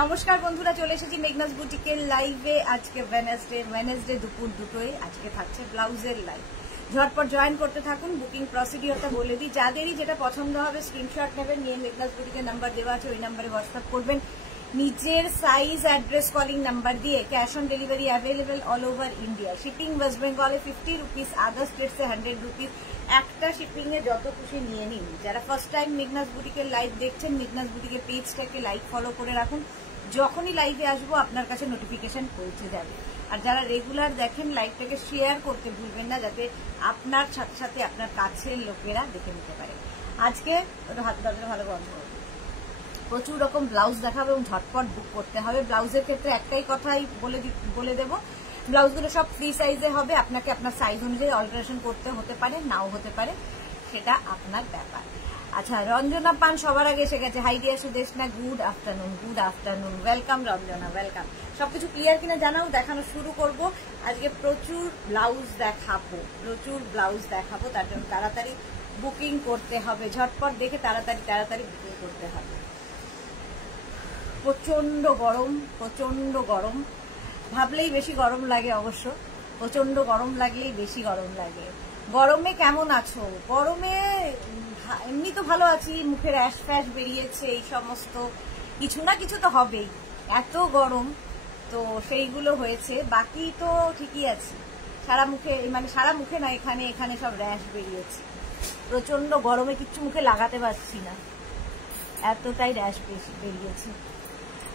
নমস্কার বন্ধুরা, চলে এসেছি মেঘনাস বুটিকের লাইভে। আজকে ওয়েনেসডে দুপুর 2টোয় আজকে থাকছে ব্লাউজের লাইভ। ঝটপট জয়েন করতে থাকুন। বুকিং প্রসিডিওরটা বলে দিই, যাদেরই যেটা পছন্দ হবে স্ক্রিনশট নেবেন, নিয়ে মেঘনাস বুটিকের নাম্বার দেওয়া আছে, ওই নাম্বারে হোয়াটসঅ্যাপ করবেন নিজের সাইজ, অ্যাড্রেস, কলিং নাম্বার দিয়ে। Cash on delivery available all over India. Shipping West বেঙ্গলে 50 রুপিস, আদার স্টেটসে 100 রুপিস। একটা শিপিং এ যত খুশি নিয়ে নিন। যারা ফার্স্ট টাইম মেঘনাস বুটিকের লাইভ দেখছেন, মেঘনাস বুটিকের পেজটাকে লাইক ফলো করে রাখুন। যখনই লাইভে আসবো আপনার কাছে নোটিফিকেশন পৌঁছে যাবে। আর যারা রেগুলার দেখেন, লাইভটাকে শেয়ার করতে ভুলবেন না, যাতে আপনার সাথে সাথে আপনার কাছের লোকেরা দেখে নিতে পারে। আজকে হাত দরজা ভালো বন্ধ হবে। প্রচুর রকম ব্লাউজ দেখাবো এবং ঝটপট বুক করতে হবে। ব্লাউজের ক্ষেত্রে একটাই কথাই বলে দেবো, ব্লাউজগুলো সব ফ্রি সাইজে হবে। আপনাকে আপনার সাইজ অনুযায়ী অল্টারেশন করতে হতে পারে, নাও হতে পারে, সেটা আপনার ব্যাপার। আচ্ছা, রঞ্জনা পান সবার আগে এসে গেছে। High deer Sudeshna, good afternoon, welcome Ranjana, welcome. সবকিছু ক্লিয়ার কিনা জানাও, দেখানো শুরু করব। আজকে প্রচুর ব্লাউজ দেখাবো, তার জন্য তাড়াতাড়ি বুকিং করতে হবে। ঝটপট দেখে তাড়াতাড়ি বুকিং করতে হবে। প্রচন্ড গরম, ভাবলেই বেশি গরম লাগে। অবশ্য প্রচন্ড গরম লাগলেই বেশি গরম লাগে। গরমে কেমন আছো? গরমে এমনি তো ভালো আছি, মুখে র্যাশ ফ্যাশ বেরিয়েছে, এই সমস্ত কিছু না কিছু তো হবেই। এত গরম তো সেইগুলো হয়েছে, বাকি তো ঠিকই আছে। সারা মুখে না, এখানে সব র্যাশ বেরিয়েছে। প্রচন্ড গরমে কিচ্ছু মুখে লাগাতে পারছি না, এতটাই র্যাশ বেরিয়েছে।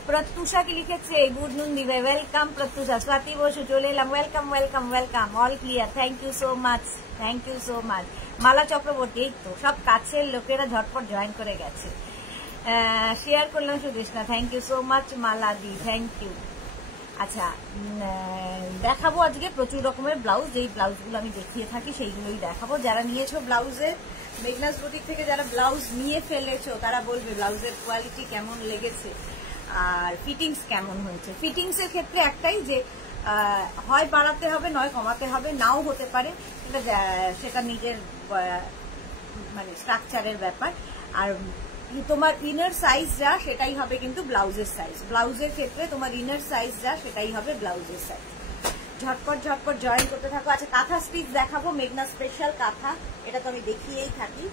প্রত্যুষা কি লিখেছে, গুড নুন দিবে, ওয়েলকাম প্রত্যুষা। স্বাতি বসু, চলে এলাম, welcome, all clear, thank you so much. Mala Chakraborty, এই তো সব কাছের লোকেরা ঝটপট জয়েন করে গেছে। শেয়ার করলাম Sudeshna, thank you so much Mala দি, থ্যাংক ইউ। আচ্ছা, দেখাবো আজকে প্রচুর রকমের ব্লাউজ। যেই ব্লাউজগুলো আমি দেখিয়ে থাকি সেইগুলোই দেখাবো। যারা নিয়েছো ব্লাউজের, মেঘনাস বুটিক থেকে যারা ব্লাউজ নিয়ে ফেলেছো, তারা বলবে ব্লাউজের কোয়ালিটি কেমন লেগেছে আর ফিটিংস কেমন হয়েছে। ফিটিংস এর ক্ষেত্রে একটাই, যে হয় বাড়াতে হবে, নয় কমাতে হবে, নাও হতে পারে, সেটা নিজের স্ট্রাকচারের ব্যাপার। আর তোমার ইনার সাইজ যা, সেটাই হবে কিন্তু ব্লাউজের সাইজ। ব্লাউজের ক্ষেত্রে তোমার ইনার সাইজ যা, সেটাই হবে ব্লাউজের সাইজ। ঝটপট জয়েন করতে থাকো। আচ্ছা, কাঁথা স্টিচ দেখাবো, মেঘনা স্পেশাল কাঁথা, এটা তো আমি দেখিয়েই থাকি।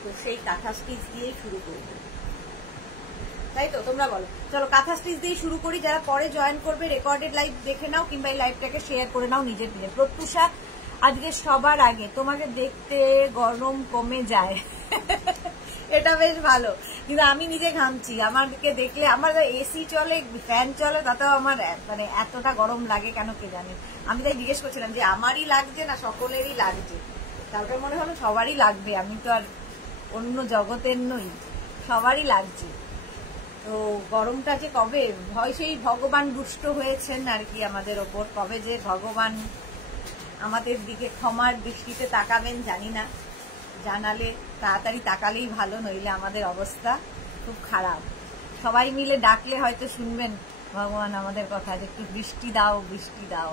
তো সেই কাঁথা স্টিচ দিয়েই শুরু করবো, তাই তো? তোমরা বলো। চলো কাঁথা স্টিচ দিয়ে শুরু করি। যারা পরে জয়েন করবে, রেকর্ডেড লাইভ দেখে নাও, কিংবা এই লাইভটাকে শেয়ার করে নাও নিজের নিজে। প্রত্যুষা, আজকে সবার আগে তোমাকে দেখতে গরম কমে যায়। এটা বেশ ভালো, কিন্তু আমি নিজে ঘামছি। আমাকে দেখলে, আমার এসি চলে, ফ্যান চলে, তাতেও আমার এতটা গরম লাগে কেন কে জানে। আমি তাই জিজ্ঞেস করছিলাম যে আমারই লাগছে না সকলেরই লাগছে। তারপরে মনে হলো সবারই লাগবে, আমি তো আর অন্য জগতের নই, সবারই লাগছে। তো গরমটা যে কবে, সেই ভগবান দুষ্ট হয়েছেন আর কি আমাদের ওপর, কবে যে ভগবান আমাদের দিকে ক্ষমার দৃষ্টিতে তাকাবেন জানি না। জানালে তাড়াতাড়ি তাকালেই ভালো, নইলে আমাদের অবস্থা খুব খারাপ। সবাই মিলে ডাকলে হয়তো শুনবেন ভগবান আমাদের কথা, যে একটু বৃষ্টি দাও।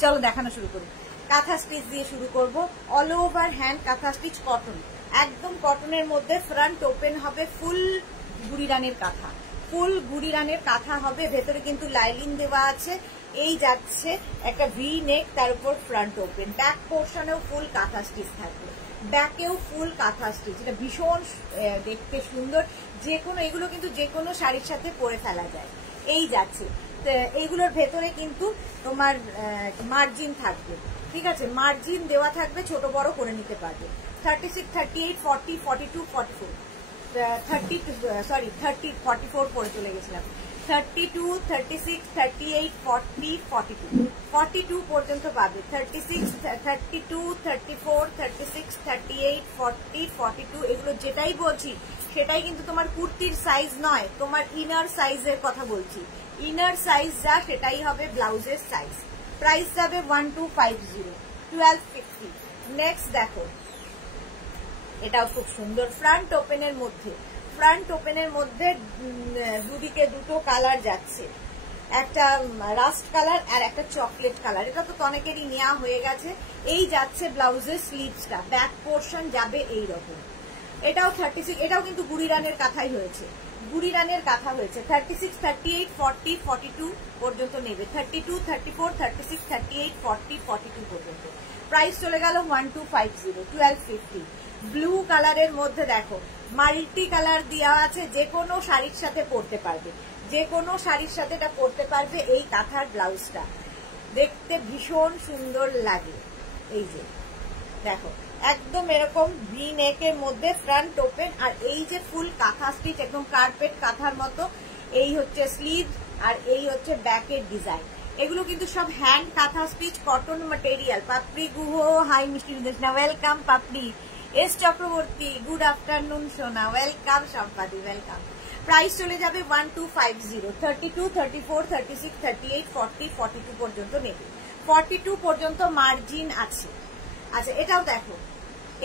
চলো দেখানো শুরু করি। কাঁথা স্টিচ দিয়ে শুরু করব। অল ওভার হ্যান্ড কাঁথা স্টিচ, কটন, একদম কটনের মধ্যে। ফ্রন্ট ওপেন হবে, ফুল গুড়ি রানের কাঁথা হবে। ভেতরে কিন্তু লাইলিন দেওয়া আছে। এই যাচ্ছে একটা ভি নেক, তার উপর ফ্রন্ট ওপেন। ব্যাক পোর্শনেও ফুল কাঁথা স্টিচ থাকবে, ব্যাকেও ফুল কাঁথা স্টিচ। এটা ভীষণ দেখতে সুন্দর। এগুলো কিন্তু যে কোনো শাড়ির সাথে পরে ফেলা যায়। এই যাচ্ছে, এইগুলোর ভেতরে কিন্তু তোমার মার্জিন থাকবে, ঠিক আছে? মার্জিন দেওয়া থাকবে, ছোট বড় করে নিতে পারবে। 36, 38, 40, 42, 44, 44 পরে চলে গেছিলাম। 32, 36, 38, 40, 42 পর্যন্ত পাবে। 36, 32, 34, 36, 38, 40, 42, এগুলো যেটাই বলছি সেটাই কিন্তু তোমার কুর্তির সাইজ নয়, তোমার ইনার সাইজের কথা বলছি। ইনার সাইজ যা, সেটাই হবে ব্লাউজের সাইজ। প্রাইস যাবে 1250, 1250। নেক্সট দেখো, এটাও খুব সুন্দর। ফ্রন্ট ওপেনের মধ্যে দুদিকে দুটো কালার যাচ্ছে, একটা রাস্ট কালার আর একটা চকলেট কালার। এটা তো অনেকেরই নেওয়া হয়ে গেছে। এই যাচ্ছে ব্লাউজের স্লিভসটা, ব্যাক পোর্শন যাবে এইরকম। এটাও 36, এটাও কিন্তু গুড়ি রানের কাঁথাই হয়েছে। গুড়ি রানের কাঁথা হয়েছে। 36, 38, 40, 42 পর্যন্ত নেবে। 32, 34, 36, 38, 40, 42 পর্যন্ত। প্রাইস চলে গেল 1250, 1250। ব্লু কালারের মধ্যে দেখো মাল্টি কালার দেওয়া আছে, যে কোনো শাড়ির সাথে পরতে পারবে, যে কোনো শাড়ির সাথে এটা পরতে পারবে। এই কাঁথার ব্লাউজটা দেখতে ভীষণ সুন্দর লাগে। এই যে দেখো একদম এরকম ভি নেকের মধ্যে ফ্রন্ট ওপেন, আর এই যে ফুল কাঁথা স্টিচ, একদম কার্পেট কাঁথার মতো। এই হচ্ছে স্লিভ, আর এই হচ্ছে ব্যাকের ডিজাইন। এগুলো কিন্তু সব হ্যান্ড কাঁথা স্টিচ, কটন ম্যাটেরিয়াল। পাপড়ি গুহ, হাই মিষ্টি না, ওয়েলকাম পাপড়ি। এস চক্রবর্তী, গুড আফটারনুন সোনা, ওয়েলকাম সম্পাদি, ওয়েলকাম। প্রাইস চলে যাবে 1250, 32, 34, 36, 38, 40, 42 পর্যন্ত নেবে। 42 পর্যন্ত মার্জিন আছে। আচ্ছা এটাও দেখো,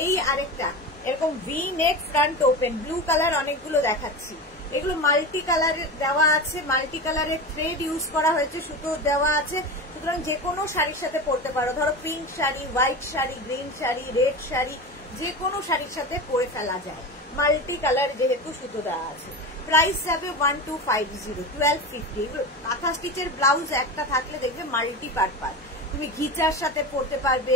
এই আরেকটা এরকম ভি নেক ফ্রন্ট ওপেন, ব্লু কালার অনেকগুলো দেখাচ্ছি। এগুলো মাল্টি কালারের দেওয়া আছে, মাল্টি কালারের থ্রেড ইউজ করা হয়েছে, সুতো দেওয়া আছে। সুতরাং যে কোনো শাড়ির সাথে পরতে পারো। ধরো pink sari, white sari, green sari, red sari, যে কোনো শাড়ির সাথে পরে ফেলা যায়। মাল্টি কালার যেহেতু সুতো দেওয়া আছে। প্রাইস যাবে 1250, 1250। কাঁথা স্টিচের ব্লাউজ একটা থাকলে দেখবে মাল্টি পারপাস। তুমি ঘিচার সাথে পরতে পারবে,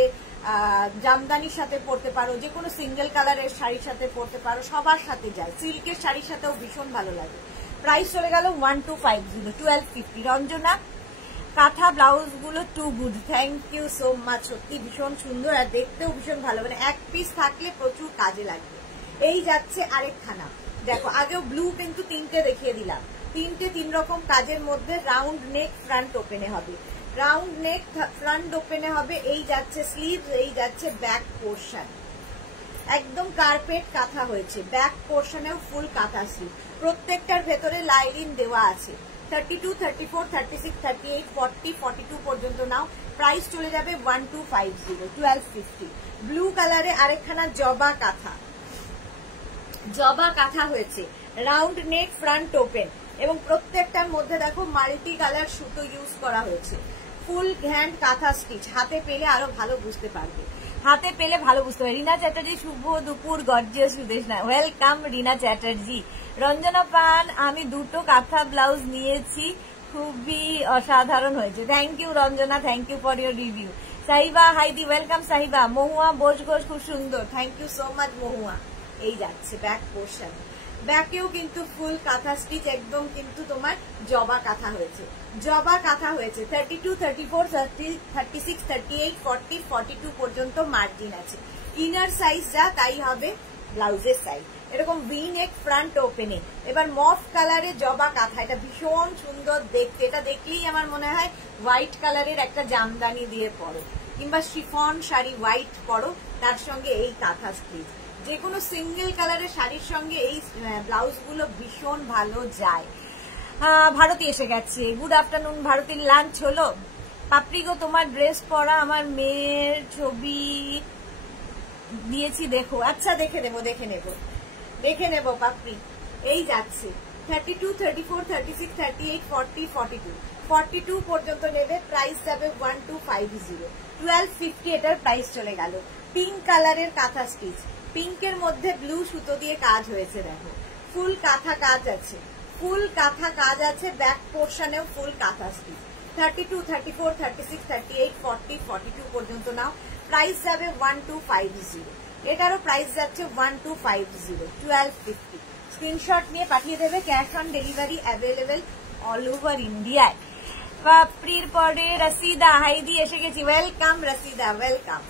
জামদানির সাথে পরতে পারো, যে কোনো সিঙ্গেল কালারের শাড়ির সাথে পরতে পারো, সবার সাথে যায়। সিল্কের শাড়ির সাথেও ভীষণ ভালো লাগে। প্রাইস চলে গেল 1250, 1250। রঞ্জনা, কাঁথা ব্লাউজ গুলো too good, thank you so much. সত্যি ভীষণ সুন্দর আর দেখতেও ভীষণ ভালো, মানে এক পিস থাকলে প্রচুর কাজে লাগবে। এই যাচ্ছে আরেকখানা, দেখো আগেও ব্লু কিন্তু তিনটে দেখিয়ে দিলাম। তিনটে তিন রকম কাজের মধ্যে রাউন্ড নেক ফ্রন্ট ওপেনে হবে, রাউন্ড নেক ফ্রন্ট ওপেনে হবে। এই যাচ্ছে স্লিভ, এই যাচ্ছে ব্যাক পোর্শন, একদম কার্পেট কাঁথা হয়েছে। ব্যাক পোর্শনেও ফুল কাঁথা স্লিভ, প্রত্যেকটার ভেতরে লাইলিন দেওয়া আছে। 32, 34, 36, 38, 40, 42 পর্যন্ত নাও। প্রাইস চলে যাবে 1250, 1250। ব্লু কালারে আরেকখানা জবা কাঁথা, জবা কাঁথা হয়েছে, রাউন্ড নেক ফ্রন্ট ওপেন, এবং প্রত্যেকটার মধ্যে দেখো মাল্টি কালার সুতো ইউজ করা হয়েছে। ফুল হ্যান্ড কাঁথা স্টিচ, হাতে পেলে আরো ভালো বুঝতে পারবে, হাতে পেলে ভালো বুঝতে পারবে। রিনা চ্যাটার্জি, শুভ দুপুর, গর্জিয়াস সুদেশনা, ওয়েলকাম রিনা চ্যাটার্জি। রঞ্জনা পান, আমি দুটো কাঁথা ব্লাউজ নিয়েছি, খুবই অসাধারণ হয়েছে। Thank you Ranjana, thank you for your review. Sahiba Haidi, welcome Sahiba. Mahua Bose Ghosh, খুব সুন্দর, thank you so much Mahua. এই যাচ্ছে ব্যাক পোর্শন, ব্যাকেও কিন্তু ফুল কাঁথা স্টিচ, একদম কিন্তু তোমার জবা কাঁথা হয়েছে, জবা কাঁথা হয়েছে। 32, 34, 36, 38, 40, 42 পর্যন্ত মার্জিন আছে। ইনার সাইজ যা তাই হবে ব্লাউজের সাইজ। এরকম ভি নেক ফ্রন্ট ওপেনে। এবার মফ কালারে জবা কাঁথা, এটা ভীষণ সুন্দর দেখতে। এটা দেখলেই আমার মনে হয় হোয়াইট কালারের একটা জামদানি দিয়ে পরো, কিংবা শিফন শাড়ি হোয়াইট পরো, তার সঙ্গে এই কাঁথা স্টিচ। যে কোনো সিঙ্গেল কালারের শাড়ির সঙ্গে এই ব্লাউজ গুলো ভীষণ ভালো যায়। ভারতী এসে গেছে, গুড আফটারনুন ভারতীর। লাঞ্চ হলো? পাপড়ি গো, তোমার ড্রেস পরা আমার মেয়ের ছবি দিয়েছি, দেখো। আচ্ছা দেখে নেবো, দেখে নেবো, দেখে নেবো পাপড়ি। এই যাচ্ছে 32, 34, 36, 38, 40, 42, 42 পর্যন্ত নেবে। প্রাইস যাবে 1250, 1250। এটার প্রাইস চলে গেল। পিঙ্ক কালারের কাঁথা স্টিচ, পিঙ্কের মধ্যে ব্লু সুতো দিয়ে কাজ হয়েছে, দেখো ফুল কাঁথা কাজ আছে, ফুল কাঁথা কাজ আছে। ব্যাক পোর্শনেও ফুল কাঁথা স্টিচ। 32, 34, 36, 38, 40, 42 পর্যন্ত নাও। প্রাইস যাবে 1250। এটারও প্রাইস যাচ্ছে 1250, 1250। স্ক্রিনশট নিয়ে পাঠিয়ে দেবে। Cash on delivery available all over ইন্ডিয়ায়। পাপড়ির পরে রসিদা, হাইদি এসে গেছি, ওয়েলকাম রসিদা, ওয়েলকাম।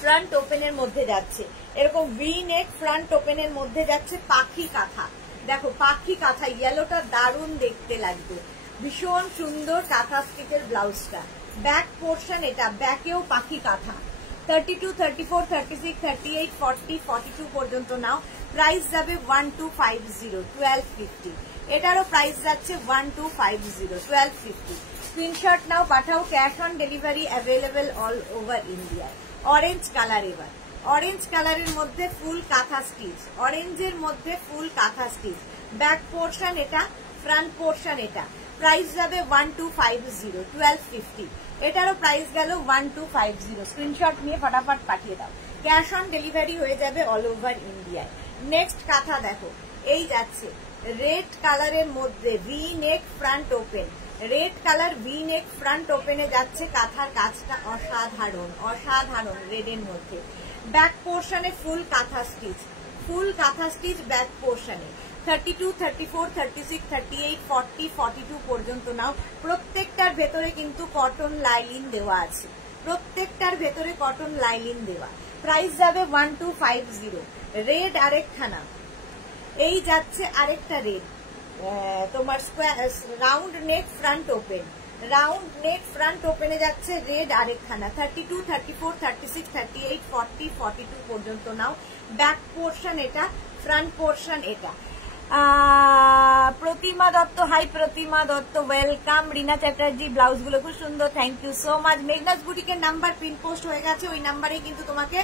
ফ্রন্ট ওপেনের মধ্যে যাচ্ছে এরকম ভি নেক, ফ্রন্ট ওপেনের মধ্যে যাচ্ছে পাখি কাঁথা। দেখো পাখি কাঁথা, ইয়েলোটা দারুণ দেখতে লাগবে, ভীষণ সুন্দর কাঁথা স্টিচের ব্লাউজটা। ব্যাক পোর্শন এটা, ব্যাকেও পাখি কাঁথা। 32, 34, 36, 38, 40, 42 পর্যন্ত নাও। প্রাইস যাবে 1250, 1250। এটারও প্রাইস যাচ্ছে 1250, 1250। স্ক্রিনশট নাও, পাঠাও। Cash on delivery available all over India. Orange colour, এবার অরেঞ্জ কালারের মধ্যে ফুল কাঁথা স্টিচ, অরেঞ্জের মধ্যে ফুল কাঁথা স্টিচ। ব্যাক পোর্শন এটা, ফ্রন্ট পোর্শন এটা। প্রাইস যাবে 1250, 1250। এটারও প্রাইস গেল 1250। স্ক্রিনশট নিয়ে ফটাফট পাঠিয়ে দাও। ক্যাশ অন ডেলিভারি হয়ে যাবে অল ওভার ইন্ডিয়ায়। নেক্সট কাঁথা দেখো, এই যাচ্ছে রেড কালারের মধ্যে ভি নেক front open, red colour V নেক ফ্রন্ট ওপেনে যাচ্ছে। কাঁথার কাজটা অসাধারণ, অসাধারণ রেডের মধ্যে। ব্যাক পোর্শনে ফুল কাঁথা স্টিচ, ফুল কাঁথা স্টিচ ব্যাক পোর্শনে। 32, 34, 36, 38, 40, 42 পর্যন্ত নাও। প্রত্যেকটার ভেতরে কিন্তু কটন লাইলিন দেওয়া আছে, প্রত্যেকটার ভেতরে কটন লাইলিন দেওয়া। প্রাইস যাবে 1250। রেড আরেকখানা, এই যাচ্ছে আরেকটা রেড, তোমার square round neck front open, round neck front ওপেনে যাচ্ছে রেড আরেকখানা। 32, 34, 36, 38, 40, 42 পর্যন্ত নাও। ব্যাক পোর্শন এটা, ফ্রন্ট পোর্শন এটা। Pratima Dutta, hi Pratima Dutta, welcome. Rina Chatterjee, blouse গুলো খুব সুন্দর, thank you so much. Meghnas বুটিকের নাম্বার প্রিন্ট পোস্ট হয়ে গেছে, ওই নাম্বারে কিন্তু তোমাকে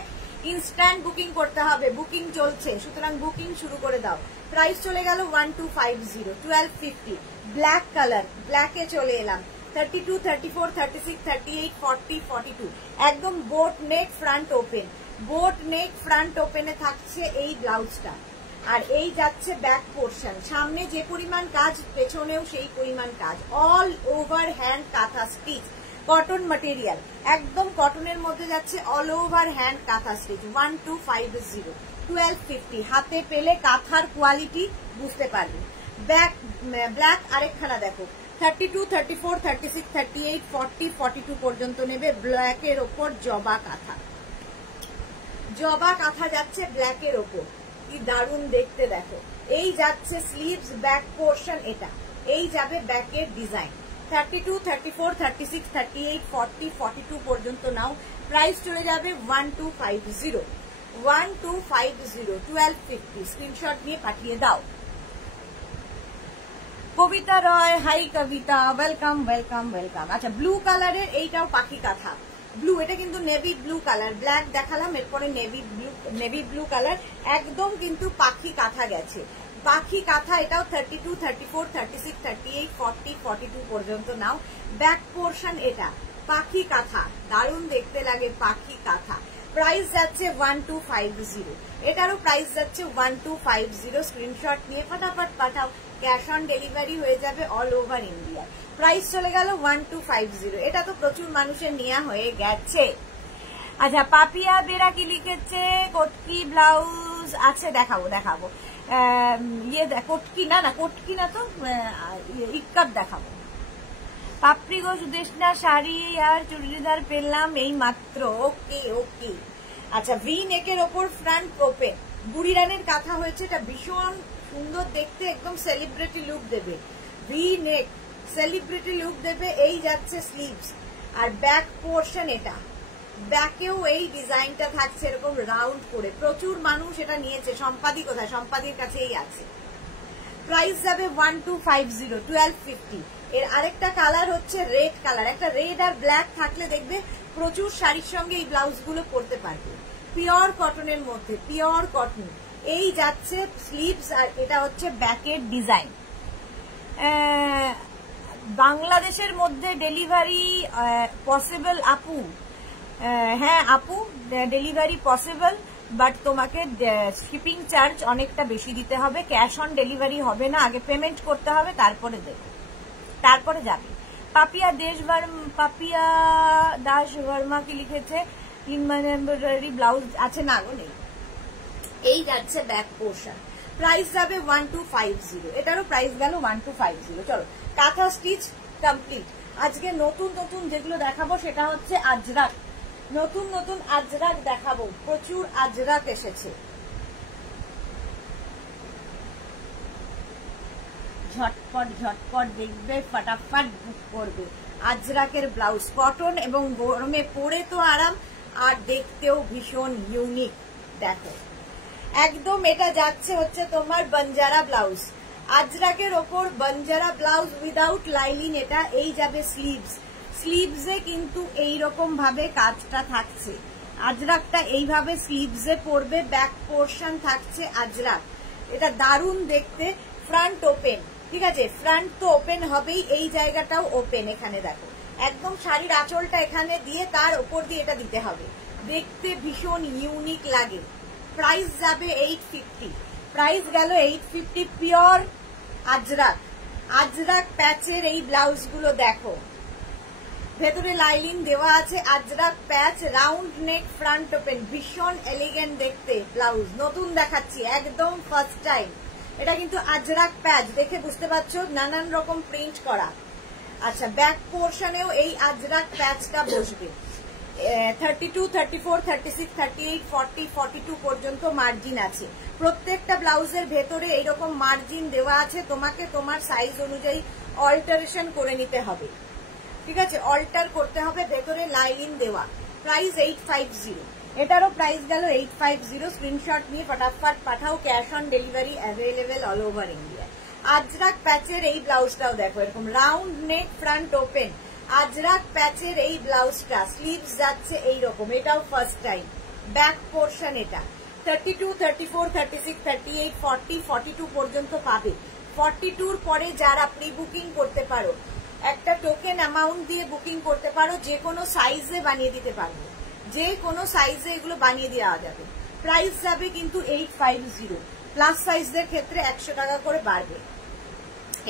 ইনস্ট্যান্ট বুকিং করতে হবে, বুকিং চলছে, সুতরাং বুকিং শুরু করে দাও। প্রাইস চলে গেল 1250, 1250। ব্ল্যাক কালার, ব্ল্যাকে চলে এলাম। 32, 34, 36, 38, 40, 42। একদম বোট নেক ফ্রন্ট ওপেন, বোট নেক ফ্রন্ট ওপেনে থাকছে এই ব্লাউজটা। আর এই যাচ্ছে ব্যাক পোর্শন, সামনে যে পরিমাণ কাজ পেছনেও সেই পরিমাণ কাজ। অল ওভার হ্যান্ড কাঁথা স্টিচ, কটন ম্যাটেরিয়াল, একদম কটনের মধ্যে যাচ্ছে, অল ওভার হ্যান্ড কাঁথা স্টিচ। 1250, 1250। হাতে পেলে কাঁথার কোয়ালিটি বুঝতে পারবে। ব্ল্যাক আরেকখানা দেখো, 32, 34, 36, 38, 40, 42 পর্যন্ত নেবে। ব্ল্যাকের ওপর জবা কাঁথা, জবা কাঁথা যাচ্ছে ব্ল্যাকের ওপর, কি দারুণ দেখতে দেখো। এই যাচ্ছে স্লিভস ব্যাক পোর্শন এটা, এই যাবে ব্যাকের ডিজাইন। 32, 34, 36, 38, 40, 42 পর্যন্ত নাও। প্রাইস চলে যাবে 1250, 1250, 1250। স্ক্রিনশট নিয়ে পাঠিয়ে দাও। কবিতা রয়, হাই কবিতা, ওয়েলকাম ওয়েলকাম ওয়েলকাম। আচ্ছা, ব্লু কালারের এইটাও পাখি কাঁথা, ব্লু, এটা কিন্তু নেভি ব্লু কালার, ব্ল্যাক দেখালাম, এরপরে নেভি ব্লু কালার, একদম কিন্তু পাখি কাঁথা গেছে, পাখি কাঁথা। এটাও 32, 34, 36, 38, 40, 42 পর্যন্ত নাও। ব্যাক পোর্শন এটা পাখি কাঁথা, দারুণ দেখতে লাগে পাখি কাঁথা। প্রাইস যাচ্ছে 1250, এটারও প্রাইস যাচ্ছে 1250। স্ক্রিনশট নিয়ে ফটাফট পাঠাও, ক্যাশ অন ডেলিভারি হয়ে যাবে অল ওভার ইন্ডিয়া। প্রাইস চলে গেল 1250। এটা তো প্রচুর মানুষের নেওয়া হয়ে গেছে। আচ্ছা, পাপিয়া বেরা কি লিখেছে, কটকি ব্লাউজ আছে, দেখাবো দেখাবো। ইয়ে কটকি না, না কটকি না তো, ইক্কাত দেখাবো। পাপড়ি গো সুদেশনা শাড়ি আর চুড়িদার পেলাম এই মাত্র। ওকে ওকে। আচ্ছা, ভি নেকের ওপর ফ্রন্ট ওপেন, বুড়ি রানের কাঁথা হয়েছে, এটা ভীষণ সুন্দর দেখতে, একদম সেলিব্রিটি লুক দেবে। ভি নেক সেলিব্রিটি লুক দেবে। এই যাচ্ছে স্লিভস আর ব্যাক পোর্শন এটা, ব্যাকেও এই ডিজাইনটা থাকছে এরকম রাউন্ড করে। প্রচুর মানুষ এটা নিয়েছে। সম্পাদি কোথায়? সম্পাদির কাছেই আছে। প্রাইস যাবে 1250, 1250। এর আরেকটা কালার হচ্ছে রেড কালার, একটা রেড আর ব্ল্যাক থাকলে দেখবে প্রচুর শাড়ির সঙ্গে এই ব্লাউজ গুলো পরতে পারবে। পিওর কটনের মধ্যে, পিওর কটন। এই যাচ্ছে স্লিভস আর এটা হচ্ছে ব্যাকের ডিজাইন। বাংলাদেশের মধ্যে ডেলিভারি পসিবল আপু? হ্যাঁ আপু, ডেলিভারি পসিবল, বাট তোমাকে শিপিং চার্জ অনেকটা বেশি দিতে হবে। ক্যাশ অন ডেলিভারি হবে না, আগে পেমেন্ট করতে হবে, তারপরে দেবে, তারপরে যাবে। পাপিয়া দাস বর্মা কি লিখেছে, এমব্রয়ডারি ব্লাউজ আছে না গো, নেই। এই যাচ্ছে ব্যাক পোর্শন। প্রাইস যাবে 1250, এটারও প্রাইস গেল 1250। চলো, কাঁথা স্টিচ কমপ্লিট। আজকে নতুন নতুন যেগুলো দেখাবো সেটা হচ্ছে আজরাক, নতুন নতুন আজরাক দেখাবো, প্রচুর আজরাক এসেছে। ঝটপট ঝটপট দেখবে, ফটাফট বুক করবে। আজরাকের ব্লাউজ কটন এবং গরমে পরে তো আরাম, আর দেখতেও ভীষণ ইউনিক। দেখো একদম এটা যাচ্ছে হচ্ছে তোমার বঞ্জারা ব্লাউজ, আজরাকের ওপর বঞ্জারা ব্লাউজ উইদাউট লাইলিন। এটা এই যাবে স্লিভস, স্লিভসে কিন্তু এইরকম ভাবে কাজটা থাকছে। আজরাকটা এইভাবে স্লিভসে পড়বে, ব্যাক পোর্শন থাকছে আজরাক। এটা দারুণ দেখতে। ফ্রন্ট ওপেন, ঠিক আছে, ফ্রন্ট তো ওপেন হবেই, এই জায়গাটাও ওপেন। এখানে দেখো একদম শাড়ির আঁচলটা এখানে দিয়ে তার উপর দিয়ে এটা দিতে হবে, দেখতে ভীষণ ইউনিক লাগে। প্রাইস যাবে 850, প্রাইস গেল 850। পিওর আজরাক, আজরাক প্যাচের এই ব্লাউজ গুলো দেখো, ভেতরে লাইলিন দেওয়া আছে, আজরাক প্যাচ, রাউন্ড নেক, ফ্রন্ট ওপেন, ভীষণ এলিগেন্ট দেখতে ব্লাউজ, নতুন দেখাচ্ছি একদম ফার্স্ট টাইম। এটা কিন্তু আজরাক প্যাচ, দেখে বুঝতে পারছো নানান রকম প্রিন্ট করা। আচ্ছা, ব্যাক পোর্শনেও এই আজরাক প্যাচটা বসবে। 32, 34, 36, 38, 40, 42 পর্যন্ত মার্জিন আছে। প্রত্যেকটা ব্লাউজের ভেতরে এইরকম মার্জিন দেওয়া আছে, তোমাকে তোমার সাইজ অনুযায়ী অল্টারেশন করে নিতে হবে, ঠিক আছে, অল্টার করতে হবে। ভেতরে লাইনিং দেওয়া। প্রাইস 850, এটারও প্রাইস গেল 850। স্ক্রিনশট নিয়ে ফটাফট পাঠাও, cash on delivery available all over India. Ajrakh প্যাচের এই ব্লাউজটাও দেখো, এরকম round neck, front open, Ajrakh প্যাচের এই ব্লাউজটা, স্লিভস যাচ্ছে এইরকম, এটাও ফার্স্ট টাইম। ব্যাক পোর্শন এটা 32, 34, 36, 38, 40, 42 পর্যন্ত পাবে। 42 পরে যারা প্রি বুকিং করতে পারো, একটা টোকেন অ্যামাউন্ট দিয়ে বুকিং করতে পারো, যে কোনো সাইজে বানিয়ে দিতে পারবো, যে কোনো সাইজে এগুলো বানিয়ে দেওয়া যাবে। প্রাইস যাবে কিন্তু 850, প্লাস সাইজদের ক্ষেত্রে 100 টাকা করে বাড়বে।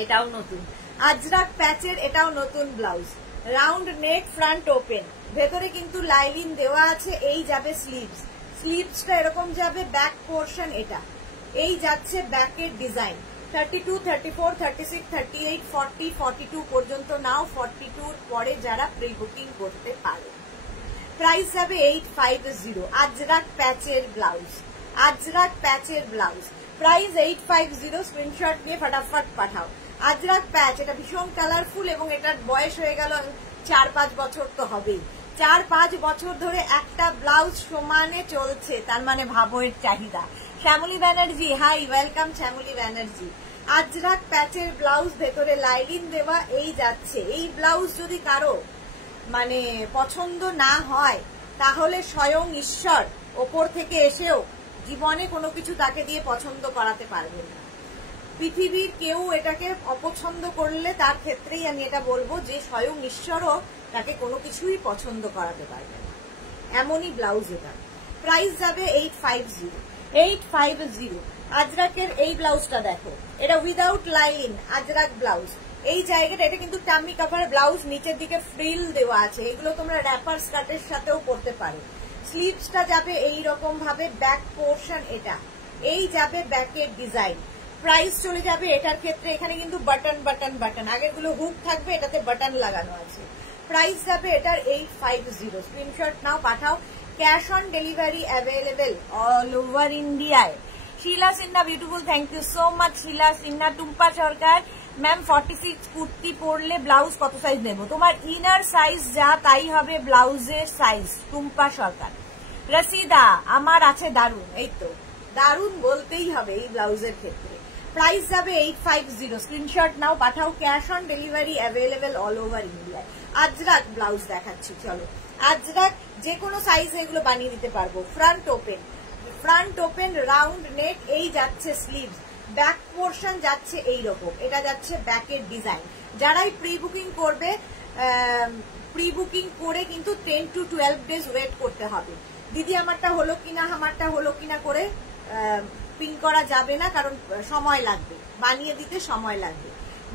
এটাও নতুন আজরাক প্যাচের, এটাও নতুন blouse, round neck, front open, ভেতরে কিন্তু লাইলিন দেওয়া আছে। এই যাবে স্লিভস, স্লিভসটা এরকম যাবে। ব্যাক পোর্শন এটা, এই যাচ্ছে ব্যাকের ডিজাইন। 32, 34, 36, 38, 40, 42 পর্যন্ত নাও। 42 পরে যারা প্রি বুকিং করতে পারে। প্রাইস যাবে 850, আজরাক প্যাচের ব্লাউজ, আজরাক প্যাচের ব্লাউজ, প্রাইস 850। স্ক্রিনশট নিয়ে ফটাফট পাঠাও। আজরাক প্যাচ, এটা ভীষণ কালারফুল এবং এটার বয়স হয়ে গেল 4-5 বছর তো হবেই। 4-5 বছর ধরে একটা ব্লাউজ সমানে চলছে, তার মানে ভাবো এর চাহিদা। Shyamali Banerjee, hi, welcome Shyamali Banerjee. আজরাক প্যাচের ব্লাউজ, ভেতরে লাইলিন দেওয়া, এই যাচ্ছে। এই ব্লাউজ যদি কারো মানে পছন্দ না হয়, তাহলে স্বয়ং ঈশ্বর ওপর থেকে এসেও জীবনে কোনো কিছু তাকে দিয়ে পছন্দ করাতে পারবে না। পৃথিবীর কেউ এটাকে অপছন্দ করলে তার ক্ষেত্রেই আমি এটা বলবো যে স্বয়ং ঈশ্বরও তাকে কোনো কিছুই পছন্দ করাতে পারবে না, এমনই ব্লাউজ এটা। প্রাইস যাবে 850, 850। আজরাকের এই ব্লাউজটা দেখো, এটা উইদাউট লাইন আজরাক ব্লাউজ। এই জায়গাটা, এটা কিন্তু টামি কাভার ব্লাউজ, নিচের দিকে ফ্রিল দেওয়া আছে। এগুলো তোমরা র্যাপার স্কার্টের সাথেও পরতে পারো। স্লিভসটা যাবে এইরকম ভাবে, ব্যাক পোর্শন এটা, এই যাবে ব্যাকের ডিজাইন। প্রাইস চলে যাবে এটার ক্ষেত্রে, এখানে কিন্তু বাটন বাটন বাটন, আগেরগুলো হুক থাকবে, এটাতে বাটন লাগানো আছে। প্রাইস যাবে এটার 850। স্ক্রিনশট নাও, পাঠাও, cash on delivery available all over ইন্ডিয়ায়। Sheela Sinha, beautiful, thank you so much Sheela Sinha. Tumpa Sarkar, ma'am 46 kurti পরলে ব্লাউজ কত সাইজ নেব? তোমার ইনার সাইজ যা তাই হবে ব্লাউজের সাইজ। টুম্পা সরকার। রসিদা, আমার আছে দারুন, এই তো দারুন বলতেই হবে এই ব্লাউজের ক্ষেত্রে। প্রাইস যাবে 850। স্ক্রিনশট নাও, পাঠাও, cash on delivery available all over ইন্ডিয়ায়। আজরাক ব্লাউজ দেখাচ্ছি, চলো। আজরাক যে কোনো সাইজে এগুলো বানিয়ে দিতে পারবো। Front open, front open, round নেক, এই যাচ্ছে স্লিভস, ব্যাক পোর্শন যাচ্ছে এইরকম, এটা যাচ্ছে ব্যাকের ডিজাইন। যারাই প্রি বুকিং করবে, প্রি বুকিং করে কিন্তু 10 to 12 ডেজ ওয়েট করতে হবে। দিদি আমারটা হলো কিনা, আমারটা হলো কিনা করে পিন করা যাবে না, কারণ সময় লাগবে, বানিয়ে দিতে সময় লাগবে।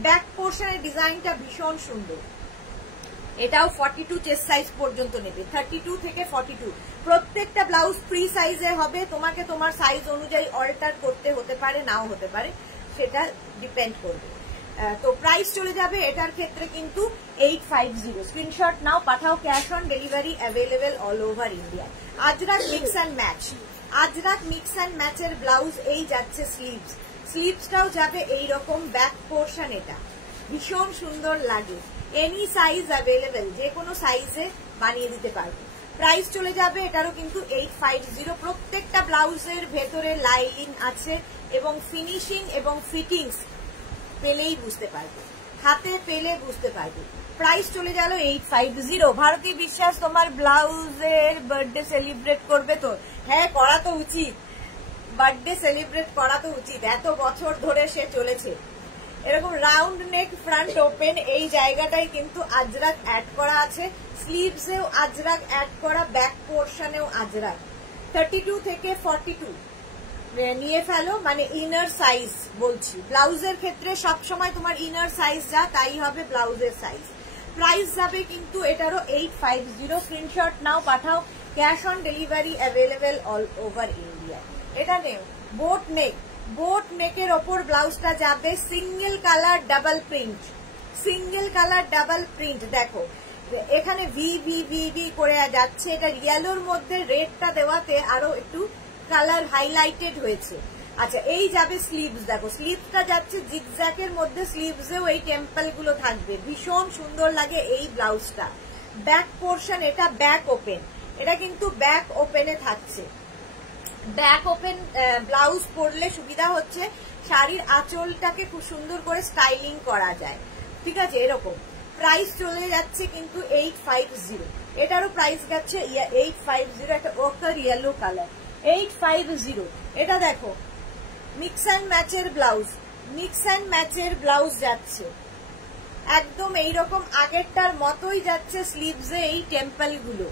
ব্যাক পোর্শনের ডিজাইনটা ভীষণ সুন্দর। এটাও 42 চেস্ট সাইজ পর্যন্ত নেবে, 32 থেকে 42। প্রত্যেকটা ব্লাউজ ফ্রি সাইজে হবে, তোমাকে তোমার সাইজ অনুযায়ী অল্টার করতে হতে পারে, নাও হতে পারে, সেটা ডিপেন্ড করবে। তো প্রাইস চলে যাবে এটার ক্ষেত্রে কিন্তু 850। স্ক্রিনশট নাও, পাঠাও, cash on delivery available all over India. Ajrak mix and match, Ajrak mix and ম্যাচের ব্লাউজ, এই যাচ্ছে স্লিভস, স্লিভসটাও যাবে এইরকম, ব্যাক পোর্শন এটা ভীষণ সুন্দর লাগে। এনি সাইজ অ্যাভেলেবেল, যে কোনো সাইজে বানিয়ে দিতে পারবে। প্রাইস চলে যাবে এটারও কিন্তু 850। প্রত্যেকটা ব্লাউজের ভেতরে লাইন আছে এবং ফিনিশিং এবং ফিটিংস পেলেই বুঝতে পারবে, হাতে পেলে বুঝতে পারবে। প্রাইস চলে গেল 850। ভারতী বিশ্বাস, তোমার ব্লাউজের বার্থডে সেলিব্রেট করবে তো? হ্যাঁ, করা তো উচিত, বার্থডে সেলিব্রেট করা তো উচিত, এত বছর ধরে সে চলেছে। এরকম রাউন্ড নেক, ফ্রন্ট ওপেন, এই জায়গাটাই কিন্তু আজরাক অ্যাড করা আছে। স্লিভসেও আজরাক অ্যাড করা, ব্যাক পোর্শনেও আজরাক। 32 থেকে 42, নিয়ে ফেলো, মানে ইনার সাইজ বলছি। ব্লাউজের ক্ষেত্রে সবসময় তোমার ইনার সাইজ যা তাই হবে ব্লাউজের সাইজ। প্রাইস যাবে কিন্তু এটারও 850। স্ক্রিনশট নাও, পাঠাও। Cash on delivery available all over India. এটা নেও বোট নেক, বোট নেকের ওপর ব্লাউজটা যাবে single colour double print, single colour double print. দেখো এখানে ভি ভি ভি ভি করে যাচ্ছে, এটা ইয়েলোর মধ্যে রেডটা দেওয়াতে আরো একটু কালার হাইলাইটেড হয়েছে। আচ্ছা এই যাবে স্লিভস, দেখো স্লিভসটা যাচ্ছে জিগজ্যাগের মধ্যে, স্লিভসেও এই টেম্পল গুলো থাকবে, ভীষণ সুন্দর লাগে এই ব্লাউজটা। ব্যাক পোর্শন এটা ব্যাক ওপেন, এটা কিন্তু ব্যাক ওপেনে থাকছে। ব্যাক ওপেন ব্লাউজ পরলে সুবিধা হচ্ছে শাড়ির আঁচলটাকে খুব সুন্দর করে স্টাইলিং করা যায়, ঠিক আছে। এরকম প্রাইস চলে যাচ্ছে কিন্তু 850, এটারও প্রাইস যাচ্ছে 850, একটা ওকার ইয়েলো কালার 850। এটা দেখো মিক্স অ্যান্ড ম্যাচের ব্লাউজ, মিক্স অ্যান্ড ম্যাচের ব্লাউজ যাচ্ছে একদম এইরকম আগেরটার মতোই যাচ্ছে, স্লিভসে এই টেম্পল গুলো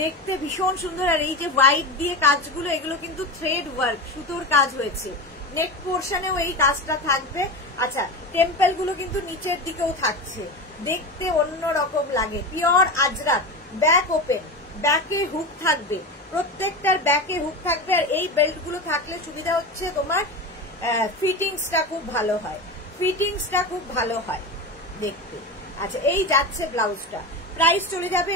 দেখতে ভীষণ সুন্দর। আর এই যে হোয়াইট দিয়ে কাজগুলো, এগুলো কিন্তু থ্রেড ওয়ার্ক, সুতোর কাজ হয়েছে। নেক পোর্শনেও এই কাজটা থাকবে। আচ্ছা টেম্পল গুলো কিন্তু নিচের দিকেও থাকছে, দেখতে অন্য রকম লাগে। পিওর আজরাক, ব্যাক ওপেন, ব্যাকে হুক থাকবে, প্রত্যেকটার ব্যাকে হুক থাকবে। আর এই বেল্ট গুলো থাকলে সুবিধা হচ্ছে তোমার ফিটিংসটা খুব ভালো হয়, ফিটিংসটা খুব ভালো হয় দেখতে। আচ্ছা এই যাচ্ছে ব্লাউজটা, প্রাইস চলে যাবে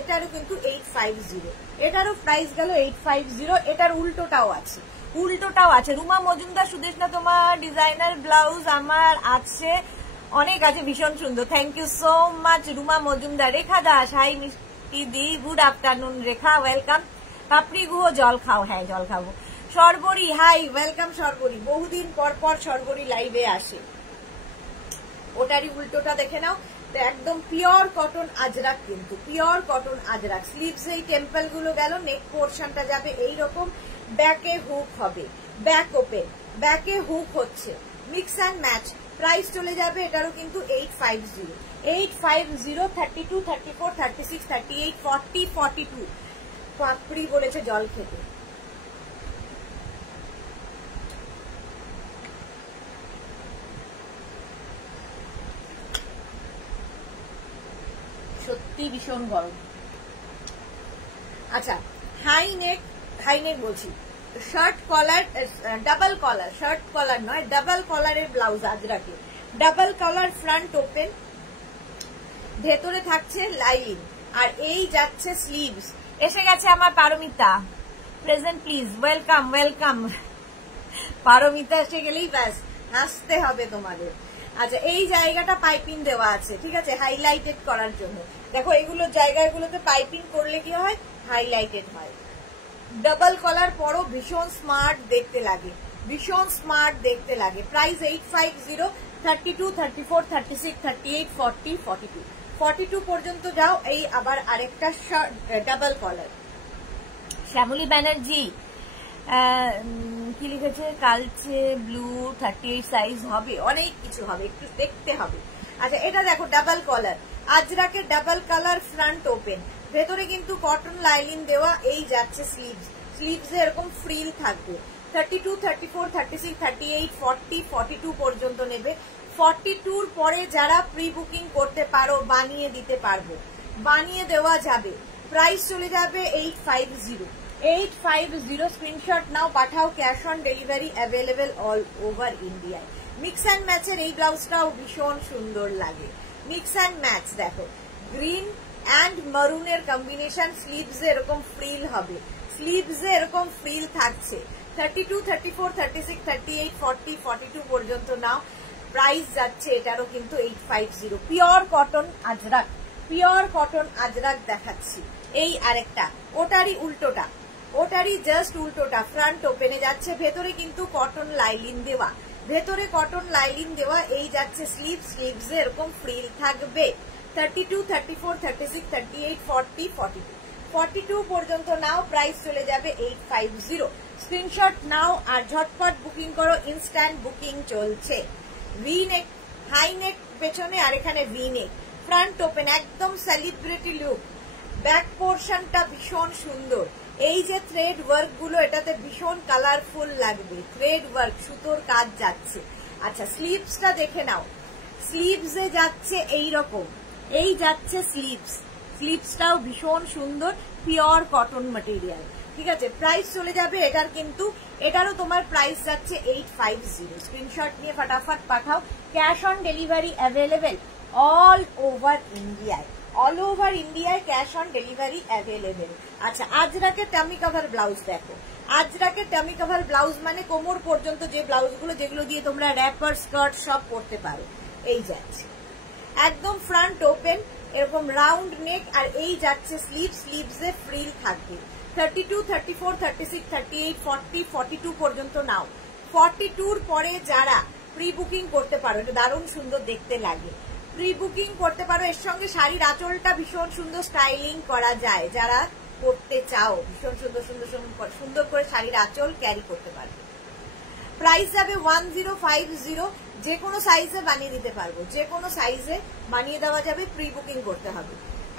এটারও কিন্তু 850, এটারও প্রাইস গেল 850। এটার উল্টোটাও আছে, উল্টোটাও আছে। রুমা মজুমদার সুদেশনা, তোমার ডিজাইনার ব্লাউজ আমার আছে, অনেক আছে, ভীষণ সুন্দর। Thank you so much Ruma Majumdar. Rekha Das, hi Mishti দি, good afternoon Rekha, welcome. Papri Guha, জল খাও, হ্যাঁ জল খাবো। সর্বরী, হাই ওয়েলকাম সর্বরী, বহুদিন পর পর সর্বরী লাইভে আসে। ওটারই উল্টোটা দেখে নাও, একদম পিওর কটন আজরাক, কিন্তু পিওর কটন আজরাক। স্লিভস এই টেম্পল গুলো গেল, নেক পোর্শনটা যাবে এইরকম, ব্যাকে হুক হবে, ব্যাক ওপেন, ব্যাকে হুক হচ্ছে, মিক্স অ্যান্ড ম্যাচ। প্রাইস চলে যাবে এটারও কিন্তু 850, 850। 32, 34, 36, 38, 40, 42। পাপড়ি বলেছে জল খেতে। সত্যি ভীষণ গরম। আচ্ছা হাই নেক বলছি, শার্ট কলার, ডাবল কলার, শার্ট কলার নয় ডাবল কলারের ব্লাউজ আজরাকে, ডাবল কলার, ফ্রন্ট ওপেন, ভেতরে থাকছে লাইনিং, আর এই যাচ্ছে স্লিভস। এসে গেছে আমার Paromita, present please, welcome welcome. Paromita এসে গেলেই ব্যাস হাসতে হবে তোমাদের। আচ্ছা এই জায়গাটা পাইপিং দেওয়া আছে, ঠিক আছে, হাইলাইটেড করার জন্য। দেখো এগুলো জায়গাগুলোতে পাইপিং করলে কি হয়, হাইলাইটেড হয়। ডাবল কলার পরও ভীষণ স্মার্ট দেখতে লাগে, ভীষণ স্মার্ট দেখতে লাগে। প্রাইস 850। 32, 34, 36, 38, 40, 42, 42 পর্যন্ত যাও। এই আবার আরেকটা ডাবল কলার। শ্যামলী ব্যানার্জি কি লিখেছে, কালচে ব্লু 38 সাইজ হবে, অনেক কিছু হবে, একটু দেখতে হবে। আচ্ছা এটা দেখো ডাবল কলার আজরাকে, ডাবল কালার, ফ্রন্ট ওপেন, ভেতরে কিন্তু কটন লাইনিং দেওয়া। এই যাচ্ছে স্লিভস, স্লিভস এরকম ফ্রিল থাকবে। 32, 34, 36, 38, 40, 42 পর্যন্ত নেবে। 42 পরে যারা প্রি বুকিং করতে পারো বানিয়ে দিতে পারবো, বানিয়ে দেওয়া যাবে। প্রাইস চলে যাবে 850, 850। স্ক্রিনশট নাও, পাঠাও। Cash on delivery available all over ইন্ডিয়ায়। মিক্স অ্যান্ড ম্যাচের এই ব্লাউজটাও ভীষণ সুন্দর লাগে, মিক্স অ্যান্ড ম্যাচ। দেখো গ্রিন অ্যান্ড মারুনের কম্বিনেশন, স্লিভস এরকম ফ্রিল হবে, স্লিভস এরকম ফ্রিল থাকছে। 32, 34, 36, 38, 40, 42 পর্যন্ত নাও। প্রাইস যাচ্ছে এটারও কিন্তু 850। Pure cotton Ajrak, pure cotton Ajrak দেখাচ্ছি। এই আরেকটা, ওটারই উল্টোটা, ওটারই জাস্ট উল্টোটা, ফ্রন্ট ওপেনে যাচ্ছে, ভেতরে কিন্তু কটন লাইনিং দেওয়া, ভেতরে কটন লাইনিং দেওয়া। এই যাচ্ছে স্লিভ, স্লিভস এরকম ফ্রিল থাকবে। 32, 34, 36, 38, 40, 42, 42 পর্যন্ত নাও। প্রাইস চলে যাবে 850। স্ক্রিনশট নাও আর ঝটপট বুকিং করো, ইনস্ট্যান্ট বুকিং চলছে। ভি নেক, হাই নেক পেছনে, আর এখানে ভি নেক, ফ্রন্ট ওপেন, একদম সেলিব্রিটি লুক। ব্যাক পোর্শনটা ভীষণ সুন্দর, এই যে থ্রেড ওয়ার্ক গুলো এটাতে ভীষণ কালারফুল লাগবে, থ্রেড ওয়ার্ক সুতোর কাজ যাচ্ছে। আচ্ছা স্লিভসটা দেখে নাও, স্লিভসে যাচ্ছে এইরকম, এই যাচ্ছে স্লিভস, স্লিভসটাও ভীষণ সুন্দর পিওর কটন ম্যাটেরিয়াল, ঠিক আছে। প্রাইস চলে যাবে এটার, কিন্তু এটারও তোমার প্রাইস যাচ্ছে 850। স্ক্রিনশট নিয়ে ফটাফট পাঠাও। Cash on delivery available all over ইন্ডিয়ায়, অল ওভার ইন্ডিয়ায় ক্যাশ অন ডেলিভারি অ্যাভেলেবেল। আচ্ছা আজরাকের টামি কভার ব্লাউজ দেখো, আজরাকের টামি কভার ব্লাউজ মানে কোমর পর্যন্ত যে ব্লাউজগুলো যেগুলো দিয়ে তোমরা র্যাপার স্কার্ট সব পরতে পারো, এই যাচ্ছে একদম ফ্রন্ট ওপেন, এরকম রাউন্ড নেক, আর এই যাচ্ছে স্লিভ, স্লিভসে ফ্রিল থাকবে। 32, 34, 36, 38, 40, 42 পর্যন্ত নাও। 42 পরে যারা প্রি বুকিং করতে পারো, এটা দারুণ সুন্দর দেখতে লাগে, প্রি বুকিং করতে পারো। এর সঙ্গে শাড়ির আঁচলটা ভীষণ সুন্দর স্টাইলিং করা যায়, যারা করতে চাও ভীষণ সুন্দর সুন্দর সুন্দর করে শাড়ির আঁচল ক্যারি করতে পারবে। প্রাইস যাবে 1050, যে কোনো সাইজে বানিয়ে দিতে পারবো, যে কোনো সাইজে বানিয়ে দেওয়া যাবে, প্রি বুকিং করতে হবে।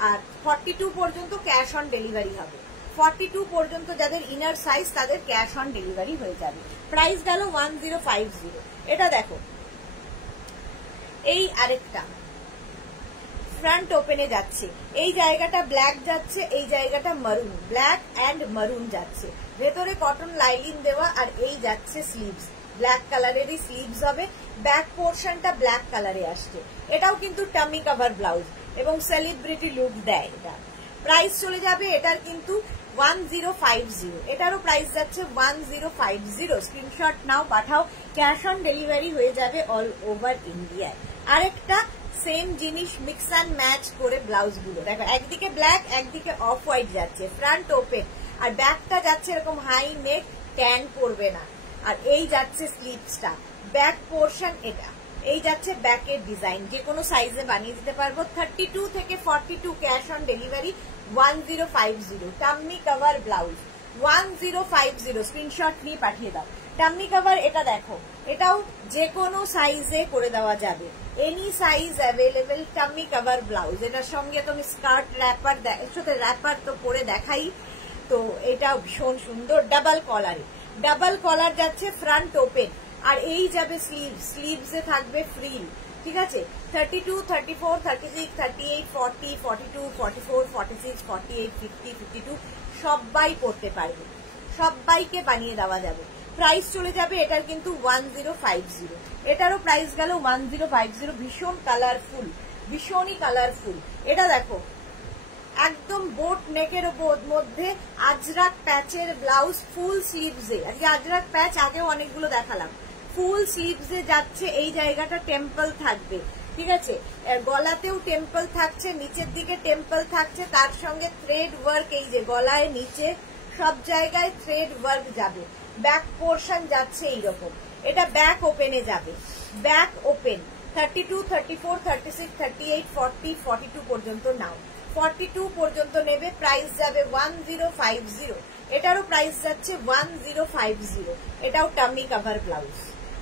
আর 42 পর্যন্ত ক্যাশ অন ডেলিভারি হবে, 42 পর্যন্ত যাদের ইনার সাইজ তাদের ক্যাশ অন ডেলিভারি হয়ে যাবে। প্রাইস গেল 1050। এটা দেখো, এই আরেকটা ফ্রন্ট ওপেনে যাচ্ছে, এই জায়গাটা ব্ল্যাক যাচ্ছে, এই জায়গাটা মারুন, ব্ল্যাক অ্যান্ড মারুন যাচ্ছে, ভেতরে কটন লাইলিং দেওয়া, আর এই যাচ্ছে স্লিভস, ব্ল্যাক কালারেরই স্লিভস হবে, ব্যাক পোর্শনটা ব্ল্যাক কালারে আসছে। এটাও কিন্তু টামি কভার ব্লাউজ এবং সেলিব্রিটি লুক দেয় এটা। প্রাইস চলে যাবে এটার কিন্তু 1050, এটারও প্রাইস যাচ্ছে 1050। স্ক্রিনশট নাও পাঠাও, ক্যাশ অন ডেলিভারি হয়ে যাবে অল ওভার ইন্ডিয়ায়। আরেকটা সেম জিনিস মিক্স অ্যান্ড ম্যাচ করে ব্লাউজ গুলো দেখো, একদিকে ব্ল্যাক একদিকে অফ হোয়াইট যাচ্ছে, ফ্রন্ট ওপেন, আর ব্যাকটা যাচ্ছে এরকম হাই নেক, ট্যান পড়বে না। আর এই যাচ্ছে স্লিভসটা, ব্যাক পোর্শন এটা, এই যাচ্ছে ব্যাকের ডিজাইন, যে কোনো সাইজে বানিয়ে দিতে পারবো। 32 থেকে 42 cash on delivery 1050। Tummy cover blouse 1050, screenshot নিয়ে পাঠিয়ে দাও। টাম্মি কভার এটা দেখো, এটাও যে কোনো সাইজে করে দেওয়া যাবে, any size available. Tummy cover blouse, এটার সঙ্গে তুমি স্কার্ট র্যাপার, সাথে র্যাপার তো পরে দেখাই, তো এটাও ভীষণ সুন্দর। ডাবল কলারে, ডাবল কলার যাচ্ছে, ফ্রন্ট ওপেন, আর এই যাবে স্লিভ, স্লিভসে থাকবে ফ্রিল, ঠিক আছে। 32, 34, 36, 38, 40, 42, 44, 46, 48, 50, 52 সবাই পড়তে পারবে, সবাইকে বানিয়ে দেওয়া যাবে। প্রাইস চলে যাবে এটার কিন্তু 1050, এটারও প্রাইস গেল 1050। ভীষণ কালারফুল, ভীষণই কালারফুল। এটা দেখো একদম বোট নেকের মধ্যে আজরাক প্যাচের ব্লাউজ, ফুল স্লিভসে, আজকে আজরাক প্যাচ আগেও অনেকগুলো দেখালাম, ফুল স্লিভসে যাচ্ছে, এই জায়গাটা টেম্পল থাকবে, ঠিক আছে, গলাতেও টেম্পল থাকছে, নিচের দিকে টেম্পল থাকছে, তার সঙ্গে থ্রেড ওয়ার্ক, এই যে গলায় নিচে সব জায়গায় থ্রেড ওয়ার্ক যাবে। ব্যাক পোর্শন যাচ্ছে এইরকম, এটা ব্যাক ওপেনে যাবে, ব্যাক ওপেন। 32, 34, 36, 38, 40, 42 পর্যন্ত নাও, 42 পর্যন্ত নেবে, প্রাইস যাবে 1050। এটারও প্রাইস যাচ্ছে 1050। এটাও টাম্মি কভার ব্লাউজ,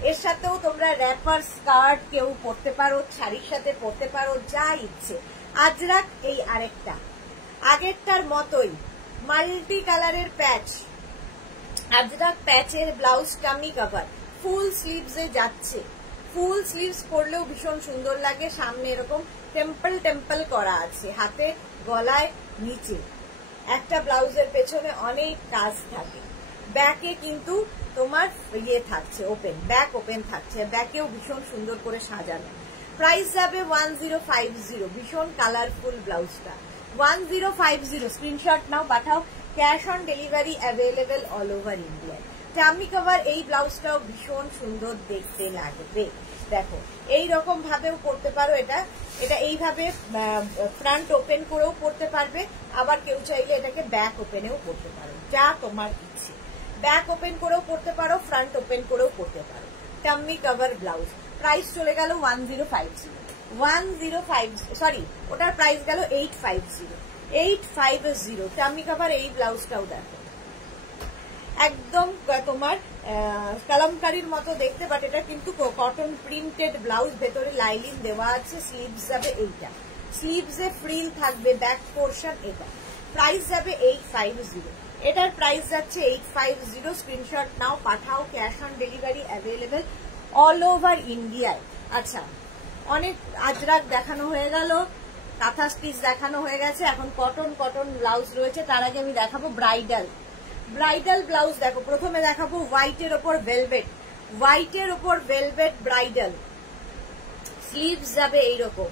এর সাথেও তোমরা র্যাপার স্কার্ট কেউ পরতে পারো, শাড়ির সাথে পরতে পারো, যা ইচ্ছে। আজরাক এই আরেকটা আগেরটার মতোই মাল্টি কালারের প্যাচ, আজরাক প্যাচের ব্লাউজ, টাম্মি কভার, ফুল স্লিভসে যাচ্ছে, ফুল স্লিভস পরলেও ভীষণ সুন্দর লাগে, সামনে এরকম টেম্পল টেম্পল করা আছে, হাতে গলায় নিচে। একটা ব্লাউজের পেছনে অনেক কাজ থাকে, ব্যাকে কিন্তু তোমার ইয়ে থাকছে, ওপেন, ব্যাক ওপেন থাকছে, ব্যাকেও ভীষণ সুন্দর করে সাজানো। প্রাইস যাবে 1050, ভীষণ কালারফুল ব্লাউজটা 1050। স্ক্রিনশট নাও পাঠাও, cash on delivery available all over ইন্ডিয়ায়। টাম্মি কভার এই ব্লাউজটাও ভীষণ সুন্দর দেখতে লাগবে, দেখো এইরকম ভাবেও করতে পারো, এটা এটা এইভাবে ফ্রন্ট ওপেন করেও পরতে পারবে, আবার কেউ চাইলে এটাকে ব্যাক ওপেনেও পরতে পারো, যা তোমার ইচ্ছে, ব্যাক ওপেন করেও পরতে পারো, ফ্রন্ট ওপেন করেও পরতে পারো। টাম্মি কভার ব্লাউজ, প্রাইস চলে গেল 1050, সরি ওটার প্রাইস গেল 850। টাম্মি কভার এই ব্লাউজটাও দেখো, একদম তোমার কালামকারীর মতো দেখতে, বাট এটা কিন্তু কটন প্রিন্টেড ব্লাউজ, ভেতরে লাইলিং দেওয়া আছে, স্লিভস যাবে এইটা, স্লিভসে ফ্রিল থাকবে, ব্যাক পোর্শন এটা। প্রাইস যাবে 850। এটার প্রাইস যাচ্ছে 850। স্ক্রিনশট নাও, পাঠাও, cash on delivery available all over ইন্ডিয়ায়। আচ্ছা, অনেক আজরাক দেখানো হয়ে গেল, কাঁথা স্টিচ দেখানো হয়ে গেছে, এখন কটন কটন ব্লাউজ রয়েছে। তার আগে আমি দেখাবো ব্রাইডাল। ব্রাইডাল ব্লাউজ দেখো, প্রথমে দেখাবো হোয়াইটের ওপর ভেলভেট, হোয়াইটের ওপর ভেলভেট ব্রাইডাল। স্লিভস যাবে এইরকম,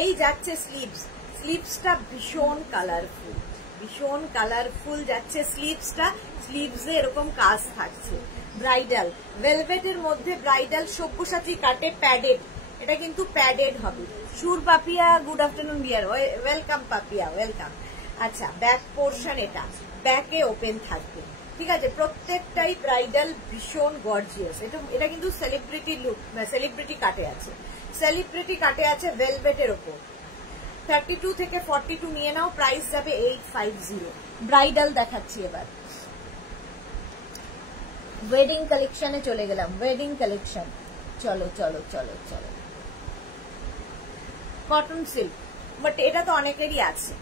এই যাচ্ছে স্লিভস, স্লিভসটা ভীষণ কালারফুল, ভীষণ কালারফুল যাচ্ছে স্লিভসটা, স্লিভসে এরকম কাজ থাকছে। ব্রাইডাল ভেলভেটের মধ্যে ব্রাইডাল, সব্যসাচী কাটে প্যাডেড, এটা কিন্তু প্যাডেড হবে। Sur Papiya, good afternoon dear, welcome Papiya, welcome. আচ্ছা, ব্যাক পোর্শন এটা, ব্যাকে ওপেন থাকবে, ঠিক আছে। প্রত্যেকটাই ব্রাইডাল ভীষণ গর্জিয়াস। এটা কিন্তু সেলিব্রিটি লুক, সেলিব্রিটি কাটে আছে, সেলিব্রিটি কাটে আছে ভেলভেটের ওপর। 32 থেকে 42 নিয়ে নাও, প্রাইস যাবে 850। ব্রাইডাল দেখাচ্ছি এবার। ওয়েডিং কালেকশনে চলে গেলাম, ওয়েডিং কালেকশন, চলো চলো চলো চলো। কটন সিল্ক, বাট এটা তো অনেকেরই আছে।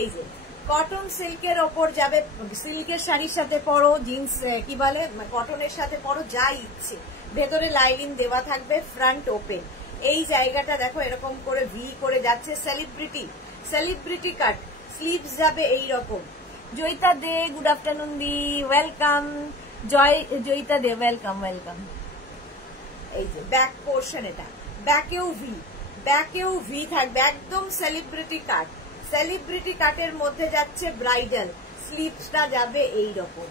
এই যে কটন সিল্কের ওপর যাবে, সিল্কের শাড়ির সাথে পরো, জিন্স কি বলে কটনের সাথে পরো, যা ইচ্ছে। ভেতরে লাইনিং দেওয়া থাকবে, ফ্রন্ট ওপেন। এই জায়গাটা দেখো এরকম করে ভি করে যাচ্ছে, সেলিব্রিটি, সেলিব্রিটি কাট। স্লিভস যাবে এইরকম। জয়িতা দে, গুড আফটারনুন দি, ওয়েলকাম। জয়িতা দে, ওয়েলকাম ওয়েলকাম। এই যে ব্যাক পোর্শন, এটা ব্যাকেও ভি, ব্যাকেও ভি থাকবে, একদম সেলিব্রিটি কাট। সেলিব্রিটি কাটের মধ্যে যাচ্ছে ব্রাইডাল, স্লিভসটা যাবে এইরকম,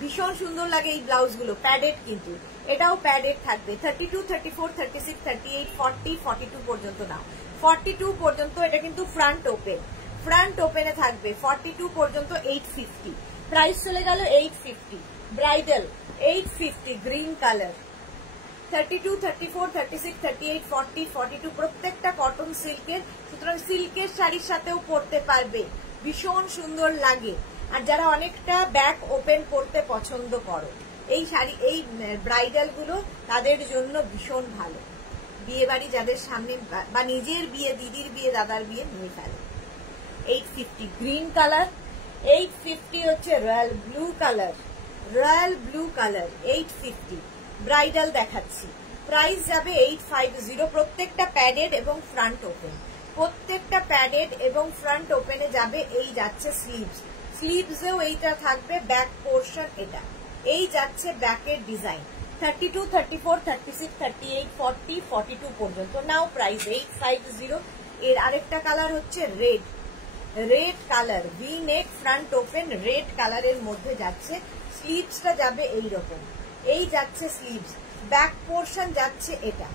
ভীষণ সুন্দর লাগে এই ব্লাউজগুলো। প্যাডেড কিন্তু, এটাও প্যাডেড থাকবে। 32, 34, 36, 38, 40, 42 পর্যন্ত নাও, 42 পর্যন্ত। এটা কিন্তু ফ্রন্ট ওপেন, ফ্রন্ট ওপেনে থাকবে। 42 পর্যন্ত 850, প্রাইস চলে গেল 850। Bridal 850, green colour. 32, 34, 36, 38, 40, 42 প্রত্যেকটা কটন সিল্কের, সুতরাং সিল্কের শাড়ির সাথেও পরতে পারবে, ভীষণ সুন্দর লাগে। আর যারা অনেকটা ব্যাক ওপেন করতে পছন্দ করো, এই শাড়ি, এই ব্রাইডাল গুলো তাদের জন্য ভীষণ ভালো। বিয়ে বাড়ি যাদের সামনে, বা নিজের বিয়ে, দিদির বিয়ে, দাদার বিয়ে নিয়ে ফেলে। 850, গ্রিন কালার। 850 হচ্ছে royal blue colour, royal blue colour 850। Bridal দেখাচ্ছি, প্রাইস যাবে 850। প্রত্যেকটা প্যাডেড এবং ফ্রন্ট ওপেন, প্রত্যেকটা প্যাডেড এবং ফ্রন্ট ওপেনে যাবে। এই যাচ্ছে স্লিভস, স্লিভসেও এইটা থাকবে, ব্যাক পোর্শন এটা। এই যাচ্ছে ব্যাকের ডিজাইন। 32, 34, 36, 38, 40, 42 পর্যন্ত নাও, প্রাইস 850। এর আরেকটা কালার হচ্ছে রেড, রেড কালার, ভি নেক, ফ্রন্ট ওপেন, রেড কালারের মধ্যে যাচ্ছে। স্লিভসটা যাবে এইরকম, এই যাচ্ছে স্লিভস, ব্যাক পোর্শন যাচ্ছে এটা,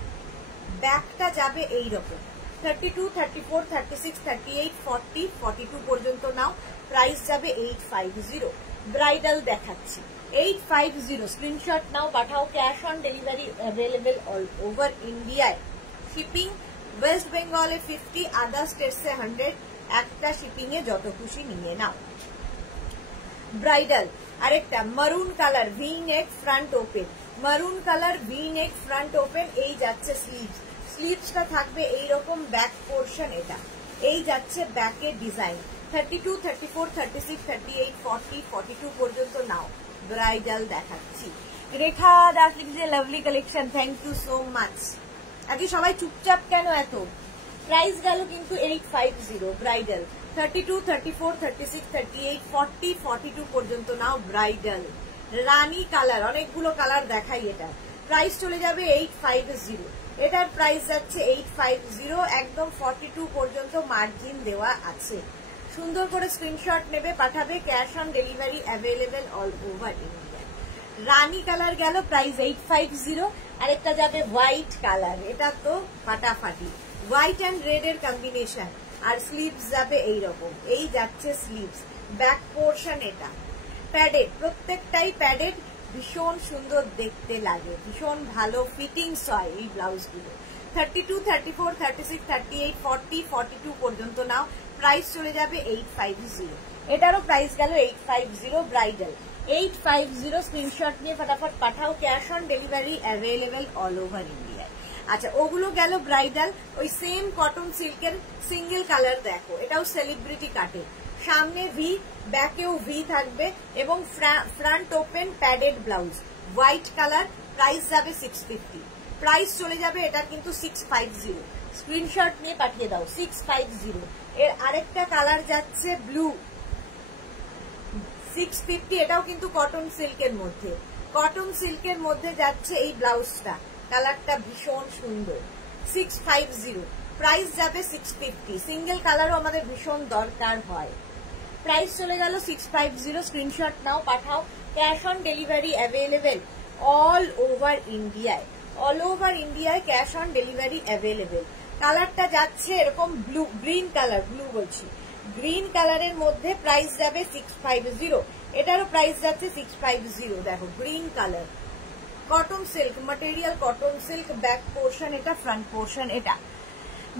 ব্যাকটা যাবে এইরকম। 32, 34, 36, 38, 40, 42 পর্যন্ত নাও, প্রাইস যাবে 850। ব্রাইডাল দেখাচ্ছি 850। স্ক্রিনশট নাও, পাঠাও, cash on delivery available all over ইন্ডিয়ায়। শিপিং ওয়েস্ট বেঙ্গলে 50, আদার স্টেটসে 100। একটা শিপিং এ যত খুশি নিয়ে নাও। ব্রাইডাল আরেকটা মারুন কালার, ভি নেক, ফ্রন্ট ওপেন, মারুন কালার, ভি নেক, ফ্রন্ট ওপেন। এই যাচ্ছে স্লিভস, স্লিভসটা থাকবে এইরকম, ব্যাক পোর্শন এটা। এই যাচ্ছে ব্যাকের ডিজাইন। 32, 34, 36, 38, 40, 42 পর্যন্ত নাও। ব্রাইডাল দেখাচ্ছি। রেখা দাস লিখছে lovely collection, thank you so much. আগে সবাই চুপচাপ কেন এত? প্রাইস গেল কিন্তু 850। ব্রাইডাল 32, 34, 36, 38, 40, 42 পর্যন্ত নাও। ব্রাইডাল রানী কালার, অনেকগুলো কালার দেখাই। এটা প্রাইস চলে যাবে 850। এটার প্রাইস যাচ্ছে 850, একদম 42 পর্যন্ত মার্জিন দেওয়া আছে। সুন্দর করে স্ক্রিনশট নেবে, পাঠাবে, cash on delivery available all over India. Rani colour গেল, প্রাইস 850। আরেকটা যাবে হোয়াইট কালার, এটা তো ফাটাফাটি, হোয়াইট অ্যান্ড রেড এর কম্বিনেশন। আর স্লিভস যাবে এইরকম, এই যাচ্ছে স্লিভস, ব্যাক পোর্শন এটা। প্যাডেড, প্রত্যেকটাই প্যাডেড, ভীষণ সুন্দর দেখতে লাগে, ভীষণ ভালো ফিটিংস হয় এই ব্লাউজগুলো। 32, 34, 36, 38, 40, 42 পর্যন্ত নাও, প্রাইস চলে যাবে 850। এটারও প্রাইস গেল 850। ব্রাইডাল 850। স্ক্রিনশট নিয়ে ফটাফট পাঠাও, cash on delivery available all over ইন্ডিয়ায়। আচ্ছা, ওগুলো গেল ব্রাইডাল। ওই সেম কটন সিল্কের সিঙ্গেল কালার দেখো, এটাও সেলিব্রিটি কাটে, সামনে ভি, ব্যাকেও ভি থাকবে এবং front open padded blouse, white colour. Price যাবে 650। প্রাইস চলে যাবে এটার কিন্তু 650। স্ক্রিনশট নিয়ে পাঠিয়ে দাও 650। এর আরেকটা কালার যাচ্ছে ব্লু, 650। এটাও কিন্তু কটন সিল্কের মধ্যে, কটন সিল্কের মধ্যে যাচ্ছে এই ব্লাউজটা, কালারটা ভীষণ সুন্দর। 650। প্রাইস যাবে 650। সিঙ্গেল কালারও আমাদের ভীষণ দরকার হয়। প্রাইস চলে গেল 650। স্ক্রিনশট নাও, পাঠাও। Cash on delivery available all over ইন্ডিয়ায়, অল ওভার ইন্ডিয়ায় ক্যাশ অন ডেলিভারি অ্যাভেলেবেল। কালারটা যাচ্ছে এরকম ব্লু, গ্রিন কালার, ব্লু বলছি, গ্রিন কালারের মধ্যে। প্রাইস যাবে 650। এটারও প্রাইস যাচ্ছে 650। দেখো green colour, cotton silk material, cotton silk. Back portion এটা, ফ্রন্ট পোর্শন এটা।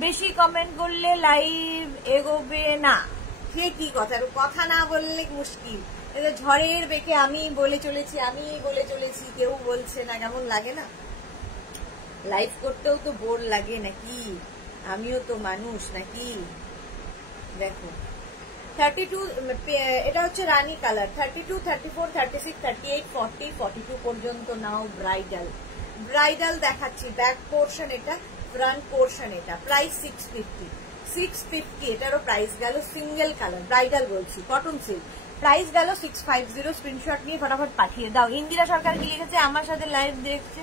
বেশি কমেন্ট করলে লাইভ এগোবে না। সে কি কথা, কথা না বললে মুশকিল। ঝড়ের বেগে আমি বলে চলেছি, আমি বলে চলেছি, কেউ বলছে না, কেমন লাগে না? লাইভ করতেও তো বোর লাগে নাকি? আমিও তো মানুষ নাকি? দেখো 32, এটা হচ্ছে রানী কালার। 32, 34, 36, 38, 40, 42 পর্যন্ত নাও। ব্রাইডাল, ব্রাইডাল দেখাচ্ছি। ব্যাক পোর্শন এটা, ফ্রন্ট পোর্শন এটা। প্রাইস 650। 650। এটারও প্রাইস গেল। সিঙ্গেল কালার, ব্রাইডাল বলছি, কটন সিল্ক। প্রাইস গেল 650। স্ক্রিনশট নিয়ে ফটাফট পাঠিয়ে দাও। ইন্দিরা সরকার কি লিখেছে? আমার সাথে লাইভ দেখছে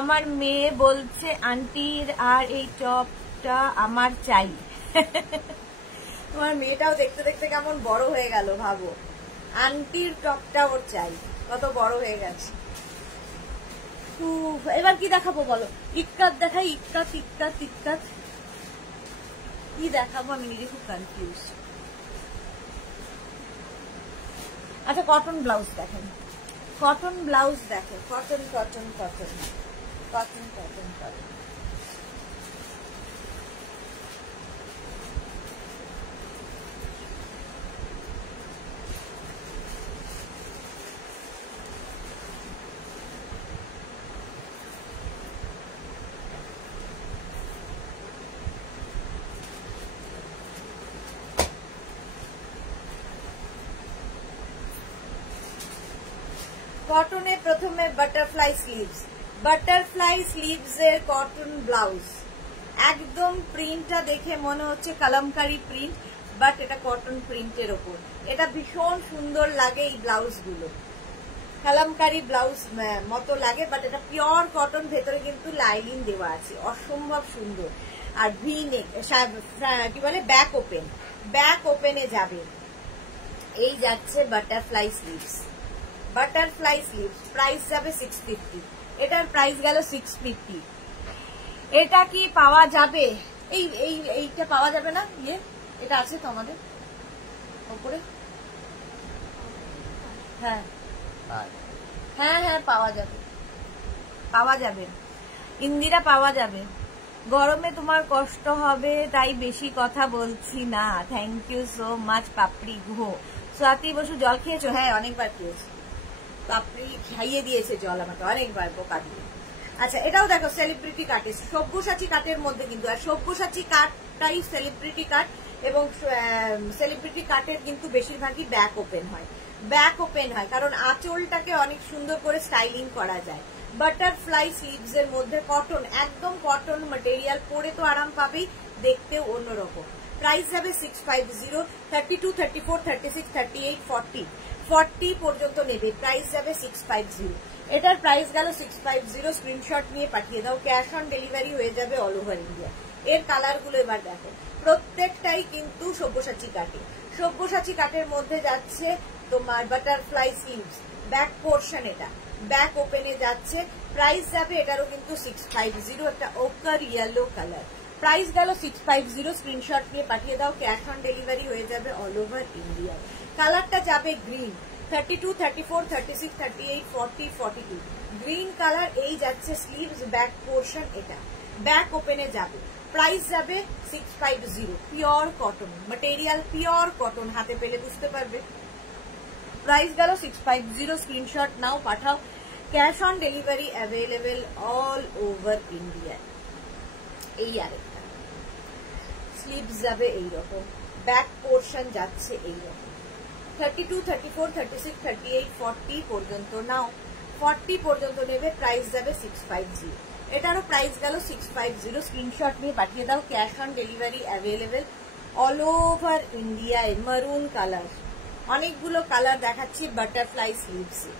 আমার মেয়ে, বলছে আন্টির আর এই টপটা আমার চাই। তোমার মেয়েটাও দেখতে দেখতে কেমন বড় হয়ে গেল, ভাবো। আন্টির টপটা ওর চাই, কত বড় হয়ে গেছে। এবার কি দেখাবো বলো? ইক্কাত দেখাই, ইক্কাত ইক্কাত ইক্কাত। কি দেখাবো আমি নিজে খুব কনফিউজ। আচ্ছা কটন ব্লাউজ দেখেন, কটন ব্লাউজ দেখেন, cotton cotton cotton cotton cotton cotton. কটনে প্রথমে বাটারফ্লাই স্লিভস, বাটারফ্লাই স্লিভস এর কটন ব্লাউজ। একদম প্রিন্টটা দেখে মনে হচ্ছে কালামকারী প্রিন্ট, বাট এটা কটন প্রিন্টের ওপর। এটা ভীষণ সুন্দর লাগে, এই ব্লাউজ গুলো কালামকারী ব্লাউজ মতো লাগে, বাট এটা পিওর কটন। ভেতরে কিন্তু লাইলিন দেওয়া আছে, অসম্ভব সুন্দর। আর ভি নেক, কি বলে, ব্যাক ওপেন, ব্যাক ওপেনে যাবে। এই যাচ্ছে butterfly sleeves, butterfly sleeves. Price যাবে 650। এটার প্রাইস গেল 650। এটা কি পাওয়া যাবে? এইটা পাওয়া যাবে না? এটা আছে তো আমাদের উপরে। হ্যাঁ হ্যাঁ হ্যাঁ, পাওয়া যাবে, পাওয়া যাবে ইন্দিরা, পাওয়া যাবে। গরমে তোমার কষ্ট হবে তাই বেশি কথা বলছি না। থ্যাংক ইউ সো মাচ পাপড়ি গুহ। স্বাতি বসু, জল খেয়েছো? হ্যাঁ অনেকবার খেয়েছি, পাপড়ি খাইয়ে দিয়েছে জল আমাকে অনেকবার, বোকা দিয়ে। আচ্ছা এটাও দেখো সেলিব্রিটি কাটে, সব্যসাচী কাটের মধ্যে কিন্তু। আর সব্যসাচী কাটটাই সেলিব্রিটি কাট, এবং সেলিব্রিটি কাটের কিন্তু বেশিরভাগই ব্যাক ওপেন হয়, ব্যাক ওপেন হয় কারণ আঁচলটাকে অনেক সুন্দর করে স্টাইলিং করা যায়। বাটারফ্লাই স্লিভস এর মধ্যে কটন, একদম কটন ম্যাটেরিয়াল, পরে তো আরাম পাবেই, দেখতেও অন্যরকম। প্রাইস যাবে 650। 32, 34, 36, 38, 40 40 পর্যন্ত নেবে। প্রাইস যাবে 650। এটার প্রাইস গেল 650। স্ক্রিনশট নিয়ে পাঠিয়ে দাও। ক্যাশ অন ডেলিভারি হয়ে যাবে অল ওভার ইন্ডিয়া। এর কালার গুলো এবার দেখো, প্রত্যেকটাই কিন্তু সব্যসাচী কাটে। সব্যসাচী কাটের মধ্যে যাচ্ছে তোমার বাটারফ্লাই স্লিভস, ব্যাক পোর্শন এটা, ব্যাক ওপেনে যাচ্ছে। প্রাইস যাবে এটারও কিন্তু 650। একটা ওকার ইয়েলো কালার। প্রাইস গেল 650। স্ক্রিনশট নিয়ে পাঠিয়ে দাও। ক্যাশ অন ডেলিভারি হয়ে যাবে অল ওভার ইন্ডিয়া। কালারটা যাবে গ্রিন। 32, 34, 36, 38, 40, 42 green colour. এই যাচ্ছে স্লিভস, ব্যাক পোর্শন এটা, ব্যাক ওপেনে যাবে। প্রাইস যাবে 650। Pure cotton material, pure cotton, হাতে পেলে বুঝতে পারবে। প্রাইস গেল 650। স্ক্রিনশট নাও, পাঠাও। Cash on delivery available all over India. এই আরেকটা স্লিভস যাবে এইরকম, ব্যাক পোর্শন যাচ্ছে এইরকম। 32, 34, 36, 38, 40 পর্যন্ত নাও, 40 পর্যন্ত নেবে, প্রাইস যাবে 650। এটারও প্রাইস গেল 650। স্ক্রিনশট নিয়ে পাঠিয়ে দাও। Cash on delivery available all over ইন্ডিয়ায়। মারুন কালার, অনেকগুলো কালার দেখাচ্ছি বাটারফ্লাই স্লিভসে।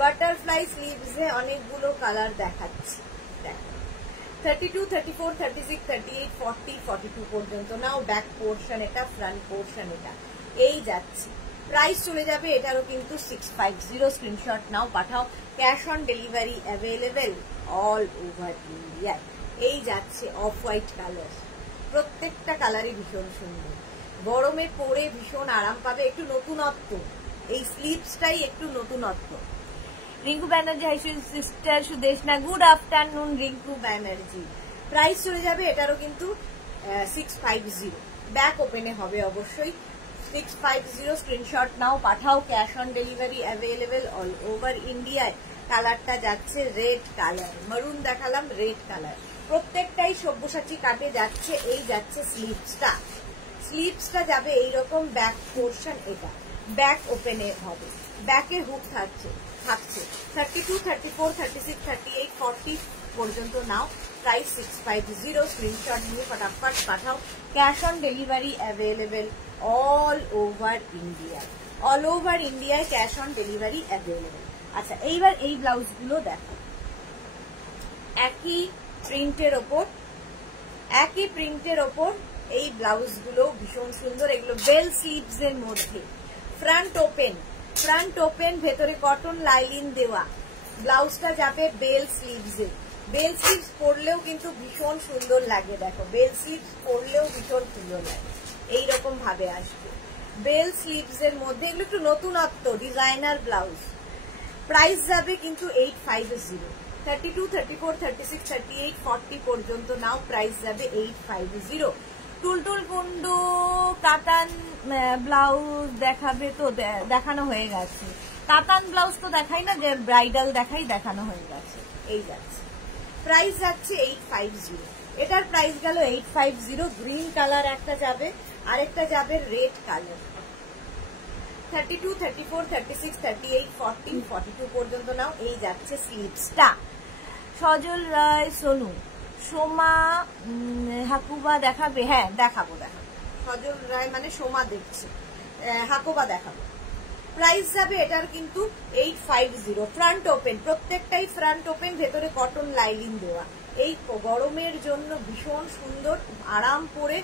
বাটারফ্লাই স্লিভসে অনেকগুলো কালার দেখাচ্ছি। দেখো 32, 34, 36, 38, 40, 42 পর্যন্ত নাও। ব্যাক পোর্শন এটা, ফ্রন্ট পোর্শন এটা, এই যাচ্ছে। প্রাইস চলে যাবে এটারও কিন্তু 650। স্ক্রিনশট নাও, পাঠাও। Cash on delivery available all over India. এই যাচ্ছে অফ হোয়াইট কালার, প্রত্যেকটা কালারই ভীষণ সুন্দর, গরমে পরে ভীষণ আরাম পাবে। একটু নতুনত্ব, এই স্লিভসটাই একটু নতুনত্ব। Rinku Banerjee, high sister Sudeshna, good afternoon Rinku Banerjee. Price চলে যাবে এটারও কিন্তু 650। ব্যাক ওপেনে হবে অবশ্যই। 650 স্ক্রিনশট নাও, পাঠাও। Cash on delivery available all over ইন্ডিয়ায়। কালারটা যাচ্ছে রেড কালার, মারুন দেখালাম, রেড কালার, প্রত্যেকটাই সব্যসাচী কাটে যাচ্ছে। এই যাচ্ছে স্লিভসটা, স্লিভসটা যাবে এইরকম, ব্যাক পোর্শন এটা, ব্যাক ওপেনে হবে, ব্যাকে হুক থাকছে। 32, 34, 36, 38, 40 পর্যন্ত নাও। প্রাইস 650। স্ক্রিনশট নিয়ে ফটাফট পাঠাও। Cash on delivery available all over India. All over ইন্ডিয়ায় ক্যাশ অন ডেলিভারি অ্যাভেলেবেল। আচ্ছা, এইবার এই ব্লাউজগুলো দেখো, একই প্রিন্টের ওপর এই ব্লাউজগুলো ভীষণ সুন্দর। এগুলো বেল স্লিভস এর মধ্যে, ফ্রন্ট ওপেন, ভেতরে কটন লাইলিন দেওয়া। ব্লাউজটা যাবে বেল স্লিভসে। বেল স্লিভস পরলেও কিন্তু ভীষণ সুন্দর লাগে। দেখো, বেল স্লিভস পরলেও ভীষণ সুন্দর লাগে, এইরকম ভাবে আসবে বেল স্লিভস এর মধ্যে। এগুলো একটু নতুনত্ব, ডিজাইনার ব্লাউজ। প্রাইস যাবে কিন্তু 850। 32, 34, 36, 38, 40 পর্যন্ত নাও। প্রাইস যাবে 850। টুলটুল কুন্ডু কাতান ব্লাউজ দেখাবে তো, দেখানো হয়ে গেছে। কাতান ব্লাউজ তো দেখাই না, যে ব্রাইডাল দেখাই, দেখানো হয়ে গেছে। এই যাচ্ছে, প্রাইস যাচ্ছে 850। এটার প্রাইস গেল 850। গ্রিন কালার একটা যাবে, আরেকটা যাবে রেড কালার। 32, 34, 36, 38, 40, 42 পর্যন্ত নাও। এই যাচ্ছে স্লিভসটা। সজল রায়, সোনু, সোমা, হাকুবা দেখাবে? হ্যাঁ, দেখাবো। সজল রায় মানে সোমা দেখছে, হাকুবা দেখাবো। প্রাইস যাবে এটার কিন্তু 850। ফ্রন্ট ওপেন, প্রত্যেকটাই ফ্রন্ট ওপেন, ভেতরে কটন লাইলিন দেওয়া। এই গরমের জন্য ভীষণ সুন্দর, আরাম পরে,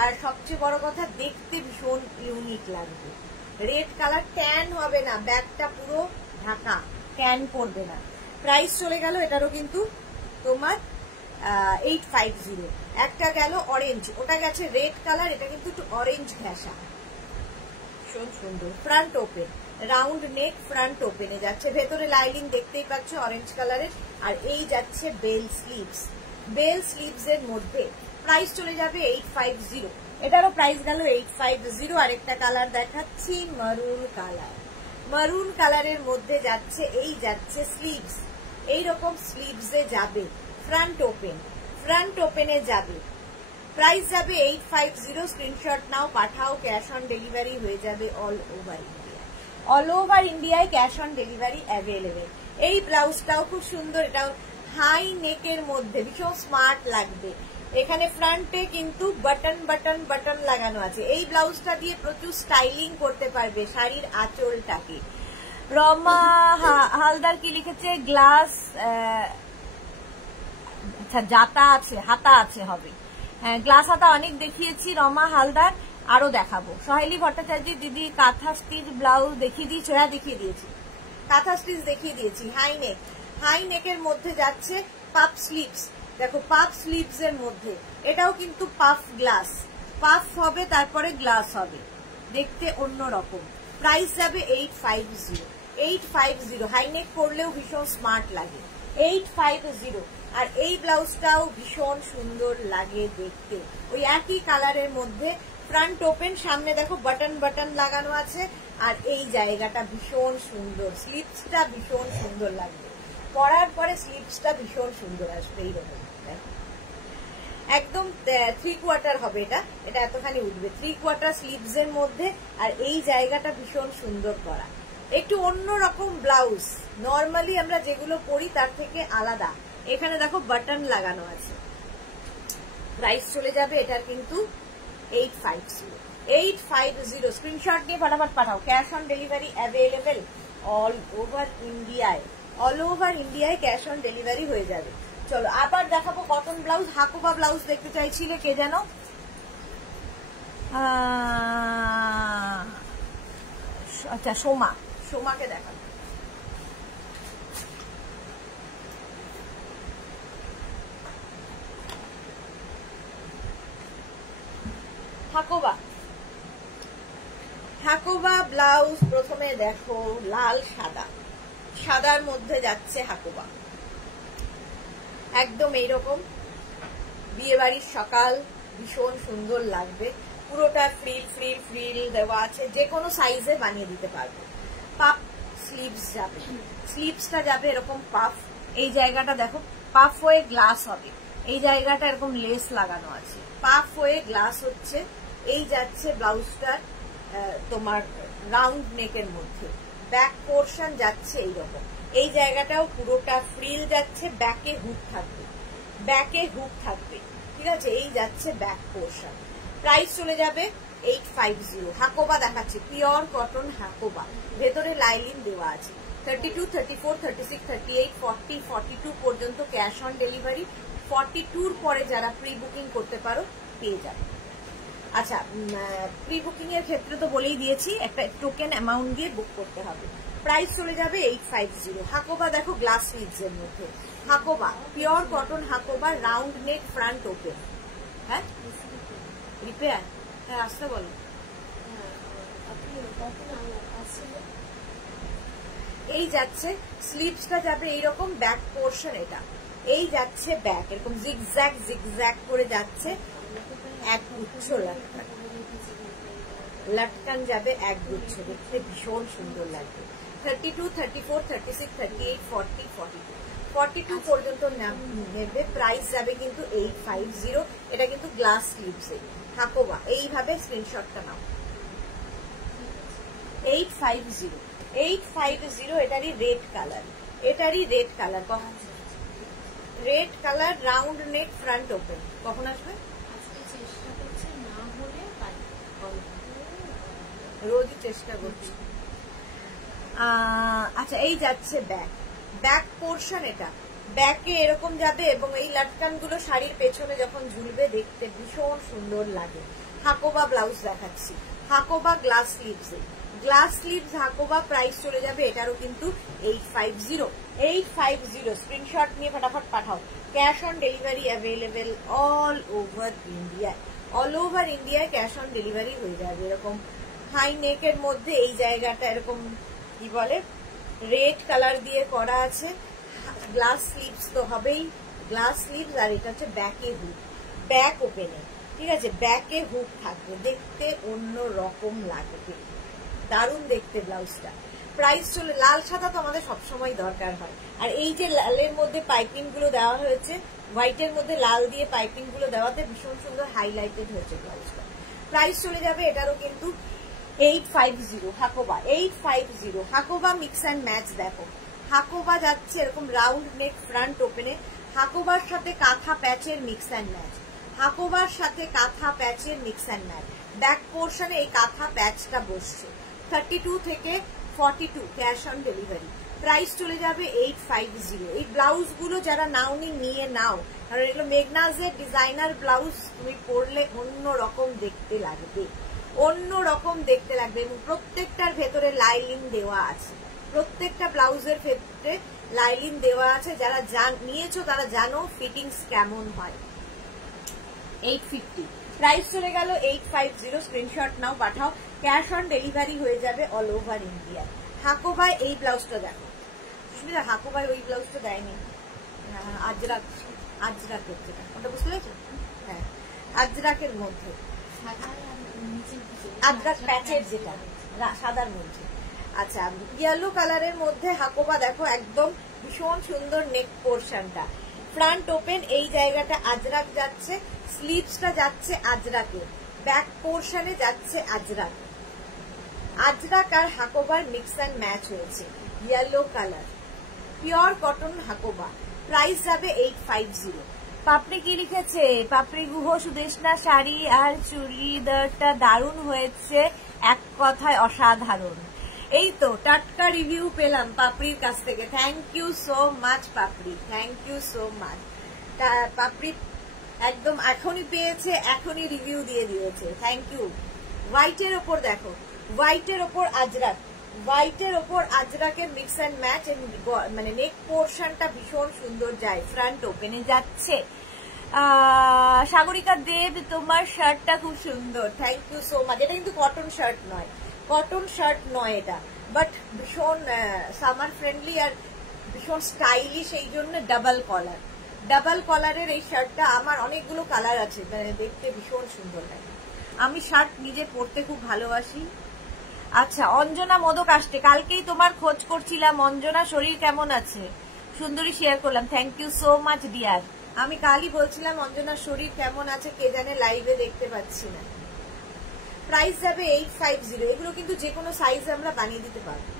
আর সবচেয়ে বড় কথা দেখতে ভীষণ ইউনিক লাগবে। রেড কালার, ট্যান হবে না, ব্যাগটা পুরো ঢাকা, ট্যান পড়বে না। প্রাইস চলে গেল এটারও কিন্তু তোমার 850। একটা গেল অরেঞ্জ, ওটা গেছে রেড কালার, এটা কিন্তু একটু অরেঞ্জ ঘেঁষা, ভীষণ সুন্দর। Front open, round neck, front ওপেনে যাচ্ছে, ভেতরে লাইলিং দেখতেই পাচ্ছ অরেঞ্জ কালারের। আর এই যাচ্ছে বেল স্লিভস এর মধ্যে। প্রাইস চলে যাবে 850। এটারও প্রাইস গেল 850। আরেকটা কালার দেখাচ্ছি, মারুন কালারের মধ্যে যাচ্ছে। এই যাচ্ছে স্লিভস, এইরকম স্লিভসে যাবে, ফ্রন্ট ওপেনে যাবে। প্রাইস যাবে 850। স্ক্রিনশট নাও, পাঠাও। ক্যাশ অন ডেলিভারি হয়ে যাবে অল ওভার ইন্ডিয়ায় ক্যাশ অন ডেলিভারি অ্যাভেলেবেল। এই ব্লাউজটাও খুব সুন্দর, এটাও হাই নেকের মধ্যে, ভীষণ স্মার্ট লাগবে। এখানে ফ্রন্টে কিন্তু বাটন লাগানো আছে। এই ব্লাউজটা দিয়ে প্রচুর স্টাইলিং করতে পারবে শাড়ির আঁচলটাকে। রমা হালদার কি লিখেছে? গ্লাস, আচ্ছা, হাতা আছে হবে। হ্যাঁ, গ্লাস হাতা অনেক দেখিয়েছি রমা হালদার, আরো দেখাবো। সহেলি ভট্টাচার্য, দিদি কাঁথা স্টিচ ব্লাউজ দেখিয়ে দিয়েছি? হ্যাঁ, দেখিয়ে দিয়েছি, কাঁথা স্টিচ দেখিয়ে দিয়েছি। হাই নেকের মধ্যে যাচ্ছে, পাফ স্লিভস। দেখো, পাফ স্লিভস এর মধ্যে, এটাও কিন্তু পাফ হবে, তারপরে গ্লাস হবে, দেখতে অন্যরকম। প্রাইস যাবে 850। হাইনেক পরলেও ভীষণ স্মার্ট লাগে। 850। আর এই ব্লাউজটাও ভীষণ সুন্দর লাগে দেখতে, ওই একই কালারের মধ্যে। ফ্রন্ট ওপেন, সামনে দেখো বাটন লাগানো আছে, আর এই জায়গাটা ভীষণ সুন্দর, স্লিভসটা ভীষণ সুন্দর লাগবে। পরার পরে স্লিভসটা ভীষণ সুন্দর আসবে, এইরকম। একদম 3/4 হবে এটা, এটা এতখানি উঠবে 3/4 স্লিভস এর মধ্যে। আর এই জায়গাটা ভীষণ সুন্দর করা, একটু অন্যরকম ব্লাউজ, নর্মালি আমরা যেগুলো পরি তার থেকে আলাদা। এখানে দেখো বাটন লাগানো আছে। প্রাইস চলে যাবে এটার কিন্তু 850 স্ক্রিনশট নিয়ে ফটাফট পাঠাও। Cash on delivery available all over ইন্ডিয়ায়, অল ওভার ইন্ডিয়ায় ক্যাশ অন ডেলিভারি হয়ে যাবে। চলো আবার দেখাবো কটন ব্লাউজ। হাকোবা ব্লাউজ দেখতে চাইছিলে কে যেন, আচ্ছা সোমা, সোমাকে দেখাবো। হাকোবা, হাকোবা ব্লাউজ প্রথমে দেখো লাল সাদা, সাদার মধ্যে যাচ্ছে হাকোবা, একদম এইরকম বিয়ে বাড়ির সকাল, ভীষণ সুন্দর লাগবে। পুরোটা ফ্রিল ফ্রিল ফ্রিল দেওয়া আছে, যে কোনো সাইজে বানিয়ে দিতে পারবো। পাফ স্লিভস যাবে, স্লিভসটা যাবে এরকম পাফ। এই জায়গাটা দেখো পাফ হয়ে গ্লাস হবে, এই জায়গাটা এরকম লেস লাগানো আছে, পাফ হয়ে গ্লাস হচ্ছে। এই যাচ্ছে ব্লাউজটার তোমার রাউন্ড নেকের মধ্যে, ব্যাক পোর্শন যাচ্ছে এইরকম, এই জায়গাটাও পুরোটা ফ্রিল যাচ্ছে, ব্যাকে হুক থাকবে, ব্যাকে হুক থাকবে, ঠিক আছে। এই যাচ্ছে ব্যাক পোর্শন। প্রাইস চলে যাবে 850। হাকোবা দেখাচ্ছে, পিওর কটন হাকোবা, ভেতরে লাইলিন দেওয়া আছে। 32, 34, 36, 38, 40, 42 পর্যন্ত ক্যাশ অন ডেলিভারি। 42 পরে যারা প্রি বুকিং করতে পারো পেয়ে যাবে। আচ্ছা, প্রি বুকিং এর ক্ষেত্রে তো বলেই দিয়েছি, একটা টোকেন অ্যামাউন্ট দিয়ে বুক করতে হবে। প্রাইস চলে যাবে 850। হাকোবা দেখো গ্লাস স্লিভস এর মধ্যে, Hakoba pure cotton Hakoba, round neck, front open. হ্যাঁ রিপেয়ার, হ্যাঁ আসতে বলো। এই যাচ্ছে স্লিভসটা যাবে এইরকম, ব্যাক পোর্শন এটা, এই যাচ্ছে ব্যাক এরকম জিগজ্যাগ জিগজ্যাগ করে যাচ্ছে, এক গুচ্ছ লাটকান, লাটকান যাবে এক গুচ্ছ, দেখতে ভীষণ সুন্দর লাগবে। 32, 34, 36, 38, 40, 42, 42 পর্যন্ত নেবে। প্রাইস যাবে কিন্তু 850। এটা কিন্তু গ্লাস স্লিভস হাকোবা, এইভাবে স্ক্রিনশটটা নাও। 850, 850। এটারই রেড কালার, এটারই red colour, red colour, round neck, front open. কখন আসবে? রোজই চেষ্টা করছি। আচ্ছা, এই যাচ্ছে ব্যাক, ব্যাক পোর্শন এটা, ব্যাকে এরকম যাবে এবং এই লাটকান গুলো শাড়ির পেছনে যখন ঝুলবে দেখতে ভীষণ সুন্দর লাগে। হাকোবা ব্লাউজ দেখাচ্ছি, hakoba glass sleeves, glass sleeves hakoba. Price চলে যাবে এটারও কিন্তু 850, 850। স্ক্রিনশট নিয়ে ফটাফট পাঠাও। Cash on delivery available all over India, all over ইন্ডিয়ায় ক্যাশ অন ডেলিভারি হয়ে যাবে। এরকম হাই নেকের মধ্যে এই জায়গাটা এরকম কি বলে রেড কালার দিয়ে করা আছে, গ্লাস স্লিভস তো হবেই, গ্লাস স্লিভস। আর এটা হচ্ছে ব্যাকে হুক, ব্যাক ওপেনে, ঠিক আছে, ব্যাকে হুক থাকবে, দেখতে অন্য রকম লাগবে, দারুণ দেখতে ব্লাউজটা। প্রাইস চলে, লাল সাদা তো আমাদের সবসময় দরকার হয়। আর এই যে লালের মধ্যে পাইপিং গুলো দেওয়া হয়েছে, হোয়াইটের মধ্যে লাল দিয়ে পাইপিং গুলো দেওয়াতে ভীষণ সুন্দর হাইলাইটেড হয়েছে ব্লাউজটা। প্রাইস চলে যাবে এটারও কিন্তু 850। Hakoba 850, Hakoba mix and match. দেখো হাকোবা যাচ্ছে এরকম রাউন্ড নেক, ফ্রন্ট ওপেনে, হাকোবার সাথে কাঁথা প্যাচের মিক্স অ্যান্ড ম্যাচ, হাকোবার সাথে কাঁথা প্যাচের মিক্স অ্যান্ড ম্যাচ। ব্যাক পোর্শনে এই কাঁথা প্যাচটা বসছে। 32 থেকে 42 ক্যাশ অন ডেলিভারি। প্রাইস চলে যাবে 850। এই ব্লাউজ গুলো যারা নাওনি নিয়ে নাও, কারণ এগুলো মেঘনাজের ডিজাইনার ব্লাউজ, তুমি পরলে অন্য রকম দেখতে লাগবে, অন্য রকম দেখতে লাগবে। এবং প্রত্যেকটার ভেতরে লাইলিন দেওয়া আছে, প্রত্যেকটা ব্লাউজের ক্ষেত্রে লাইলিন দেওয়া আছে। যারা নিয়েছো তারা জানো ফিটিংস কেমন হয়। 850, প্রাইস চলে গেল 850। স্ক্রিনশট নাও, পাঠাও। ক্যাশ অন ডেলিভারি হয়ে যাবে অল ওভার ইন্ডিয়া। হাকোবাই এই ব্লাউজটা দেখো সুস্মিতা, হাকোবাই ওই ব্লাউজটা দেয়নি, আজরাক, আজরাক হচ্ছে ওটা, বুঝতে পেরেছো? হ্যাঁ, আজরাকের মধ্যে, আজরাক প্যাচের যেটা সাদার মধ্যে। আচ্ছা, ইয়েলো কালারের মধ্যে হাকোবা দেখো, একদম ভীষণ সুন্দর নেক পোর্শনটা। ফ্রন্ট ওপেন, এই জায়গাটা আজরাক যাচ্ছে, স্লিভসটা যাচ্ছে আজরাকে, ব্যাক পোর্শনে যাচ্ছে আজরাক। আজরাক আর হাকোবার মিক্স অ্যান্ড ম্যাচ হয়েছে, yellow colour, pure cotton Hakoba. Price যাবে 850। পাপড়ি কি লিখেছে? পাপড়ি গুহ সুদেশনা শাড়ি আর চুড়িদারটা দারুণ হয়েছে, এক কথায় অসাধারণ। এই তো টাটকা রিভিউ পেলাম পাপড়ির কাছ থেকে, thank you so much Papri, thank you so much. Papri একদম এখনই পেয়েছে, এখনই রিভিউ দিয়ে দিয়েছে, থ্যাংক ইউ। হোয়াইটের ওপর দেখো, হোয়াইটের ওপর আজরাক, হোয়াইটের ওপর আজরাকে মিক্স অ্যান্ড ম্যাচ, মানে নেক পোর্শনটা ভীষণ সুন্দর যায়, ফ্রন্ট ওপেনে যাচ্ছে। সাগরিকা দেব তোমার শার্টটা খুব সুন্দর, থ্যাংক ইউ সো মাচ। এটা কিন্তু কটন শার্ট নয়, কটন শার্ট নয় এটা, বাট ভীষণ সামার ফ্রেন্ডলি আর ভীষণ স্টাইলিশ, এই জন্য ডাবল কলার। ডাবল কলারের এই শার্টটা, আমার অনেকগুলো কালার আছে, মানে দেখতে ভীষণ সুন্দর লাগে। আমি শার্ট নিজে পরতে খুব ভালোবাসি। আচ্ছা, অঞ্জনা মোদক আসছে, কালকেই তোমার খোঁজ করছিলাম। অঞ্জনা শরীর কেমন আছে? সুন্দরী শেয়ার করলাম, thank you so much dear. আমি কালই বলছিলাম অঞ্জনার শরীর কেমন আছে, কে জানে লাইভে দেখতে পাচ্ছি না। প্রাইস যাবে 850। এগুলো কিন্তু যে কোনো সাইজ আমরা বানিয়ে দিতে পারবো।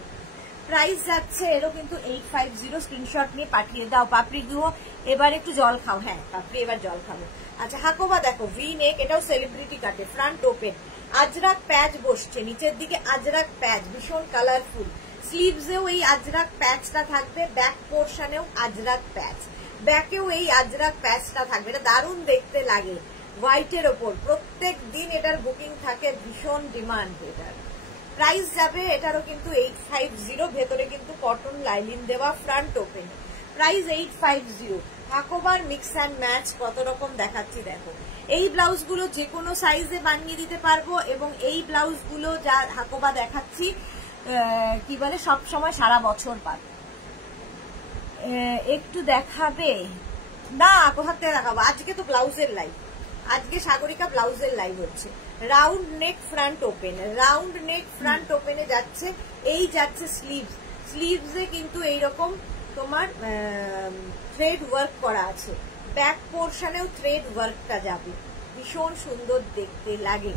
প্রাইস যাচ্ছে এরও কিন্তু 850। স্ক্রিনশট নিয়ে পাঠিয়ে দাও। পাপড়ি গুহ এবার একটু জল খাও। হ্যাঁ পাপড়ি এবার জল খাবো। আচ্ছা, হাকোবা দেখো, ভি নেক, এটাও সেলিব্রিটি কাটে, ফ্রন্ট ওপেন, আজরাক প্যাচ বসছে, নিচের দিকে আজরাক প্যাচ, ভীষণ কালারফুল। স্লিভসেও এই আজরাক প্যাচটা থাকবে, ব্যাক পোর্শনেও আজরাক প্যাচ, ব্যাকেও এই আজরাক প্যাচটা থাকবে। এটা দারুণ দেখতে লাগে হোয়াইটের ওপর, প্রত্যেক দিন এটার বুকিং থাকে, ভীষণ ডিমান্ড এটার। প্রাইস যাবে এটারও কিন্তু 850। ভেতরে কিন্তু কটন লাইলিন দেওয়া, ফ্রন্ট ওপেন, প্রাইস 850। হাকোবার মিক্স অ্যান্ড ম্যাচ কত রকম দেখাচ্ছি দেখো। এই ব্লাউজ গুলো যে কোনো সাইজে বানিয়ে দিতে পারবো, এবং এই ব্লাউজ গুলো যা হাকোবা দেখাচ্ছি কি বলে সব সময় সারা বছর পাবে। একটু দেখাবে না, কোথা থেকে দেখাবো? আজকে তো ব্লাউজের লাইভ, আজকে সাগরিকা ব্লাউজের লাইভ হচ্ছে। Round neck front open, round neck front ওপেনে যাচ্ছে, এই যাচ্ছে স্লিভস, স্লিভসে কিন্তু এইরকম তোমার থ্রেড ওয়ার্ক করা আছে, ব্যাক পোর্শনেও থ্রেড ওয়ার্কটা যাবে, ভীষণ সুন্দর দেখতে লাগে।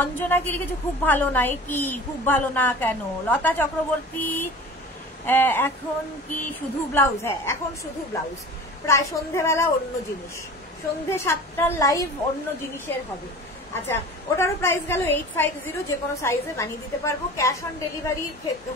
অঞ্জনা কি লিখেছে? খুব ভালো না। কি খুব ভালো না কেন? লতা চক্রবর্তী, এখন কি শুধু ব্লাউজ? হ্যাঁ এখন শুধু ব্লাউজ, প্রায় সন্ধেবেলা অন্য জিনিস, সন্ধে 7টার লাইভ অন্য জিনিসের হবে। আচ্ছা, ওটারও প্রাইস গেল 850। যে কোনো সাইজে বানিয়ে দিতে পারবো। ক্যাশ অন ডেলিভারি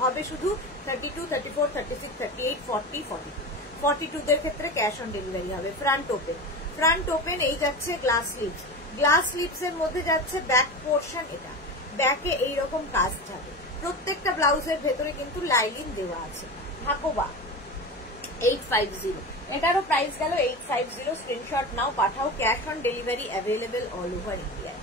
হবে শুধু 32, 34, 36, 38, 40, 42। 42 দের ক্ষেত্রে ক্যাশ অন ডেলিভারি হবে। ফ্রন্ট ওপেন, ফ্রন্ট ওপেন, এই যাচ্ছে গ্লাস স্লিভস, গ্লাস স্লিভস এর মধ্যে যাচ্ছে ব্যাক পোর্শন, এটা ব্যাকে এইরকম কাজ থাকে। প্রত্যেকটা ব্লাউজের ভেতরে কিন্তু লাইলিন দেওয়া আছে। হাকোবা 850, এটারও প্রাইস গেল 850। স্ক্রিনশট নাও, পাঠাও। Cash on delivery available all over ইন্ডিয়ায়।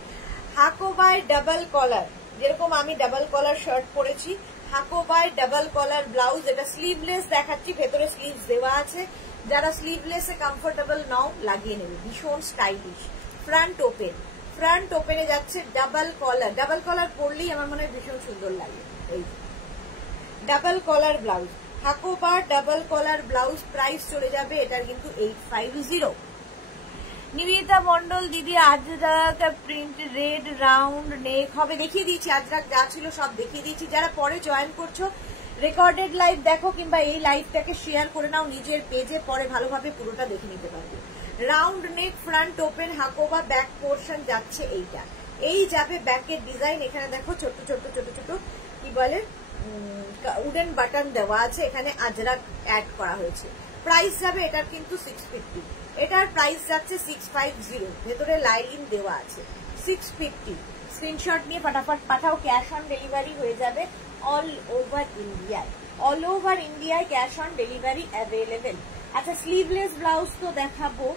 হাকোবায় ডাবল কলার, যেরকম আমি ডাবল কলার শার্ট পরেছি, হাকোবায় ডাবল কলার ব্লাউজ। এটা স্লিভলেস দেখাচ্ছি, ভেতরে স্লিভস দেওয়া আছে। যারা স্লিভলেসে কমফোর্টেবল নাও লাগিয়ে নেবে, ভীষণ স্টাইলিশ। ফ্রন্ট ওপেন, ফ্রন্ট ওপেনে যাচ্ছে ডাবল কলার, ডাবল কলার পরলেই আমার মনে হয় ভীষণ সুন্দর লাগে। এই ডাবল কলার ব্লাউজ, হাকোবার ডাবল কলার ব্লাউজ, প্রাইস চলে যাবে এটার কিন্তু 850। নিবেদিতা মন্ডল দিদি, Ajrak print red round neck হবে, দেখিয়ে দিয়েছি। আজরাক যা ছিল সব দেখিয়ে দিয়েছি। যারা পরে জয়েন করছো, রেকর্ডেড লাইভ দেখো, কিংবা এই লাইভটাকে শেয়ার করে নাও নিজের পেজে, পরে ভালোভাবে পুরোটা দেখে নিতে পারবে। Round neck front open Hakoba, back portion যাচ্ছে এইটা, এই যাবে ব্যাকের ডিজাইন। এখানে দেখো ছোট ছোট ছোট ছোট কি বলে উডেন বাটন দেওয়া আছে, এখানে আজরাক অ্যাড করা হয়েছে। প্রাইস যাবে এটার কিন্তু 650, এটার প্রাইস যাচ্ছে 650। ভেতরে লাইলিন দেওয়া আছে, 650। স্ক্রিনশট নিয়ে ফটাফট পাঠাও। ক্যাশ অন ডেলিভারি হয়ে যাবে অল ওভার ইন্ডিয়ায়, অল ওভার ইন্ডিয়ায় ক্যাশ অন ডেলিভারি অ্যাভেলেবেল। আচ্ছা, স্লিভলেস ব্লাউজ তো দেখাবো,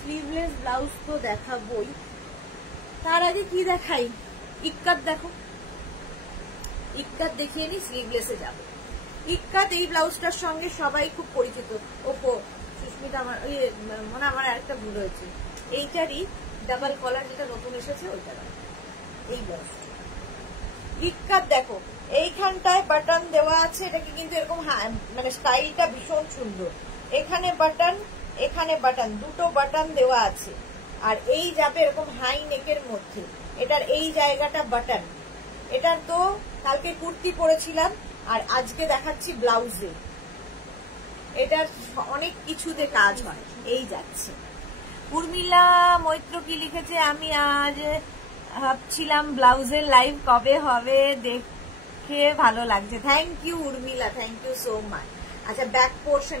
স্লিভলেস ব্লাউজ তো দেখাবোই। তার আগে কি দেখাই? ইক্কাত দেখো, ইক্কাত দেখিয়ে নি, স্লিভলেসে যাবো। ইক্কাত এই ব্লাউজটার সঙ্গে সবাই খুব পরিচিত। ওপো সুস্মিতা, আমার ওই মনে আমার আরেকটা ভুল হয়েছে, এইটারই ডাবল কলার যেটা নতুন এসেছে ওইটা, এই ব্লাউজ। ইক্কাত দেখো, এইখানটায় বাটন দেওয়া আছে, এটাকে কিন্তু এরকম মানে স্টাইলটা ভীষণ সুন্দর। এখানে বাটন, এখানে বাটন, দুটো বাটন দেওয়া আছে। আর এই যাবে এরকম হাই নেকের মধ্যে, এটার এই জায়গাটা বাটন। এটার তো কালকে কুর্তি পরেছিলাম, আর আজকে দেখাচ্ছি ব্লাউজে। এটার অনেক কিছুতে কাজ হয়। এই যাচ্ছে। উর্মিলা মৈত্র কি লিখেছে, আমি আজ ভাবছিলাম ব্লাউজের লাইভ কবে হবে, দেখে ভালো লাগছে। Thank you Urmila, thank you so much. আচ্ছা, ব্যাক পোর্শন,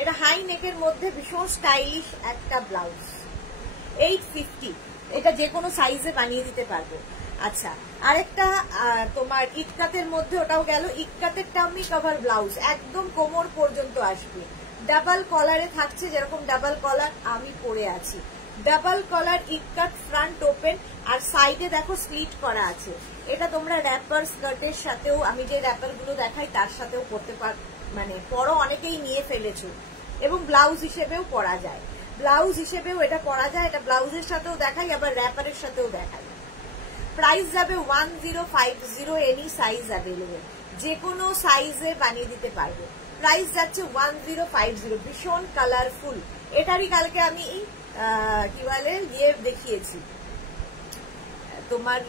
এটা হাই নেকের মধ্যে ভীষণ স্টাইলিশ একটা ব্লাউজ, 850। এটা যে কোনো সাইজে বানিয়ে দিতে পারবো। আচ্ছা, আরেকটা তোমার ইটকাতের মধ্যে, ওটাও গেল। ইটকাতের টামি কভার ব্লাউজ, একদম কোমর পর্যন্ত আসবে, ডাবল কলারে থাকছে, যেরকম ডাবল কলার আমি পরে আছি। ডাবল কলার ইটকাট, ফ্রন্ট ওপেন, আর সাইডে দেখো স্লিট করা আছে। এটা তোমরা র্যাপার স্কার্টের সাথেও, আমি যে র্যাপার গুলো দেখাই তার সাথেও পরতে পার, মানে পরো, অনেকেই নিয়ে ফেলেছো। এবং ব্লাউজ হিসেবেও পরা যায়, ব্লাউজ হিসেবেও এটা পরা যায়। এটা ব্লাউজের সাথেও দেখাই, আবার র্যাপারের সাথেও দেখাই। প্রাইস যাবে 1050, এনি সাইজ অ্যাভেলেবেল, যে কোনো সাইজে বানিয়ে দিতে পারবো। প্রাইস যাচ্ছে 1050, ভীষণ কালারফুল। এটারই কালকে আমি কি বলে ইয়ে দেখিয়েছি, তোমার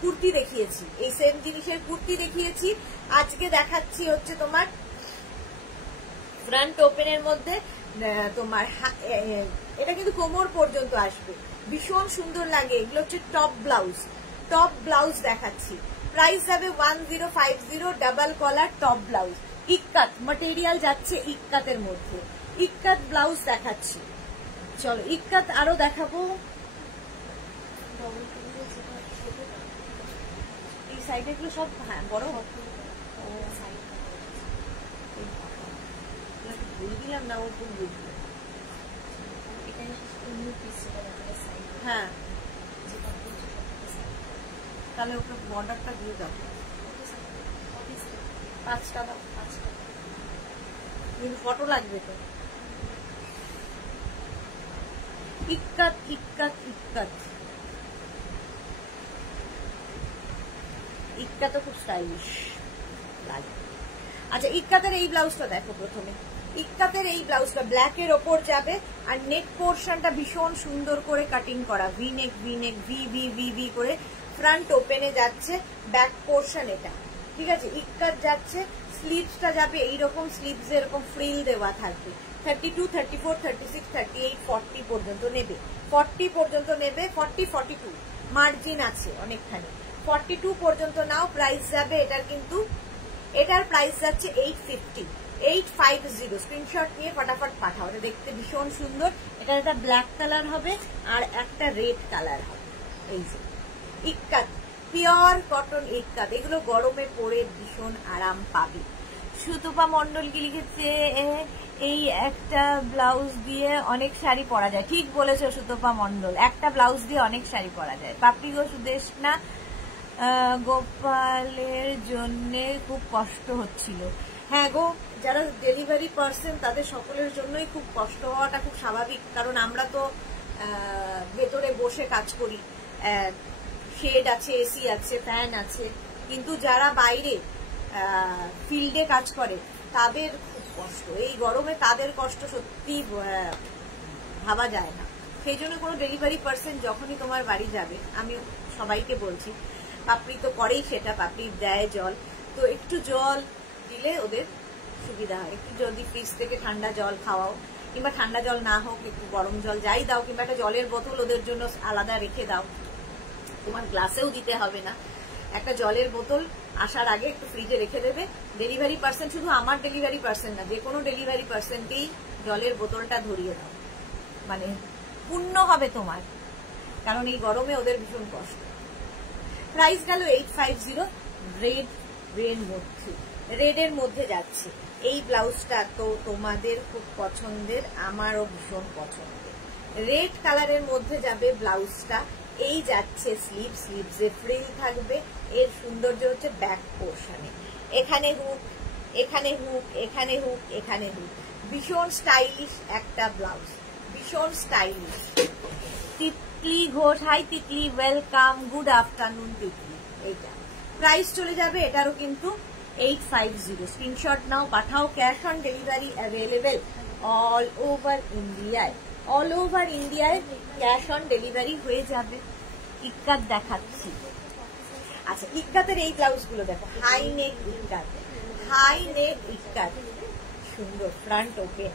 কুর্তি দেখিয়েছি, এই সেম জিনিসের কুর্তি দেখিয়েছি। আজকে দেখাচ্ছি হচ্ছে তোমার ফ্রন্ট ওপেনের মধ্যে, তোমার এটা কিন্তু কোমর পর্যন্ত আসবে, ভীষণ সুন্দর লাগে। এগুলো হচ্ছে টপ ব্লাউজ, টপ ব্লাউজ দেখাচ্ছি। প্রাইস যাবে 1050, ডাবল কলার টপ ব্লাউজ। ইক্কাত ম্যাটেরিয়াল যাচ্ছে ইক্কাতের মধ্যে, ইক্কাত ব্লাউজ দেখাচ্ছি। চলো ইক্কাত আরো দেখাবো। এই সাইডে গুলো সব বড় ভুল দিলাম না, ও ভুল বুঝলো। হ্যাঁ, তাহলে ওকে বর্ডারটা দিয়ে দাও, 5টা দাও, 5টা কিন্তু ফটো লাগবে তো। ইক্কাত ইক্কাত ইক্কাত, ইক্কাত খুব স্টাইলিশ লাগে। আচ্ছা, ইক্কাতের এই ব্লাউজটা দেখো প্রথমে। ইক্কাতের এই ব্লাউজটা ব্ল্যাকের ওপর যাবে, আর নেক পোর্শনটা ভীষণ সুন্দর করে কাটিং করা, ভি নেক, ভি নেক, ভি ভি ভি ভি করে ফ্রন্ট ওপেনে যাচ্ছে। ব্যাক পোর্শন এটা, ঠিক আছে। ইক্কাত যাচ্ছে, স্লিভসটা যাবে এইরকম, স্লিভস এরকম ফ্রিল দেওয়া থাকবে। 32, 34, 36, 38, 40 পর্যন্ত নেবে, 40 পর্যন্ত নেবে, 40, 42 মার্জিন আছে অনেকখানি। 42 পর্যন্ত নাও। প্রাইস যাবে এটার, কিন্তু এটার প্রাইস যাচ্ছে 850, 850। স্ক্রিনশট নিয়ে ফটাফট পাঠাও। এটা দেখতে ভীষণ সুন্দর। এটা একটা ব্ল্যাক কালার হবে আর একটা রেড কালার হবে। এই যে ইক্কাত, পিওর কটন ইক্কাত, এগুলো গরমে পরে ভীষণ আরাম পাবে। সুতপা মন্ডল কি লিখেছে, এই একটা ব্লাউজ দিয়ে অনেক শাড়ি পরা যায়। ঠিক বলেছো সুতপা মন্ডল, একটা ব্লাউজ দিয়ে অনেক শাড়ি পরা যায়। পাপড়ি গো সুদেশনা, গোপালের জন্য খুব কষ্ট হচ্ছিল। হ্যাঁ গো, যারা ডেলিভারি পার্সন তাদের সকলের জন্যই খুব কষ্ট হওয়াটা খুব স্বাভাবিক, কারণ আমরা তো ভেতরে বসে কাজ করি, শেড আছে, এসি আছে, ফ্যান আছে, কিন্তু যারা বাইরে ফিল্ডে কাজ করে তাদের খুব কষ্ট। এই গরমে তাদের কষ্ট সত্যি ভাবা যায় না। সেই জন্য কোনো ডেলিভারি পার্সন যখনই তোমার বাড়ি যাবে, আমি সবাইকে বলছি, পাপড়ি তো করেই সেটা, পাপড়ি দেয় জল, তো একটু জল দিলে ওদের সুবিধা হয়। একটু যদি ফ্রিজ থেকে ঠান্ডা জল খাওয়াও, কিংবা ঠান্ডা জল না হোক একটু গরম জল যাই দাও, কিংবা একটা জলের বোতল ওদের জন্য আলাদা রেখে দাও, তোমার গ্লাসেও দিতে হবে না, একটা জলের বোতল আসার আগে একটু ফ্রিজে রেখে দেবে। ডেলিভারি পার্সন, শুধু আমার ডেলিভারি পার্সন না, যে কোনো ডেলিভারি পার্সনকেই জলের বোতলটা ধরিয়ে দাও, মানে পুণ্য হবে তোমার, কারণ এই গরমে ওদের ভীষণ কষ্ট। প্রাইস গেল 850, রেডের মধ্যে যাচ্ছে। এই ব্লাউজটা তো তোমাদের খুব পছন্দের, আমারও ভীষণ পছন্দের। রেড কালারের মধ্যে যাবে ব্লাউজটা। এই যাচ্ছে স্লিভ, স্লিভসে ফ্রিল থাকবে। এর সৌন্দর্য হচ্ছে ব্যাক পোর্শনে, এখানে হুক, এখানে হুক, এখানে হুক, এখানে হুক, ভীষণ স্টাইলিশ একটা ব্লাউজ, ভীষণ stylish. Titli Ghosh, hi Titli, welcome, good afternoon Titli. এইটা প্রাইস চলে যাবে এটারও কিন্তু 850। স্ক্রিনশট নাও, পাঠাও। Cash on delivery available, all over ইন্ডিয়ায়, অল ওভার ইন্ডিয়ায় ক্যাশ অন ডেলিভারি হয়ে যাবে। ইক্কাত দেখাচ্ছি। আচ্ছা, ইক্কাতের এই ব্লাউজ গুলো দেখো, হাই নেক ইক্কাত, হাই নেক ইক্কাত, সুন্দর ফ্রন্ট ওপেন,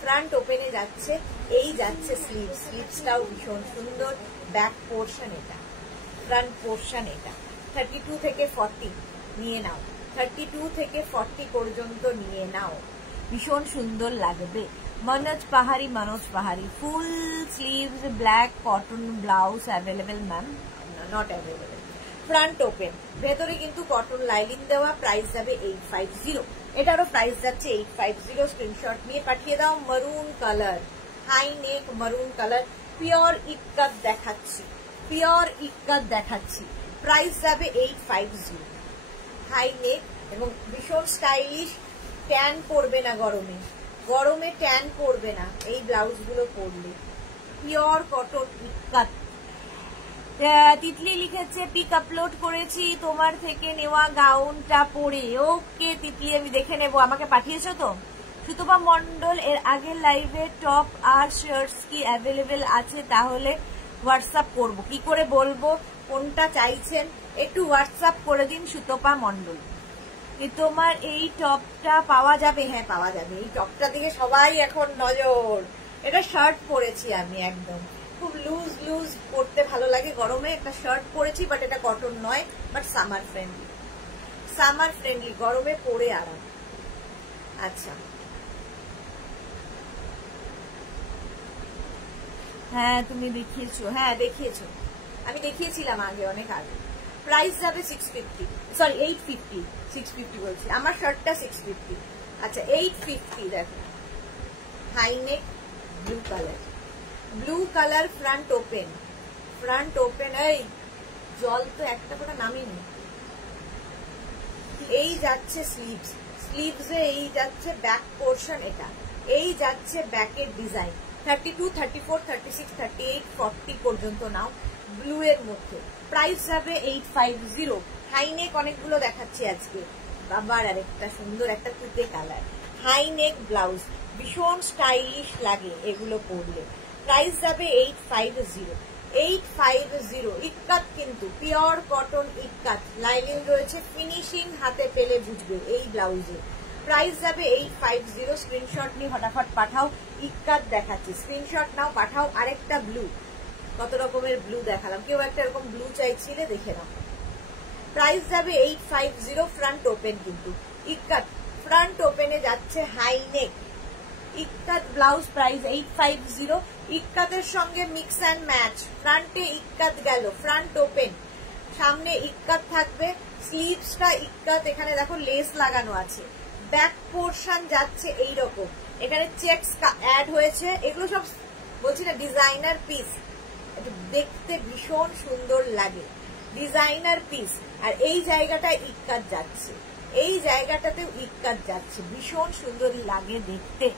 ফ্রন্ট ওপেনে যাচ্ছে, এই যাচ্ছে স্লিভ, স্লিভসটাও ভীষণ সুন্দর, ব্যাক পোর্শন এটা, ফ্রন্ট পোর্শন এটা। 32 থেকে 40 নিয়ে নাও, 32 থেকে 40 পর্যন্ত নিয়ে নাও, ভীষণ সুন্দর লাগবে। মনোজ পাহাড়ি, মনোজ পাহাড়ি, ফুল sleeves black cotton blouse available ma'am, not available. Front open, ভেতরে কিন্তু কটন লাইনিং দেওয়া, প্রাইস যাবে 850। এটারও প্রাইস যাচ্ছে 850। স্ক্রিনশট নিয়ে পাঠিয়ে দাও। মারুন কালার, হাই নেক মারুন কালার, পিওর ইক্কাত দেখাচ্ছি, পিওর ইক্কাত দেখাচ্ছি, প্রাইস যাবে 850। হাই নেক এবং ভীষণ স্টাইলিশ, ট্যান পড়বে না গরমে, গরমে ট্যান পড়বে না এই ব্লাউজ গুলো পরলে। পিওর কটন ইক্কাত। তিতলি লিখেছে পিক আপলোড করেছি তোমার থেকে নেওয়া গাউনটা পরে। ওকে তিতলি, আমি দেখে নেব, আমাকে পাঠিয়েছো তো। সুতপা মন্ডল, এর আগের লাইভে টপ আর শার্টস কি অ্যাভেলেবেল আছে? তাহলে হোয়াটসঅ্যাপ করব, কি করে বলবো কোনটা চাইছেন, একটু হোয়াটসঅ্যাপ করে দিন সুতপা মন্ডল। তোমার এই টপটা পাওয়া যাবে? হ্যাঁ পাওয়া যাবে, এই টপটা দিকে সবাই এখন নজর। এটা শার্ট পরেছি আমি, একদম খুব লুজ লুজ পরতে ভালো লাগে গরমে, একটা শার্ট পরেছি, বাট এটা কটন নয়, but summer friendly, summer friendly, গরমে পরে আরাম। আচ্ছা, হ্যাঁ তুমি দেখিয়েছো, হ্যাঁ দেখিয়েছো, আমি দেখিয়েছিলাম আগে, অনেক আগে। প্রাইস যাবে 650, সরি 850, 650 বলছি, আমার শার্টটা 650। আচ্ছা 850, দেখো high neck blue colour, blue colour, front open, front open, এই জল তো একটা করে নামিনি। এই যাচ্ছে স্লিভস, স্লিভসে এই যাচ্ছে ব্যাক পোর্শন, এটা এই যাচ্ছে ব্যাকের ডিজাইন। 32, 34, 36, 38, 40 পর্যন্ত নাও, ব্লু এর মধ্যে। প্রাইস যাবে 850। হাইনেক অনেকগুলো দেখাচ্ছি আজকে, আবার আরেকটা সুন্দর একটা তুতে কালার, হাইনেক ব্লাউজ, ভীষণ স্টাইলিশ লাগে এগুলো পরলে। প্রাইস যাবে 850, 850। ইক্কাত কিন্তু পিওর কটন ইক্কাত, লাইনিং রয়েছে, ফিনিশিং হাতে পেলে বুঝবে এই ব্লাউজে। প্রাইস যাবে 850। স্ক্রিনশট নিয়ে ফটাফট পাঠাও, ইক্কাত দেখাচ্ছি, স্ক্রিনশট নাও, পাঠাও। আরেকটা ব্লু, কত রকমের ব্লু দেখালাম, কেউ একটা এরকম ব্লু চাইছিলে, দেখে নাও। প্রাইস যাবে 850। ফ্রন্ট ওপেন কিন্তু ইক্কাত, ফ্রন্ট ওপেনে যাচ্ছে high neck ikat blouse, price 850। ইক্কাতের সঙ্গে মিক্স অ্যান্ড ম্যাচ, ফ্রন্টে ইক্কাত গেল, ফ্রন্ট ওপেন, সামনে ইক্কাত থাকবে, স্লিভসটা ইক্কাত, এখানে দেখো লেস লাগানো আছে, ব্যাক পোর্শন যাচ্ছে এইরকম, এখানে চেকস অ্যাড হয়েছে, এগুলো সব বলছি না ডিজাইনার পিস, দেখতে ভীষণ সুন্দর লাগে, ডিজাইনার পিস। আর এই জায়গাটায় ইক্কাত যাচ্ছে, এই জায়গাটাতেও ইক্কাত যাচ্ছে, ভীষণ সুন্দর লাগে দেখতে।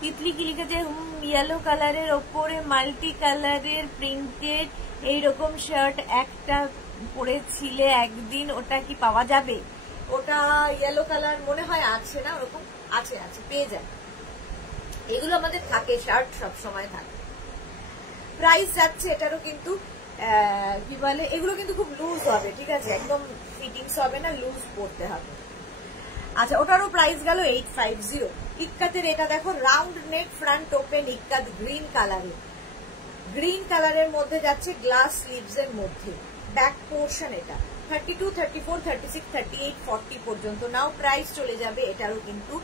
তিতলি কি লিখেছে, ইয়েলো কালারের ওপরে মাল্টি কালারের প্রিন্টেড এইরকম শার্ট একটা পরেছিলে একদিন, ওটা কি পাওয়া যাবে? ওটা ইয়েলো কালার মনে হয় আছে না, ওরকম আছে, আছে, পেয়ে যায়, এগুলো আমাদের থাকে, শার্ট সব সময় থাকে। প্রাইস যাচ্ছে এটারও কিন্তু কি বলে, এগুলো কিন্তু খুব লুজ হবে, ঠিক আছে, একদম ফিটিংস হবে না, লুজ পরতে হবে। আচ্ছা, ওটারও প্রাইস গেল 850। ইক্কাতের এটা দেখো, রাউন্ড নেক, ফ্রন্ট ওপেন ইক্কাত, গ্রিন কালারের, গ্রিন কালারের মধ্যে যাচ্ছে, গ্লাস স্লিভস এর মধ্যে, ব্যাক পোর্শন এটা। 32, 34, 36, 38, 40 পর্যন্ত নাও, প্রাইস চলে যাবে এটারও কিন্তু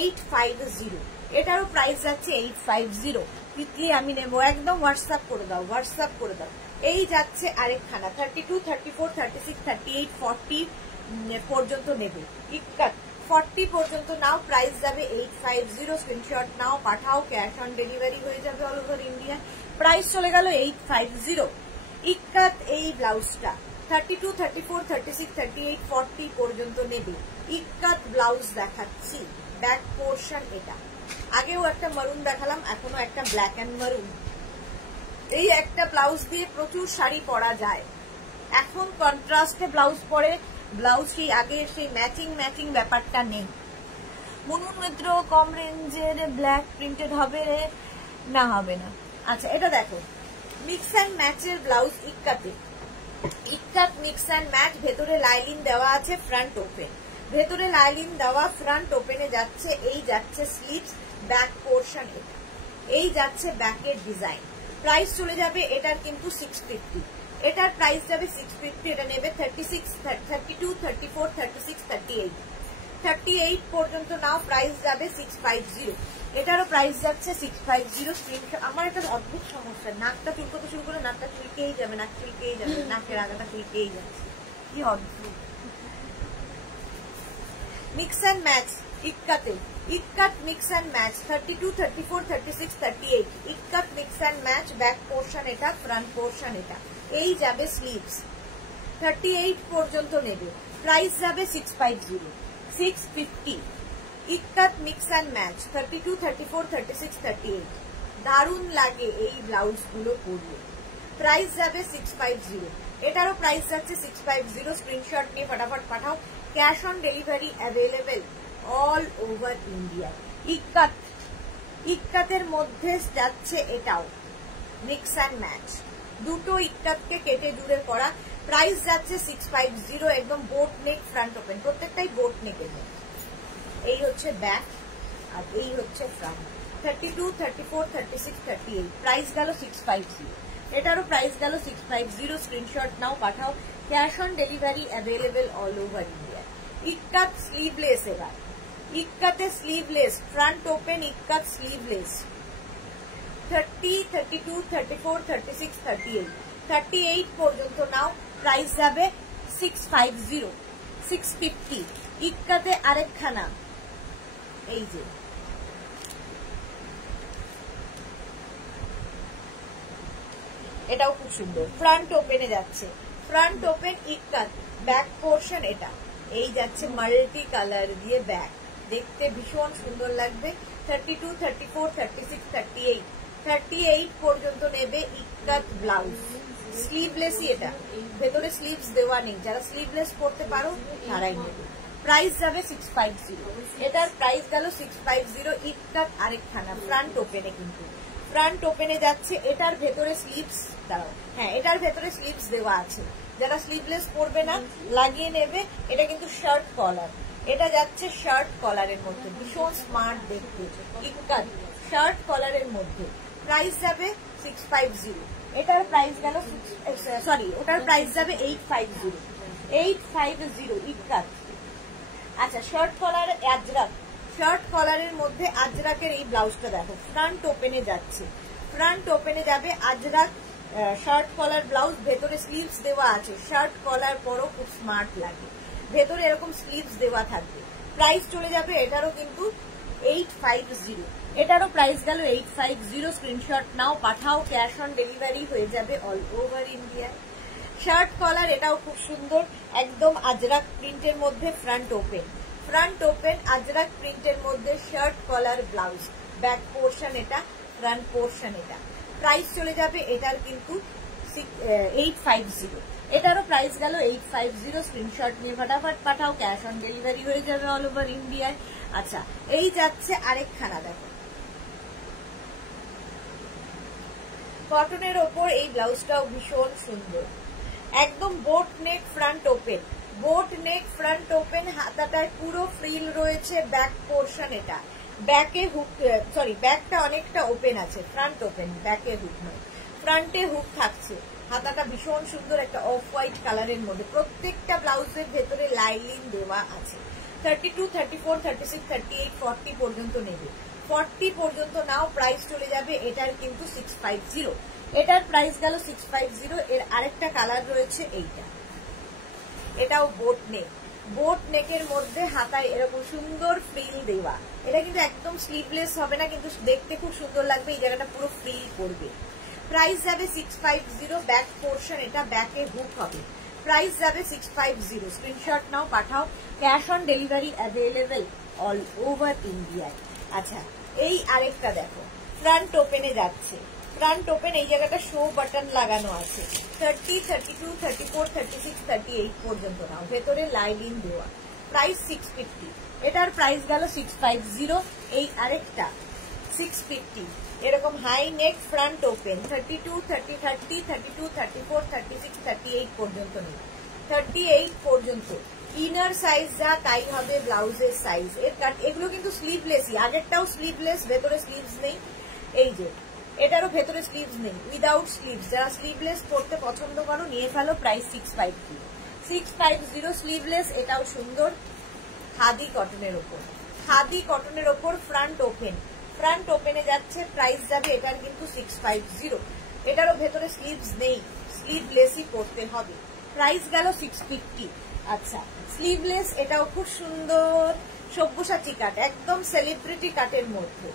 850। এটারও প্রাইস যাচ্ছে 850। তিতলি আমি নেবো, একদম হোয়াটসঅ্যাপ করে দাও, হোয়াটসঅ্যাপ করে দাও। এই যাচ্ছে আরেকখানা, 32, 34, 36, 38, 40 পর্যন্ত নেবে, ইক্কাত 40 পর্যন্ত নাও, প্রাইস যাবে 850। স্ক্রিনশট নাও, পাঠাও, ক্যাশ অন ডেলিভারি হয়ে যাবে অল ওভার ইন্ডিয়া। প্রাইস চলে গেল 850। ইক্কাত এই ব্লাউজটা 32, 34, 36, 38, 40 পর্যন্ত নেবে, ইক্কাত ব্লাউজ দেখাচ্ছি, ব্যাক পোর্শন এটা। আগেও একটা মারুন দেখালাম, এখনো একটা ব্ল্যাক অ্যান্ড মারুন। এই একটা ব্লাউজ দিয়ে প্রচুর শাড়ি পরা যায়, এখন কন্ট্রাস্টে ব্লাউজ পরে, ব্লাউজ সেই আগে সেই ম্যাচিং ম্যাচিং ব্যাপারটা নেই। মুনমুন মিত্র কম রেঞ্জের ব্ল্যাক প্রিন্টেড হবে না, হবে না। আচ্ছা এটা দেখো, মিক্স অ্যান্ড ম্যাচের ব্লাউজ ইক্কাতে, ইক্কাত মিক্স অ্যান্ড ম্যাচ, ভেতরে লাইলিন দেওয়া আছে, ফ্রন্ট ওপেন, ভেতরে লাইলিন দেওয়া, ফ্রন্ট ওপেনে যাচ্ছে, এই যাচ্ছে স্লিভস, ব্যাক পোর্শন এটা, এই যাচ্ছে ব্যাকের ডিজাইন। প্রাইস চলে যাবে এটার কিন্তু 650, এটার প্রাইস যাবে 650, এটা নেবে 36, 32, 34, 36, 38, 38 পর্যন্ত নাও, প্রাইস যাবে 650, এটারও প্রাইস যাচ্ছে 650। স্ক্রিনশট। আমার একটা অদ্ভুত সমস্যা, নাকটা চুলকোতে শুরু করে নাকটা চুলকেই যাবে, নাক চুলকেই যাবে, নাকের আগাটা চুলকেই যাচ্ছে, কি অদ্ভুত। মিক্স অ্যান্ড ম্যাচ ইক্কাতে, ikat mix and match 32, 34, 36, 38, ikat mix and match, back portion এটা, ফ্রন্ট পোর্শন এটা, এই যাবে স্লিভস, 38 পর্যন্ত নেবে, প্রাইস যাবে 650, 650। ইক্কাত মিক্স অ্যান্ড ম্যাচ 32, 34, 36, 38, দারুণ লাগে এই ব্লাউজ গুলো পরলে, প্রাইস যাবে 650, এটারও প্রাইস যাচ্ছে 650। স্ক্রিনশট নিয়ে ফটাফট পাঠাও, cash on delivery available all over India. Ikat, ইক্কাতের মধ্যে যাচ্ছে এটাও মিক্স অ্যান্ড ম্যাচ, দুটো ইক্কাতকে কেটে জুড়ে করা, প্রাইস যাচ্ছে 650, একদম বোট নেক, ফ্রন্ট ওপেন, প্রত্যেকটাই বোট নেকের মধ্যে। এই হচ্ছে ব্যাক আর এই হচ্ছে ফ্রন্ট, 32, 34, 36, 38, প্রাইস গেল 650, এটারও প্রাইস গেল 650। স্ক্রিনশট নাও পাঠাও, cash on delivery available all over India. Ikat sleeveless, এবার ইক্কাতে sleeveless, front open ikat sleeveless, 30, 32, 34, 36, 38, 38 পর্যন্ত নাও, প্রাইস যাবে 650, 650। ইক্কাতে আরেকখানা, এই যে এটাও খুব সুন্দর, ফ্রন্ট ওপেনে যাচ্ছে, ফ্রন্ট ওপেন ইক্কাত, ব্যাক পোর্শন এটা, এই যাচ্ছে মাল্টি কালার দিয়ে ব্যাক, দেখতে ভীষণ সুন্দর লাগবে। 32, 34, 36, 38, 38 পর্যন্ত নেবে ইক্কাত ব্লাউজ, স্লিভলেসই এটা, ভেতরে স্লিভস দেওয়া নেই, যারা স্লিভলেস পরতে পারো তারাই নেবে, প্রাইস যাবে 650, এটার প্রাইস গেল 650। ইক্কাত আরেকখানা, ফ্রন্ট ওপেনে, কিন্তু ফ্রন্ট ওপেনে যাচ্ছে, এটার ভেতরে স্লিভস, দাঁড়াও, হ্যাঁ এটার ভেতরে স্লিভস দেওয়া আছে, যারা স্লিভলেস পরবে না লাগিয়ে নেবে, এটা কিন্তু শার্ট কলার, এটা যাচ্ছে শার্ট কলারের মধ্যে, ভীষণ স্মার্ট দেখতে, ইক্কাত শার্ট কলারের মধ্যে, প্রাইস যাবে 650, এটার প্রাইস গেল সরি ওটার প্রাইস যাবে 850, 850 ইক্কাত। আচ্ছা শার্ট কলার আজরাক, শার্ট কলারের মধ্যে আজরাকের এই ব্লাউজটা দেখো, ফ্রন্ট ওপেনে যাচ্ছে, ফ্রন্ট ওপেনে যাবে আজরাক শার্ট কলার ব্লাউজ, ভেতরে স্লিভস দেওয়া আছে, শার্ট কলার পরও খুব স্মার্ট লাগে, ভেতরে এরকম স্লিভস দেওয়া থাকবে, প্রাইস চলে যাবে এটারও কিন্তু 850, এটারও প্রাইস গেল 850। স্ক্রিনশট নাও পাঠাও, ক্যাশ অন ডেলিভারি হয়ে যাবে all over India. Shirt collar, এটাও খুব সুন্দর, একদম আজরাক প্রিন্টের মধ্যে, front open, front open Ajrak প্রিন্টের মধ্যে shirt collar blouse, back portion এটা, ফ্রন্ট পোর্শন এটা, প্রাইস চলে যাবে এটার কিন্তু 850, এটারও প্রাইস গেল 850। স্ক্রিনশট নিয়ে ফটাফট পাঠাও, ক্যাশ অন ডেলিভারি হয়ে যাবে অল ওভার ইন্ডিয়ায়। আচ্ছা এই যাচ্ছে আরেকখানা, দেখো কটনের ওপর এই ব্লাউজটাও ভীষণ সুন্দর, একদম বোট নেক, ফ্রন্ট ওপেন, বোট নেক, ফ্রন্ট ওপেন, হাতাটায় পুরো ফ্রিল রয়েছে, ব্যাক পোর্শন এটা, ব্যাকে হুক, সরি ব্যাকটা অনেকটা ওপেন আছে, ফ্রন্ট ওপেন, ব্যাকে হুক নয়, ফ্রন্টে হুক থাকছে, হাতাটা ভীষণ সুন্দর একটা অফ হোয়াইট কালারের মধ্যে, প্রত্যেকটা ব্লাউজের ভেতরে লাইলিন দেওয়া আছে, 32, 34, 36, 38, 40 পর্যন্ত নেবে, 40 পর্যন্ত নাও, প্রাইস চলে যাবে এটার কিন্তু 650, এটার প্রাইস গেল 650। এর আরেকটা কালার রয়েছে এইটা, এটাও বোট নেক, বোট নেকের মধ্যে হাতায় এরকম সুন্দর ফ্রিল দেওয়া, এটা কিন্তু একদম স্লিভলেস হবে না, কিন্তু দেখতে খুব সুন্দর লাগবে, এই জায়গাটা পুরো ফ্রিল করবে, প্রাইস যাবে 650। ব্যাক পোর্শন এটা, ব্যাকে হুক হবে, প্রাইস যাবে 650। স্ক্রিনশট নাও পাঠাও, cash on delivery available all over ইন্ডিয়ায়। আচ্ছা এই আরেকটা দেখো, ফ্রন্ট ওপেনে যাচ্ছে, ফ্রন্ট ওপেন, এই জায়গাটা শো বাটন লাগানো আছে, 30, 32, 34, 36, 38 পর্যন্ত নাও, ভেতরে লাইলিন দেওয়া, প্রাইস 650, এটার প্রাইস গেল 650। এই আরেকটা 650, এরকম হাই নেক ফ্রন্ট ওপেন 32, 30, 30, 32, 34, 36, 38 পর্যন্ত নেই, 38 পর্যন্ত। ইনার সাইজ যা তাই হবে ব্লাউজের সাইজ। এগুলো কিন্তু স্লিভলেসই, আগেরটাও স্লিভলেস, ভেতরে স্লিভস নেই। এই যে এটারও ভেতরে স্লিভস নেই, উইদাউট স্লিভস। যারা স্লিভলেস পড়তে পছন্দ করো নিয়ে ফেলো, প্রাইস 650, 650 স্লিভলেস। এটাও সুন্দর, খাদি কটনের ওপর, খাদি কটনের ওপর ফ্রন্ট ওপেন, ফ্রন্ট ওপেনে যাচ্ছে, প্রাইস যাবে এটার কিন্তু 650। এটারও ভেতরে স্লিভস নেই, স্লিভলেসই পড়তে হবে, প্রাইস গেল 650। আচ্ছা, স্লিভলেস এটাও খুব সুন্দর, সব্যসাচী কাট, একদম সেলিব্রিটি কাটের মধ্যে,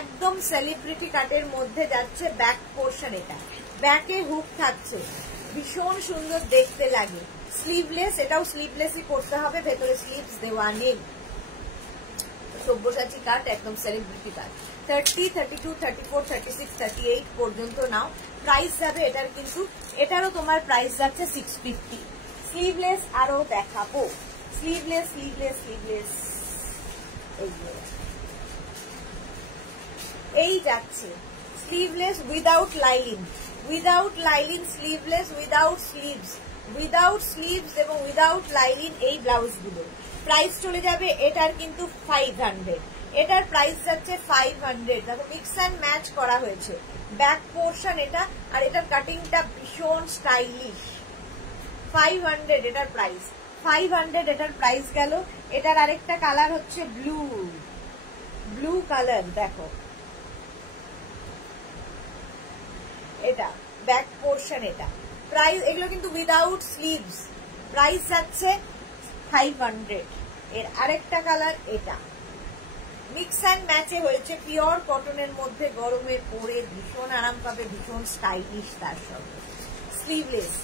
একদম সেলিব্রিটি কাটের মধ্যে যাচ্ছে। ব্যাক পোর্শন, এটা ব্যাকে হুক থাকছে, ভীষণ সুন্দর দেখতে লাগে। স্লিভলেস, এটাও স্লিভলেসই পড়তে হবে, ভেতরে স্লিভস দেওয়া নেই। সব্যসাচী কাট, একদম সেলিব্রিটি কাট। 30, 32, 34, 36, 38 পর্যন্ত নাও, প্রাইস যাবে এটার কিন্তু, এটারও তোমার প্রাইস যাচ্ছে 650। স্লিভলেস আরো দেখাবো, স্লিভলেস স্লিভলেস স্লিভলেস এই যাচ্ছে sleeveless without lining, without lining sleeveless, without sleeves, without sleeves এবং উইদাউট লাইলিন এই ব্লাউজগুলো। প্রাইস চলে যাবে এটার কিন্তু 500, এটার প্রাইস যাচ্ছে 500। দেখো মিক্স অ্যান্ড ম্যাচ করা হয়েছে, ব্যাক পোর্শন এটা, আর এটার কাটিংটা ভীষণ স্টাইলিশ। 500 এটার প্রাইস, 500 এটার প্রাইস গেল। এটার আরেকটা কালার হচ্ছে ব্লু, ব্লু কালার, দেখো এটা ব্যাক পোর্শন, এটা প্রাইস, এগুলো কিন্তু উইদাউট স্লিভস, প্রাইস যাচ্ছে 500। এর আরেকটা কালার এটা, মিক্স অ্যান্ড ম্যাচে হয়েছে, পিওর কটনের মধ্যে, গরমে পরে ভীষণ আরাম পাবে, ভীষণ স্টাইলিশ। তার সঙ্গে স্লিভলেস,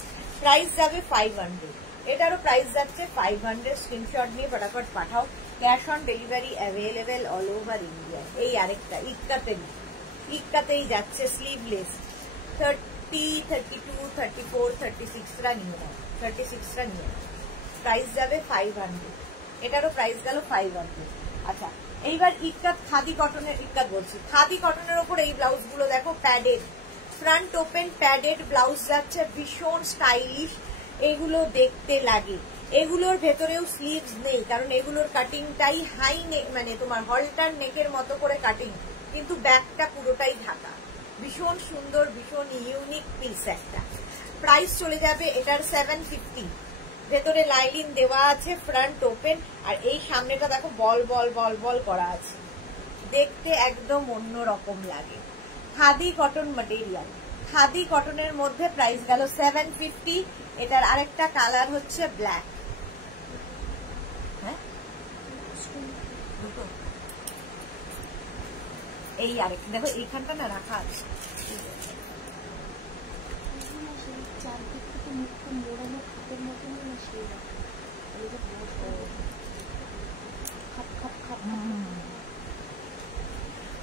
প্রাইস যাবে 500, এটারও প্রাইস যাচ্ছে 500। স্ক্রিনশট নিয়ে ফটাফট পাঠাও, cash on delivery available all over India. এই আরেকটা ইক্কাতেই যাচ্ছে স্লিভলেস, 30, 32, 34, 36টা নিয়ে নাও, 36টা নিয়ে নাও, প্রাইস যাবে 500, এটারও প্রাইস গেল 500। আচ্ছা, এইবার ইক্কাত খাদি কটনের, ইক্কাত বলছি, খাদি কটনের ওপর এই ব্লাউজ গুলো দেখো, padded front open padded blouse যাচ্ছে, ভীষণ স্টাইলিশ এগুলো দেখতে লাগে। এগুলোর ভেতরেও স্লিভস নেই, কারণ এগুলোর কাটিংটাই হাই নেক, মানে তোমার হলটার নেকের মতো করে কাটিং, কিন্তু ব্যাকটা পুরোটাই ঢাকা। ভীষণ সুন্দর, ভীষণ ইউনিক পিস একটা। প্রাইস চলে যাবে এটার 750, ভেতরে লাইলিন দেওয়া আছে, ফ্রন্ট ওপেন, আর এই সামনেটা দেখো বল বল বল বল করা আছে, দেখতে একদম অন্য রকম লাগে। খাদি কটন ম্যাটেরিয়াল, খাদি কটনের মধ্যে প্রাইস গেল 750। এটার আরেকটা কালার হচ্ছে ব্ল্যাক, হ্যাঁ এই আরেকটা দেখো, এইখানটা না রাখা আছে,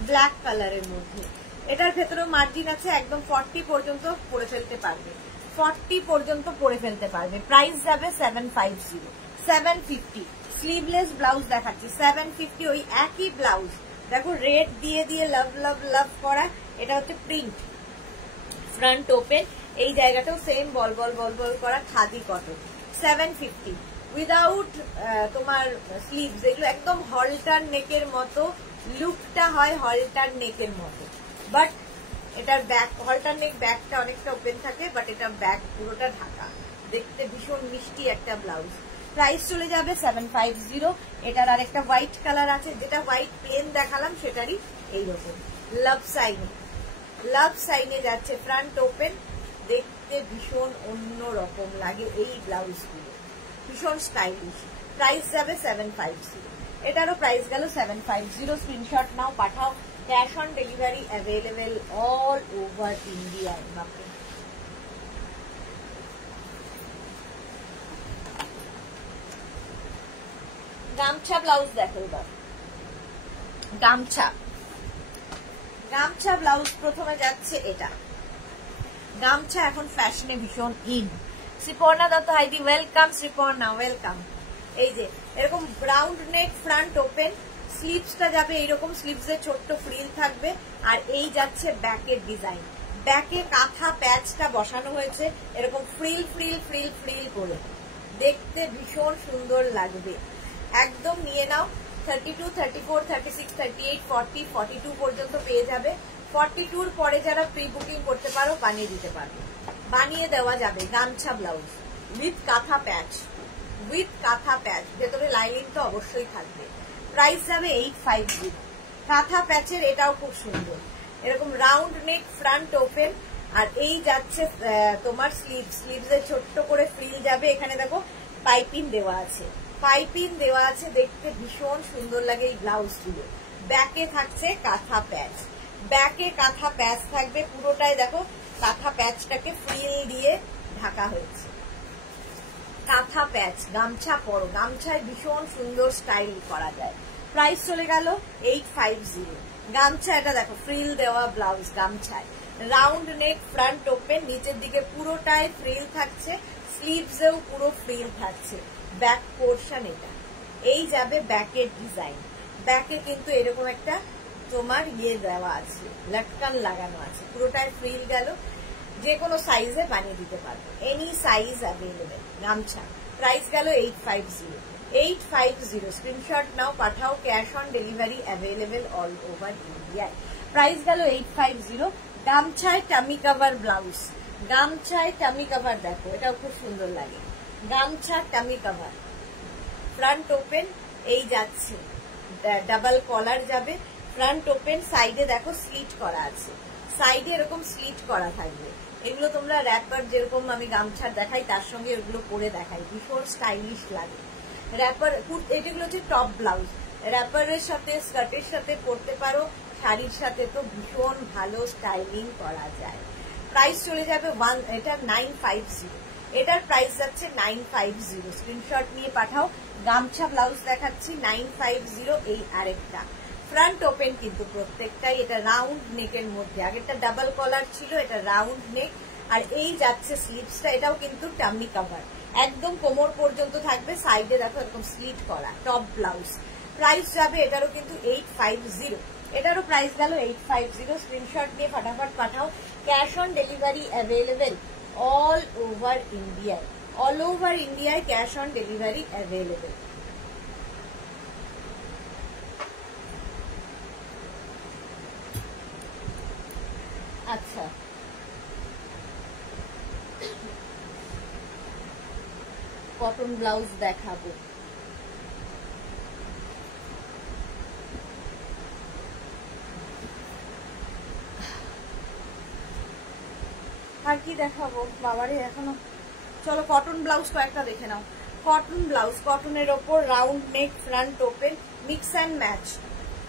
ব্ল্যাক কালারের মধ্যে। এটার ভেতরেও মার্জিন আছে, একদম 40 পর্যন্ত পরে ফেলতে পারবে, 40 পর্যন্ত পরে ফেলতে পারবে। প্রাইস যাবে 750, 750। স্লিভলেস ব্লাউজ দেখাচ্ছি 750, ওই একই ব্লাউজ দেখো, রেড দিয়ে দিয়ে লাভ লাভ লাভ করা, এটা হচ্ছে প্রিন্ট, ফ্রন্ট ওপেন, এই জায়গাটাও সেম বল বল বল বল করা, খাদি কটন, 750 উইদাউট তোমার স্লিভস। এগুলো একদম হলটার নেকের মতো লুকটা হয়, হলটার নেকের মতো, বাট এটার ব্যাক, হলটার নেক ব্যাকটা অনেকটা ওপেন থাকে, বাট এটা ব্যাক পুরোটা ঢাকা, দেখতে ভীষণ মিষ্টি একটা ব্লাউজ। প্রাইস চলে যাবে 750। এটার আরেকটা হোয়াইট কালার আছে, যেটা হোয়াইট প্লেন দেখালাম সেটারই এইরকম লাভ সাইনে, লাভ সাইনে যাচ্ছে, ফ্রন্ট ওপেন, দেখতে ভীষণ অন্য রকম লাগে এই ব্লাউজগুলো, ভীষণ স্টাইলিশ। প্রাইস যাবে 750, এটারও প্রাইস গেল 750। স্ক্রিনশট নাও, পাঠাও, cash on delivery available all over India. গামছা ব্লাউজ দেখো এবার, গামছা, গামছা ব্লাউজ প্রথমে যাচ্ছে এটা, গামছা এখন ফ্যাশনে ভীষণ ইন। শ্রীপর্ণা দত্ত হাইদি, ওয়েলকাম শ্রীপর্ণা, ওয়েলকাম। এই যে এরকম রাউন্ড নেক, ফ্রন্ট ওপেন, স্লিভসটা যাবে এইরকম, স্লিভসের ছোট্ট ফ্রিল থাকবে। আর এই যাচ্ছে ব্যাকের ডিজাইন, ব্যাকে কাঁথা প্যাচটা বসানো হয়েছে এরকম ফ্রিল ফ্রিল ফ্রিল ফ্রিল করে, দেখতে ভীষণ সুন্দর লাগবে। একদম নিয়ে নাও। 32, 34, 36, 38, 40, 42 পর্যন্ত পেয়ে যাবে। 42 পরে যারা প্রি বুকিং করতে পারো বানিয়ে দিতে পারবে, বানিয়ে দেওয়া যাবে। গামছা ব্লাউজ উইথ কাঁথা প্যাচ, উইথ কাঁথা প্যাচ, ভেতরে লাইনিং তো অবশ্যই থাকবে। প্রাইস যাবে 850। কাঁথা প্যাচের এটাও খুব সুন্দর, এরকম রাউন্ড নেক, ফ্রন্ট ওপেন। আর এই যাচ্ছে তোমার স্লিভসের ছোট্ট করে ফ্রিল যাবে। এখানে দেখো পাইপিং দেওয়া আছে, পাইপিং দেওয়া আছে, দেখতে ভীষণ সুন্দর লাগে এই ব্লাউজগুলো। ব্যাকে থাকছে কাঁথা প্যাচ, ব্যাকে কাঁথা প্যাচ থাকবে পুরোটাই। দেখো কাঁথা প্যাচটাকে ফ্রিল দিয়ে ঢাকা হয়েছে, কাঁথা প্যাচ। গামছা পরো, গামছায় ভীষণ সুন্দর স্টাইল করা যায়। প্রাইস চলে গেল 850। গামছা এটা দেখো ফ্রিল দেওয়া ব্লাউজ, গামছায় রাউন্ড নেক, ফ্রন্ট ওপেন, নিচের দিকে পুরোটাই ফ্রিল থাকছে, স্লিভসেও পুরো ফ্রিল থাকছে। ব্যাক পোর্শন এটা, এই যাবে ব্যাকের ডিজাইন। ব্যাকে কিন্তু এরকম একটা তোমার দেওয়া আছে, লটকান লাগানো আছে, পুরোটাই ফ্রিল গেল। যে কোনো সাইজে বানিয়ে দিতে পারবে, এনি সাইজ অ্যাভেলেবেল। গামছা প্রাইস গেল 850। 850 স্ক্রিনশট নাও, পাঠাও। Cash on delivery available all over ইন্ডিয়ায়। প্রাইস গেল 850। গামছায় টামি কভার ব্লাউজ, গামছায় টামি কভার দেখো, এটাও খুব সুন্দর লাগে। গামছা টামি কভার, ফ্রন্ট ওপেন, এই যাচ্ছে ডাবল কলার যাবে, ফ্রন্ট ওপেন, সাইডে দেখো স্লিট করা আছে, সাইডে এরকম স্লিট করা থাকবে। এগুলো তোমরা র্যাপার যেরকম আমি গামছার দেখাই তার সঙ্গে এগুলো পরে দেখাই, ভীষণ স্টাইলিশ লাগে। র্যাপার এগুলো হচ্ছে টপ ব্লাউজ, র্যাপারের সাথে স্কার্টের সাথে পরতে পারো, শাড়ির সাথে তো ভীষণ ভালো স্টাইলিং করা যায়। প্রাইস চলে যাবে এটা 950। এটার প্রাইস যাচ্ছে 950। স্ক্রিনশট নিয়ে পাঠাও। গামছা ব্লাউজ দেখাচ্ছি 950। এই আরেকটা ফ্রন্ট ওপেন কিন্তু প্রত্যেকটাই, এটা রাউন্ড নেকের মধ্যে, আগেরটা ডাবল কলার ছিল, এটা রাউন্ড নেক। আর এই যাচ্ছে স্লিভসটা, এটাও কিন্তু টামি কভার, একদম কোমর পর্যন্ত থাকবে, সাইডে দেখো এরকম স্লিট করা, টপ ব্লাউজ। প্রাইস যাবে এটারও কিন্তু 850। এটারও প্রাইস গেল 850। স্ক্রিনশট নিয়ে ফটাফট পাঠাও। Cash on delivery available all over ইন্ডিয়ায়, অল ওভার ইন্ডিয়ায় ক্যাশ অন ডেলিভারি অ্যাভেলেবেল। আচ্ছা, কটন ব্লাউজ দেখাবো। আর কি দেখাবো বাবারে এখনো, চলো কটন ব্লাউজ কয়েকটা দেখে নাও। কটন ব্লাউজ, কটনের ওপর round neck, front open, mix and match,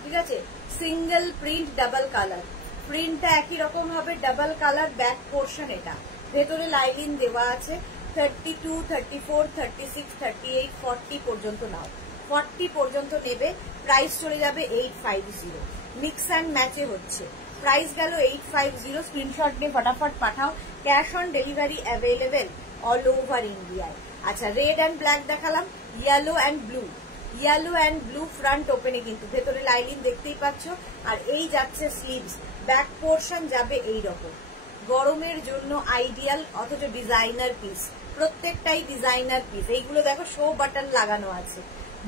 ঠিক আছে। সিঙ্গেল প্রিন্ট, ডাবল কালার, প্রিন্টটা একই রকম হবে, ডাবল কালার। ব্যাক পোর্শন এটা, ভেতরে লাইনিং দেওয়া আছে। 32, 34, 36, 38, 40 পর্যন্ত নাও, 40 পর্যন্ত নেবে। প্রাইস চলে যাবে 850। মিক্স অ্যান্ড ম্যাচে হচ্ছে। প্রাইস গেল 850। স্ক্রিনশট নিয়ে ফটাফট পাঠাও। Cash on delivery available all over ইন্ডিয়ায়। আচ্ছা, রেড অ্যান্ড ব্ল্যাক দেখালাম, yellow and blue, yellow and blue front ওপেনে কিন্তু, ভেতরে লাইনিং দেখতেই পাচ্ছ। আর এই যাচ্ছে স্লিভস, ব্যাক পোর্শন যাবে এইরকম, গরমের জন্য আইডিয়াল, অথচ ডিজাইনার পিস, প্রত্যেকটাই ডিজাইনার পিস। এইগুলো দেখো শো বাটন লাগানো আছে,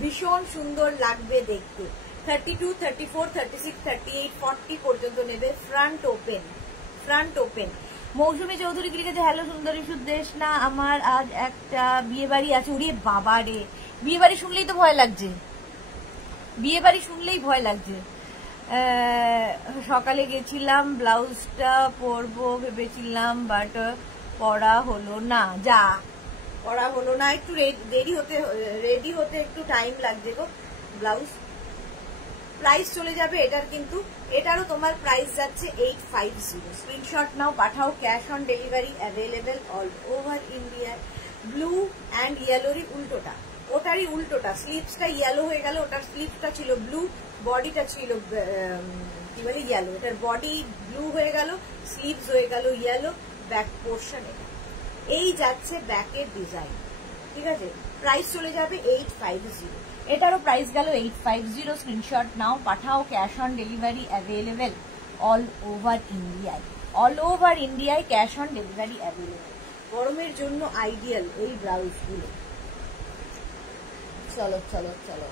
ভীষণ সুন্দর লাগবে দেখতে। 32, 34, 36, 38, 40 পর্যন্ত নেবে। Front open, front open. Moushumi Chowdhury লিখেছে, হ্যালো সুন্দরী সুদেশ না, আমার আজ একটা বিয়ে বাড়ি আছে। উড়ে বাবা রে, বিয়ে বাড়ি শুনলেই তো ভয় লাগছে, বিয়ে বাড়ি শুনলেই ভয় লাগছে। সকালে গেছিলাম, ব্লাউজটা পরবো ভেবেছিলাম, বাট পরা হলো না। যা, পরা হলো না, একটু রেডি হতে একটু টাইম লাগছে গো। ব্লাউজ প্রাইস চলে যাবে এটার, কিন্তু এটারও তোমার প্রাইস যাচ্ছে 850। স্ক্রিনশট নাও, পাঠাও। Cash on delivery available all over India. Blue and ইয়েলোরই উল্টোটা, ওটারই উল্টোটা, স্লিভসটা ইয়েলো হয়ে গেল, ওটার স্লিভসটা ছিল ব্লু, বডিটা ছিল কি বলে ইয়েলো, এটার বডি ব্লু হয়ে গেল, স্লিভস হয়ে গেল ইয়েলো, ব্যাক পোর্শন এটা। এই যাচ্ছে ব্যাকের ডিজাইন, ঠিক আছে, প্রাইস চলে যাবে 850। এটারও প্রাইস গেল 850। স্ক্রিনশট নাও, পাঠাও। Cash on delivery available all over ইন্ডিয়ায়। অল ওভার ইন্ডিয়ায় ক্যাশ অন ডেলিভারি অ্যাভেলেবেল। গরমের জন্য আইডিয়াল এই ব্লাউজগুলো। চলো চলো চলো,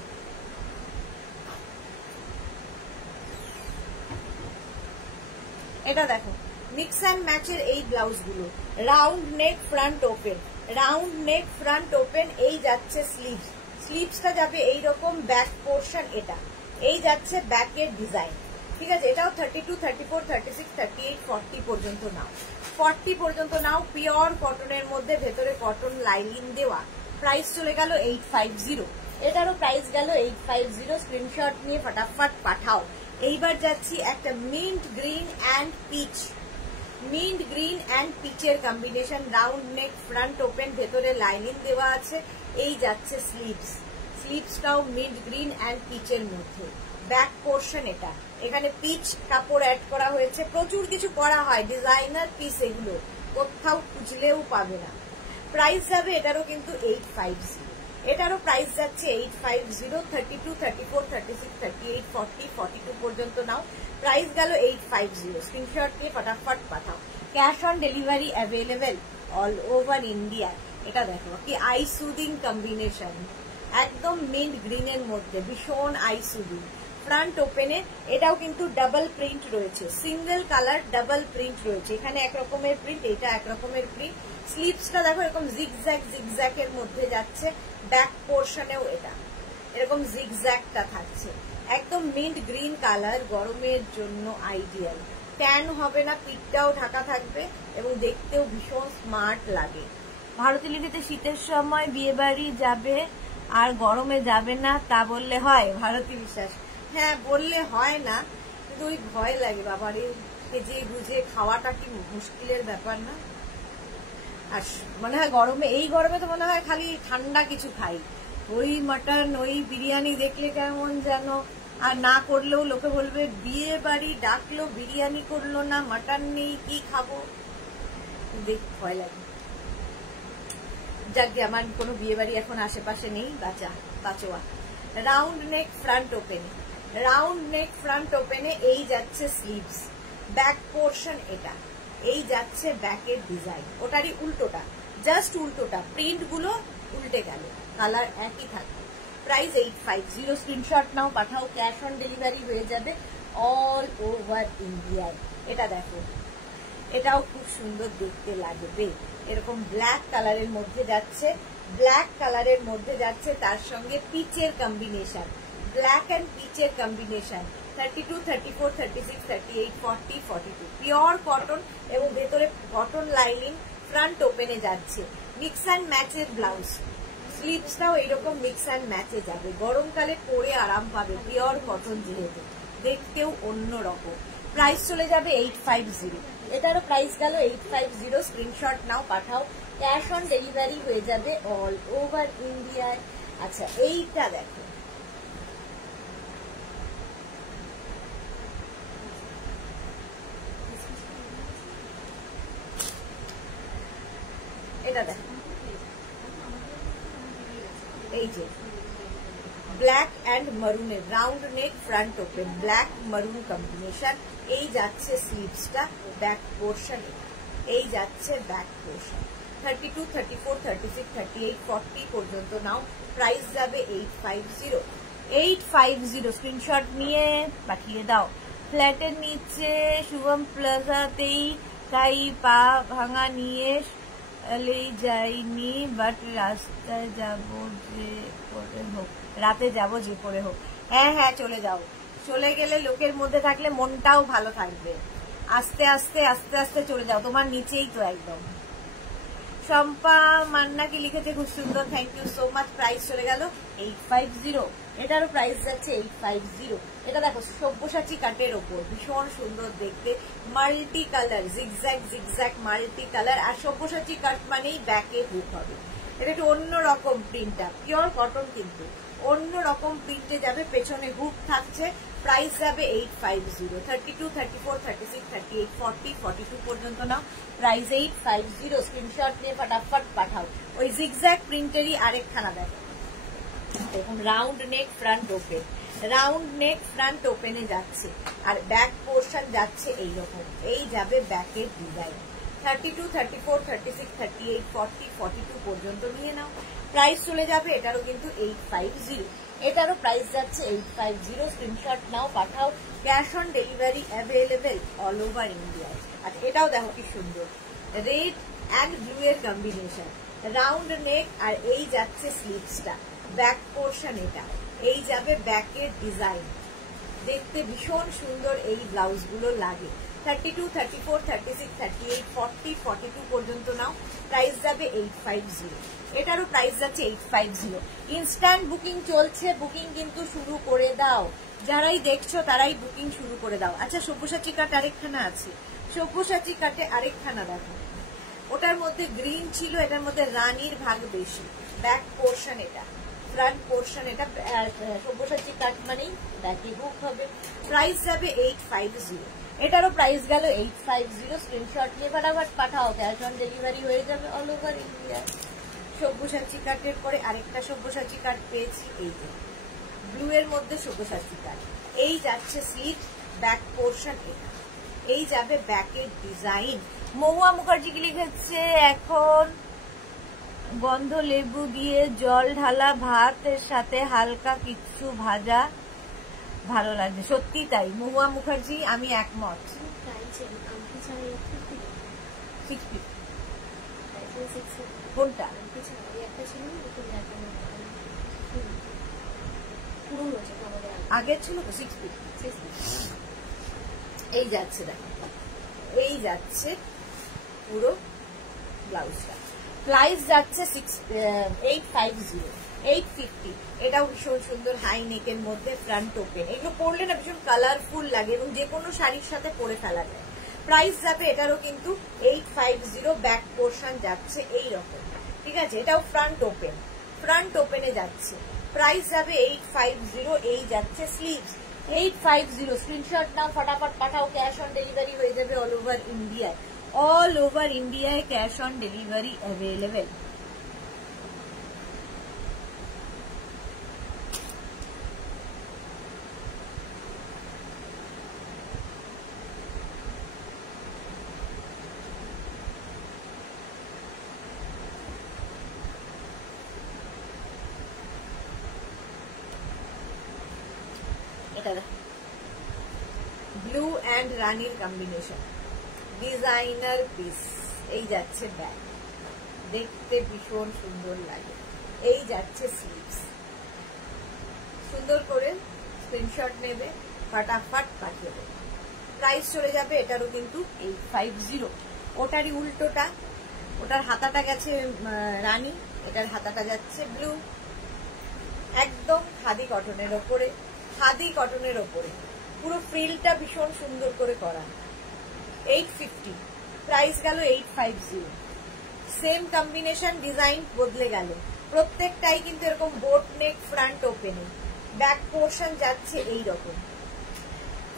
এটা দেখো মিক্স অ্যান্ড ম্যাচের এই ব্লাউজগুলো। Round neck front open, round neck front open. এই যাচ্ছে স্লিভস, স্লিভসটা যাবে এইরকম, ব্যাক পোর্শন এটা, এই যাচ্ছে ব্যাকের ডিজাইন। ঠিক আছে, এটাও 32, 34, 36, 38, 40 পর্যন্ত নাও, 40 পর্যন্ত নাও। পিওর কটনের মধ্যে, ভেতরে কটন লাইনিং দেওয়া। প্রাইস চলে গেল 850। এটারও প্রাইস গেল 850। স্ক্রিনশট নিয়ে ফটাফট পাঠাও। এইবার যাচ্ছি একটা mint green and peach, mint green and পিচের combination. Round neck front open, ভেতরে লাইনিং দেওয়া আছে। এই যাচ্ছে স্লিভস, স্লিভসটাও মিন্ট গ্রিন অ্যান্ড পিচের মধ্যে। ব্যাক পোর্শন এটা, এখানে পিচ কাপড় অ্যাড করা হয়েছে। প্রচুর কিছু করা হয়, ডিজাইনার পিস এগুলো, কোথাও খুঁজলেও পাবে না। প্রাইস যাবে এটারও কিন্তু 850। এটারও প্রাইস যাচ্ছে 850। 32, 34, 36, 38, 40, 42 পর্যন্ত নাও। প্রাইস গেল 850। স্ক্রিনশট নিয়ে ফটাফট পাঠাও। Cash on delivery available all over India. এটা দেখো কি আই সুদিং কম্বিনেশন, একদম মিন্ট গ্রিনের মধ্যে, ভীষণ আই সুদিং। ফ্রন্ট ওপেনে এটাও কিন্তু ডাবল প্রিন্ট রয়েছে, সিঙ্গেল কালার ডাবল প্রিন্ট রয়েছে। এখানে একরকমের প্রিন্ট, এটা একরকমের প্রিন্ট। স্লিভসটা দেখো এরকম জিগজ্যাগ জিগজ্যাগের মধ্যে যাচ্ছে। ব্যাক পোর্শনেও এটা এরকম জিগজ্যাগটা থাকছে। একদম মিন্ট গ্রিন কালার, গরমের জন্য আইডিয়াল। ট্যান হবে না, পিঠটাও ঢাকা থাকবে এবং দেখতেও ভীষণ স্মার্ট লাগে। ভারতী লিলিতে শীতের সময় বিয়ে বাড়ি যাবে আর গরমে যাবে না, তা বললে হয়? ভারতী বিশ্বাস, হ্যাঁ বললে হয় না, কিন্তু ওই ভয় লাগে বাবারে, সেজে গুজে খাওয়াটা কি মুশকিলের ব্যাপার না? আর মনে হয় গরমে, এই গরমে তো মনে হয় খালি ঠান্ডা কিছু খাই। ওই মাটন, ওই বিরিয়ানি দেখলে কেমন যেন, আর না করলেও লোকে বলবে বিয়ে বাড়ি ডাকলো বিরিয়ানি করলো না, মাটন নেই, কি খাবো, দেখ ভয় লাগে। যাক, আমার কোনো বিয়ে বাড়ি এখন আশেপাশে নেই, বাঁচোয়া। রাউন্ড নেক ফ্রন্ট ওপেনে, রাউন্ড নেক ফ্রন্ট ওপেনে এই যাচ্ছে স্লিভস, ব্যাক পোর্শন এটা, এই যাচ্ছে ব্যাকের ডিজাইন, ওটারই উল্টোটা, জাস্ট উল্টোটা, প্রিন্ট গুলো উল্টে গেল, কালার একই থাকবে। প্রাইস 850। স্ক্রিনশট নাও, পাঠাও। ক্যাশ অন ডেলিভারি হয়ে যাবে অল ওভার ইন্ডিয়ায়। এটা দেখো, এটাও খুব সুন্দর দেখতে লাগবে। এরকম ব্ল্যাক কালারের মধ্যে যাচ্ছে, ব্ল্যাক কালারের মধ্যে যাচ্ছে, তার সঙ্গে পিচের কম্বিনেশন, ব্ল্যাক অ্যান্ড পিচের কম্বিনেশন। 32, 34, 36, 38, 40, 42 পিওর কটন এবং ভেতরে কটন লাইনিং। ফ্রন্ট ওপেনে যাচ্ছে, মিক্স অ্যান্ড ম্যাচের ব্লাউজ। স্লিভসটাও এরকম মিক্স অ্যান্ড ম্যাচে যাবে, গরমকালে পরে আরাম পাবে, পিওর কটন যেহেতু, দেখতেও অন্য রকম। প্রাইস চলে যাবে 850। এটারও প্রাইস গেল 850। স্ক্রিনশট নাও, পাঠাও। ক্যাশ অন ডেলিভারি হয়ে যাবে অল ওভার ইন্ডিয়ায়। আচ্ছা, এইটা দেখো, এটা দেখো, এই যে ব্ল্যাক অ্যান্ড মারুনের, round neck front open, black maroon combination. এই যাচ্ছে স্লিভসটা, ব্যাক পোর্শন, এই যাচ্ছে ব্যাক পোর্শন। 32, 34, 36, 38, 40 পর্যন্ত নাও। প্রাইস যাবে 850। 850। স্ক্রিনশট নিয়ে পাঠিয়ে দাও। ফ্ল্যাটের নিচে শুভম প্লাজাতেই, তাই পা ভাঙা নিয়ে যাইনি, বাট রাস্তায় যাবো যে করে হোক, রাতে যাবো যে করে হোক। হ্যাঁ হ্যাঁ, চলে যাও। চলে গেলে লোকের মধ্যে থাকলে মনটাও ভালো থাকবে। আস্তে আস্তে আস্তে আস্তে চলে যাও, তোমার নিচেই তো একদম। শম্পা মান্না কি লিখেছে, খুব সুন্দর, thank you so much. Price চলে গেল 850। এটারও প্রাইস যাচ্ছে 850। এটা দেখো সব্যসাচী কাটের ওপর, ভীষণ সুন্দর দেখতে, multi colour, zigzag zigzag multi colour. আর সব্যসাচী কাট মানেই ব্যাকে হুক হবে, এটা একটু অন্যরকম প্রিন্টটা, পিওর কটন কিন্তু অন্য রকম প্রিন্টে যাবে, পেছনে হুক থাকছে। প্রাইস যাবে 850। 32, 34, 36, 38, 40, 42 পর্যন্ত নাও। প্রাইস 850। স্ক্রিনশট নিয়ে ফটাফট পাঠাও। ওই জিগজ্যাগ প্রিন্টেরই আরেকখানা দেখো, দেখুন round neck front open, round neck front ওপেনে যাচ্ছে আর ব্যাক পোর্শন যাচ্ছে এইরকম। এই যাবে ব্যাকের ডিজাইন। 32, 34, 36, 38, 40, 42 পর্যন্ত নিয়ে নাও। প্রাইস চলে যাবে এটারও কিন্তু 850। এটারও প্রাইস যাচ্ছে 850। স্ক্রিনশট নাও পাঠাও। Cash on delivery available all over India. আচ্ছা এটাও দেখো কি সুন্দর, রেড অ্যান্ড ব্লু এর কম্বিনেশন, রাউন্ড নেক আর এই যাচ্ছে স্লিভসটা, ব্যাক পোর্শন এটা, এই যাবে ব্যাকের ডিজাইন। দেখতে ভীষণ সুন্দর এই ব্লাউজ গুলো লাগে। 32, 34, 36, 38, 40, 42 পর্যন্ত নাও। প্রাইস যাবে 850। এটারও প্রাইস যাচ্ছে 850। ইনস্ট্যান্ট বুকিং চলছে, বুকিং কিন্তু শুরু করে দাও। যারাই দেখছো তারাই বুকিং শুরু করে দাও। আচ্ছা সব্যসাচী কাট আরেকখানা আছে, সব্যসাচী কাটে আরেকখানা দেখো, ওটার মধ্যে গ্রিন ছিল, এটার মধ্যে রানীর ভাগ বেশি। ব্যাক পোর্শন এটা, ফ্রন্ট পোর্শন এটা, সব্যসাচী কাট মানেই ব্যাকে হুক হবে। প্রাইস যাবে 850। এটারও প্রাইস গেল 850। স্ক্রিনশট নিয়ে ফটাফট পাঠাও, ক্যাশ অন ডেলিভারি হয়ে যাবে অল ওভার ইন্ডিয়া। সব্যসাচী কাটের পরে আরেকটা সব্যসাচী কাট পেয়েছি, এই যে ব্লু এর মধ্যে সব্যসাচী কাট। এই যাচ্ছে স্লিভ, ব্যাক পোর্শন এটা, এই যাবে ব্যাকের ডিজাইন। মহুয়া মুখার্জি কি লিখেছে, এখন গন্ধ লেবু দিয়ে জল ঢালা ভাতের সাথে হালকা কিছু ভাজা ভালো লাগে। সত্যি তাই মহুয়া মুখার্জি, আমি একমত। কোনটা আগে ছিল তো 6 ফিট। এই যাচ্ছে দেখো, এই যাচ্ছে পুরো ব্লাউজটা। প্রাইস যাচ্ছে 850, 850। এটাও ভীষণ সুন্দর হাই নেকের মধ্যে ফ্রন্ট ওপেন। এগুলো পরলে না ভীষণ কালারফুল লাগে এবং যে কোনো শাড়ির সাথে পরে ফেলা যায়। প্রাইস যাবে এটারও কিন্তু 850। ব্যাক পোর্শন যাচ্ছে এইরকম, ঠিক আছে। এটাও ফ্রন্ট ওপেন, ফ্রন্ট ওপেনে যাচ্ছে। প্রাইস যাবে 850। এই যাচ্ছে স্লিভস, 850। স্ক্রিনশট নাও ফটাফট পাঠাও, ক্যাশ অন ডেলিভারি হয়ে যাবে অল ওভার ইন্ডিয়ায়। অল ওভার ইন্ডিয়ায় ক্যাশ অন ডেলিভারি অ্যাভেলেবেল। এটা ব্লু অ্যান্ড রানীর কম্বিনেশন, ডিজাইনার পিস। এই যাচ্ছে ব্যাগ, দেখতে ভীষণ সুন্দর লাগে। এই যাচ্ছে স্লিভস। সুন্দর করে স্ক্রিনশট নেবে, ফটাফট পাঠিয়ে দেবে। প্রাইস চলে যাবে এটারও কিন্তু 850। ওটারই উল্টোটা, ওটার হাতাটা গেছে রানী, এটার হাতাটা যাচ্ছে ব্লু। একদম খাদি কটনের ওপরে, খাদি কটনের ওপরে পুরো ফ্রিলটা ভীষণ সুন্দর করে করা। 850। প্রাইস গেল 850। সেম কম্বিনেশন, ডিজাইন বদলে গেল। প্রত্যেকটাই কিন্তু এরকম বোট নেক ফ্রন্ট ওপেনে, ব্যাক পোর্শন যাচ্ছে এইরকম,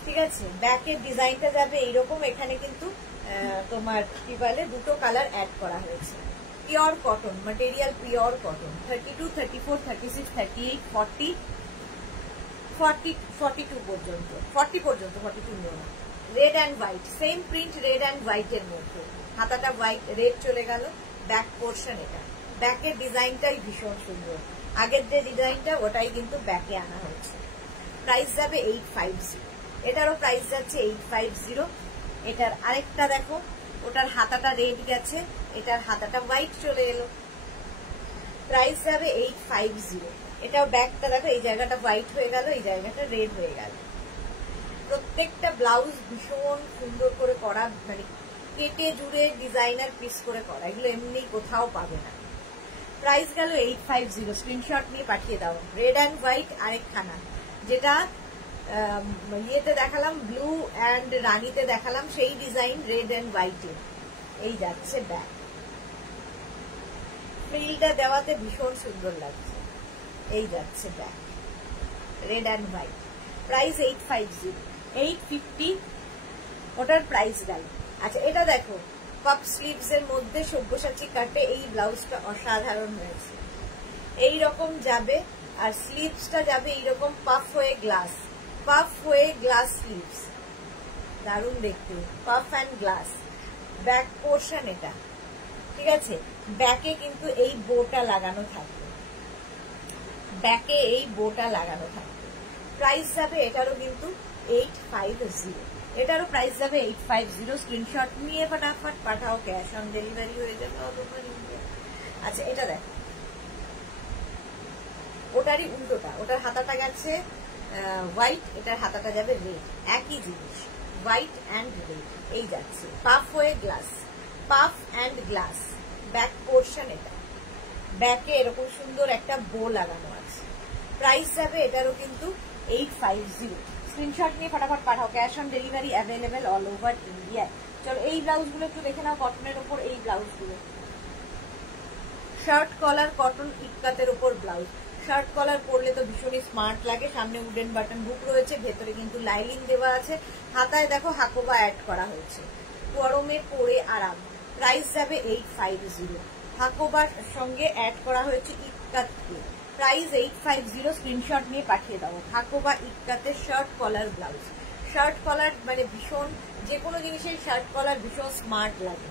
ঠিক আছে। ব্যাকের ডিজাইনটা যাবে এইরকম। এখানে কিন্তু তোমার কি বলে দুটো কালার অ্যাড করা হয়েছে। Pure cotton material, pure cotton. 32, 34, 36, 38, 40, 42 পর্যন্ত, 40 পর্যন্ত, 42 নিও না। Red and white, same print, red and white এর মধ্যে। হাতাটা হোয়াইট, রেড চলে গেল। ব্যাক পোর্শন এটা, ব্যাকের ডিজাইনটাই ভীষণ সুন্দর। আগের যে ডিজাইনটা ওটাই কিন্তু ব্যাকে আনা হয়েছে। প্রাইস যাবে 850। এটারও প্রাইস যাচ্ছে 850। এটার আরেকটা দেখো, ওটার হাতাটা রেড গেছে, এটার হাতাটা হোয়াইট চলে এলো। প্রাইস যাবে 850। এটাও ব্যাকটা দেখো, এই জায়গাটা হোয়াইট হয়ে গেল, এই জায়গাটা রেড হয়ে গেল। প্রত্যেকটা ব্লাউজ ভীষণ সুন্দর করে করা, মানে কেটে জুড়ে ডিজাইনার পিস করে করা। এগুলো এমনি কোথাও পাবে না। প্রাইস গেল 850। স্ক্রিনশট নিয়ে পাঠিয়ে দাও। রেড অ্যান্ড হোয়াইট আরেকখানা, যেটা ইয়েতে দেখালাম, ব্লু অ্যান্ড রানীতে দেখালাম, সেই ডিজাইন রেড অ্যান্ড হোয়াইটে। এই যাচ্ছে ব্যাক, ফ্রিলটা দেওয়াতে ভীষণ সুন্দর লাগছে। এই যাচ্ছে back, red and white, price 850, 850 ওটার প্রাইস গেল। আচ্ছা এটা দেখো পাপ স্লিভস এর মধ্যে সব্যসাচী কাটে, এই ব্লাউজটা অসাধারণ হয়েছে, এই রকম যাবে আর স্লিভসটা যাবে এইরকম পাফ হয়ে গ্লাস, পাফ হয়ে গ্লাস স্লিভস, দারুণ দেখতে, puff and glass. Back portion এটা, ঠিক আছে, ব্যাকে কিন্তু এই বোটা লাগানো থাকবে, ব্যাকে এই বোটা লাগানো থাকবে। প্রাইস যাবে এটারও কিন্তু 850, এটারও প্রাইস যাবে 850। স্ক্রিনশট নিয়ে ফটাফট পাঠাও, ক্যাশ অন ডেলিভারি হয়ে যাবে অল ওভার ইন্ডিয়া। আচ্ছা এটা দেখো, ওটারই উল্টোটা, ওটার হাতাটা গেছে হোয়াইট, এটার হাতাটা যাবে রেড, একই জিনিস, হোয়াইট অ্যান্ড রেড, এই যাচ্ছে পাফ হয়ে glass, puff and glass. Back portion এটা, ব্যাকে এরকম সুন্দর একটা বো লাগানো আছে। প্রাইস যাবে এটারও কিন্তু 850। স্ক্রিনশট নিয়ে ফটাফট পাঠাও, cash on delivery available all over India. চলো এই ব্লাউজগুলো একটু দেখে নাও, কটনের উপর এই ব্লাউজগুলো, শার্ট কলার কটন ইক্কাতের উপর ব্লাউজ। শার্ট কলার পরলে তো ভীষণই স্মার্ট লাগে, সামনে উডেন বাটন হুক রয়েছে, ভেতরে কিন্তু লাইলিং দেওয়া আছে, হাতায় দেখো হাকোবা অ্যাড করা হয়েছে, গরমে পরে আরাম। প্রাইস যাবে 850, হাকোবার সঙ্গে অ্যাড করা হয়েছে ইক্কাতকে, প্রাইস 850। স্ক্রিনশট নিয়ে পাঠিয়ে দাও। হাকোবা ইক্কাতের shirt collar blouse, shirt collar মানে ভীষণ, যে কোনো জিনিসের শার্ট কলার ভীষণ স্মার্ট লাগে।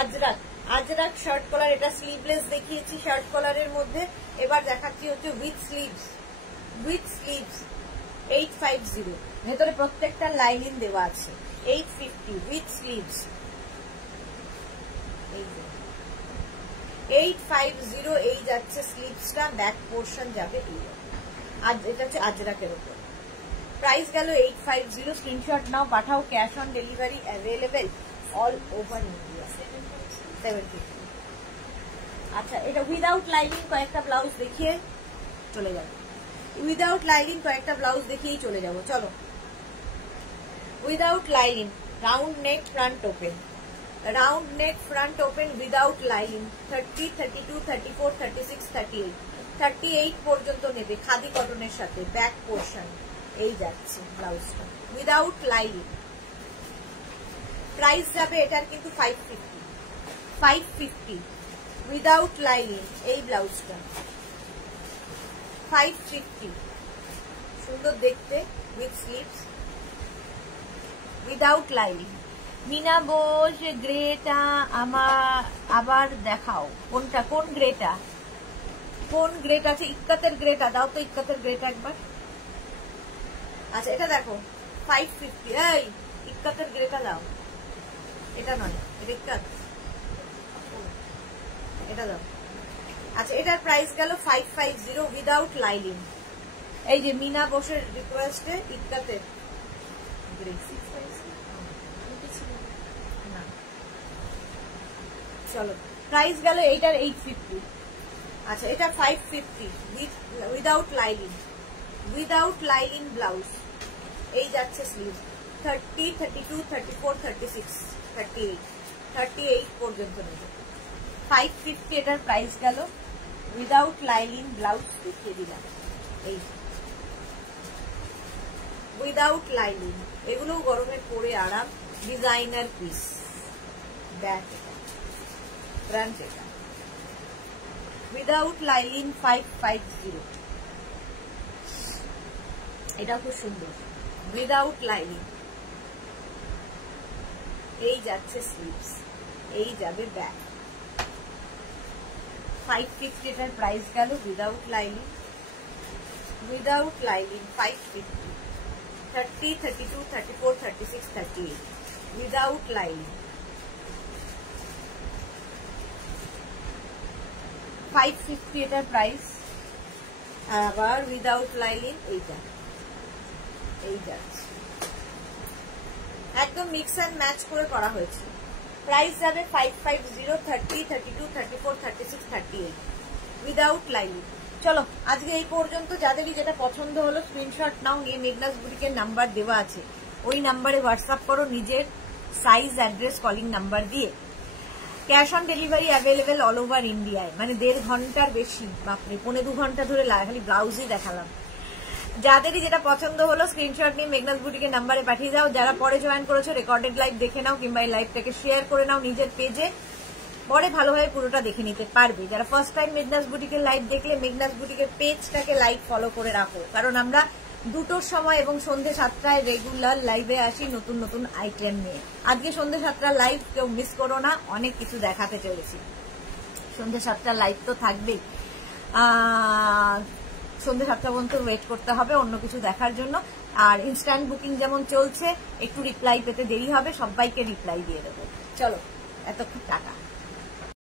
আজরাক, আজরাক শার্ট কলার, এটা স্লিভলেস দেখিয়েছি শার্ট কলারের মধ্যে, এবার দেখাচ্ছি হচ্ছে উইথ স্লিভস, উইথ স্লিভস 850, ভেতরে প্রত্যেকটা লাইনিং দেওয়া আছে, 850 উইথ স্লিভস, 850। এই যাচ্ছে স্লিভসটা, ব্যাক পোর্শন যাবে এই, আর এটা হচ্ছে আজরাকের উপর, প্রাইস গেল 850। স্ক্রিনশট নাও পাঠাও, cash on delivery available all over India. 750। আচ্ছা এটা উইদাউট লাইনিং কয়েকটা ব্লাউজ দেখিয়ে চলে যাবো, উইদাউট লাইনিং কয়েকটা ব্লাউজ দেখিয়েই চলে যাবো। চলো without lining, round neck front open, round neck front open without lining, 30, 32, 34, 36, 38, 38 পর্যন্ত নেবে, খাদি কটনের সাথে, ব্যাক পোর্শন এই যাচ্ছে ব্লাউজটা উইদাউট লাইনিং। প্রাইস যাবে এটার কিন্তু 550, 550 উইদাউট লাইনিং, এই ব্লাউজটা 550, সুন্দর দেখতে with sleeves without lining. Meena Bose গ্রেটা আমার আবার দেখাও, কোনটা, কোন গ্রেটা, কোন গ্রেট আছে, ইক্কাতের গ্রেটা দাও তো, ইক্কাতের গ্রেটা একবার। আচ্ছা এটা দেখো 550, এই ইক্কাতের গ্রেটা দাও, এটা নয়, এটা ইক্কাত, এটা দাও। আচ্ছা এটার প্রাইস গেল 550 উইদাউট লাইনিং। এই যে মিনা বোসের রিকোয়েস্টে ইক্কাতের চলো প্রাইস গেল এইটার 850। আচ্ছা এটা 550 without lining, without lining blouse, এই যাচ্ছে স্লিভ 30, 32, 34, 36, 38, 38 পর্যন্ত নেবে, 550 এটার প্রাইস গেল উইদাউট লাইনিং ব্লাউজ দেখিয়ে দিলাম, এই উইদাউট লাইনিং, এগুলো গরমে পরে আরাম, ডিজাইনার পিস, ব্যাক ফ্রন্ট এটা উইদাউট লাইনিং 550, এটা খুব সুন্দর উইদাউট লাইনিং, এই যাচ্ছে স্লিভস, এই যাবে ব্যাক, 550 এটার প্রাইস গেল without lining, without lining 550, 30, 32, 34, 36, 38 without lining, 550 এটার প্রাইস, আবার উইদাউট লাইনিং এইটা, এই যাচ্ছে একদম মিক্স অ্যান্ড ম্যাচ করে করা হয়েছে। প্রাইস যাবে 550, 30, 32, 34, 36, 38 উইদাউট লাইনিং। চলো আজকে এই পর্যন্ত, যাদেরই যেটা পছন্দ হলো স্ক্রিনশট নাও, নিয়ে মেঘনাস বুটিকের নাম্বার দেওয়া আছে, ওই নাম্বারে হোয়াটসঅ্যাপ করো নিজের সাইজ, অ্যাড্রেস, কলিং নাম্বার দিয়ে। Cash on delivery available all over ইন্ডিয়ায়, মানে 1.5 ঘন্টার বেশি, বাপরে 1.5-2 ঘন্টা ধরে খালি ব্লাউজই দেখালাম। যাদেরই যেটা পছন্দ হলো স্ক্রিনশট নিয়ে মেঘনাস বুটিকের নাম্বারে পাঠিয়ে দাও। যারা পরে জয়েন করেছো রেকর্ডেড লাইভ দেখে নাও, কিংবা এই লাইভটাকে শেয়ার করে নাও নিজের পেজে, পরে ভালোভাবে পুরোটা দেখে নিতে পারবে। যারা ফার্স্ট টাইম মেঘনাস বুটিকের লাইভ দেখলে মেঘনাস বুটিকের পেজটাকে লাইক ফলো করে রাখো, কারণ আমরা 2টোর সময় এবং সন্ধ্যে 7টায় রেগুলার লাইভে আসি নতুন নতুন আইটেম নিয়ে। আজকে সন্ধ্যে 7টার লাইভ কেউ মিস করো না, অনেক কিছু দেখাতে চলেছি। সন্ধ্যে 7টার লাইভ তো থাকবেই, সন্ধ্যে 7টা পর্যন্ত ওয়েট করতে হবে অন্য কিছু দেখার জন্য। আর ইনস্ট্যান্ট বুকিং যেমন চলছে, একটু রিপ্লাই পেতে দেরি হবে, সবাইকে রিপ্লাই দিয়ে দেবো। চলো, এতক্ষণ টাটা।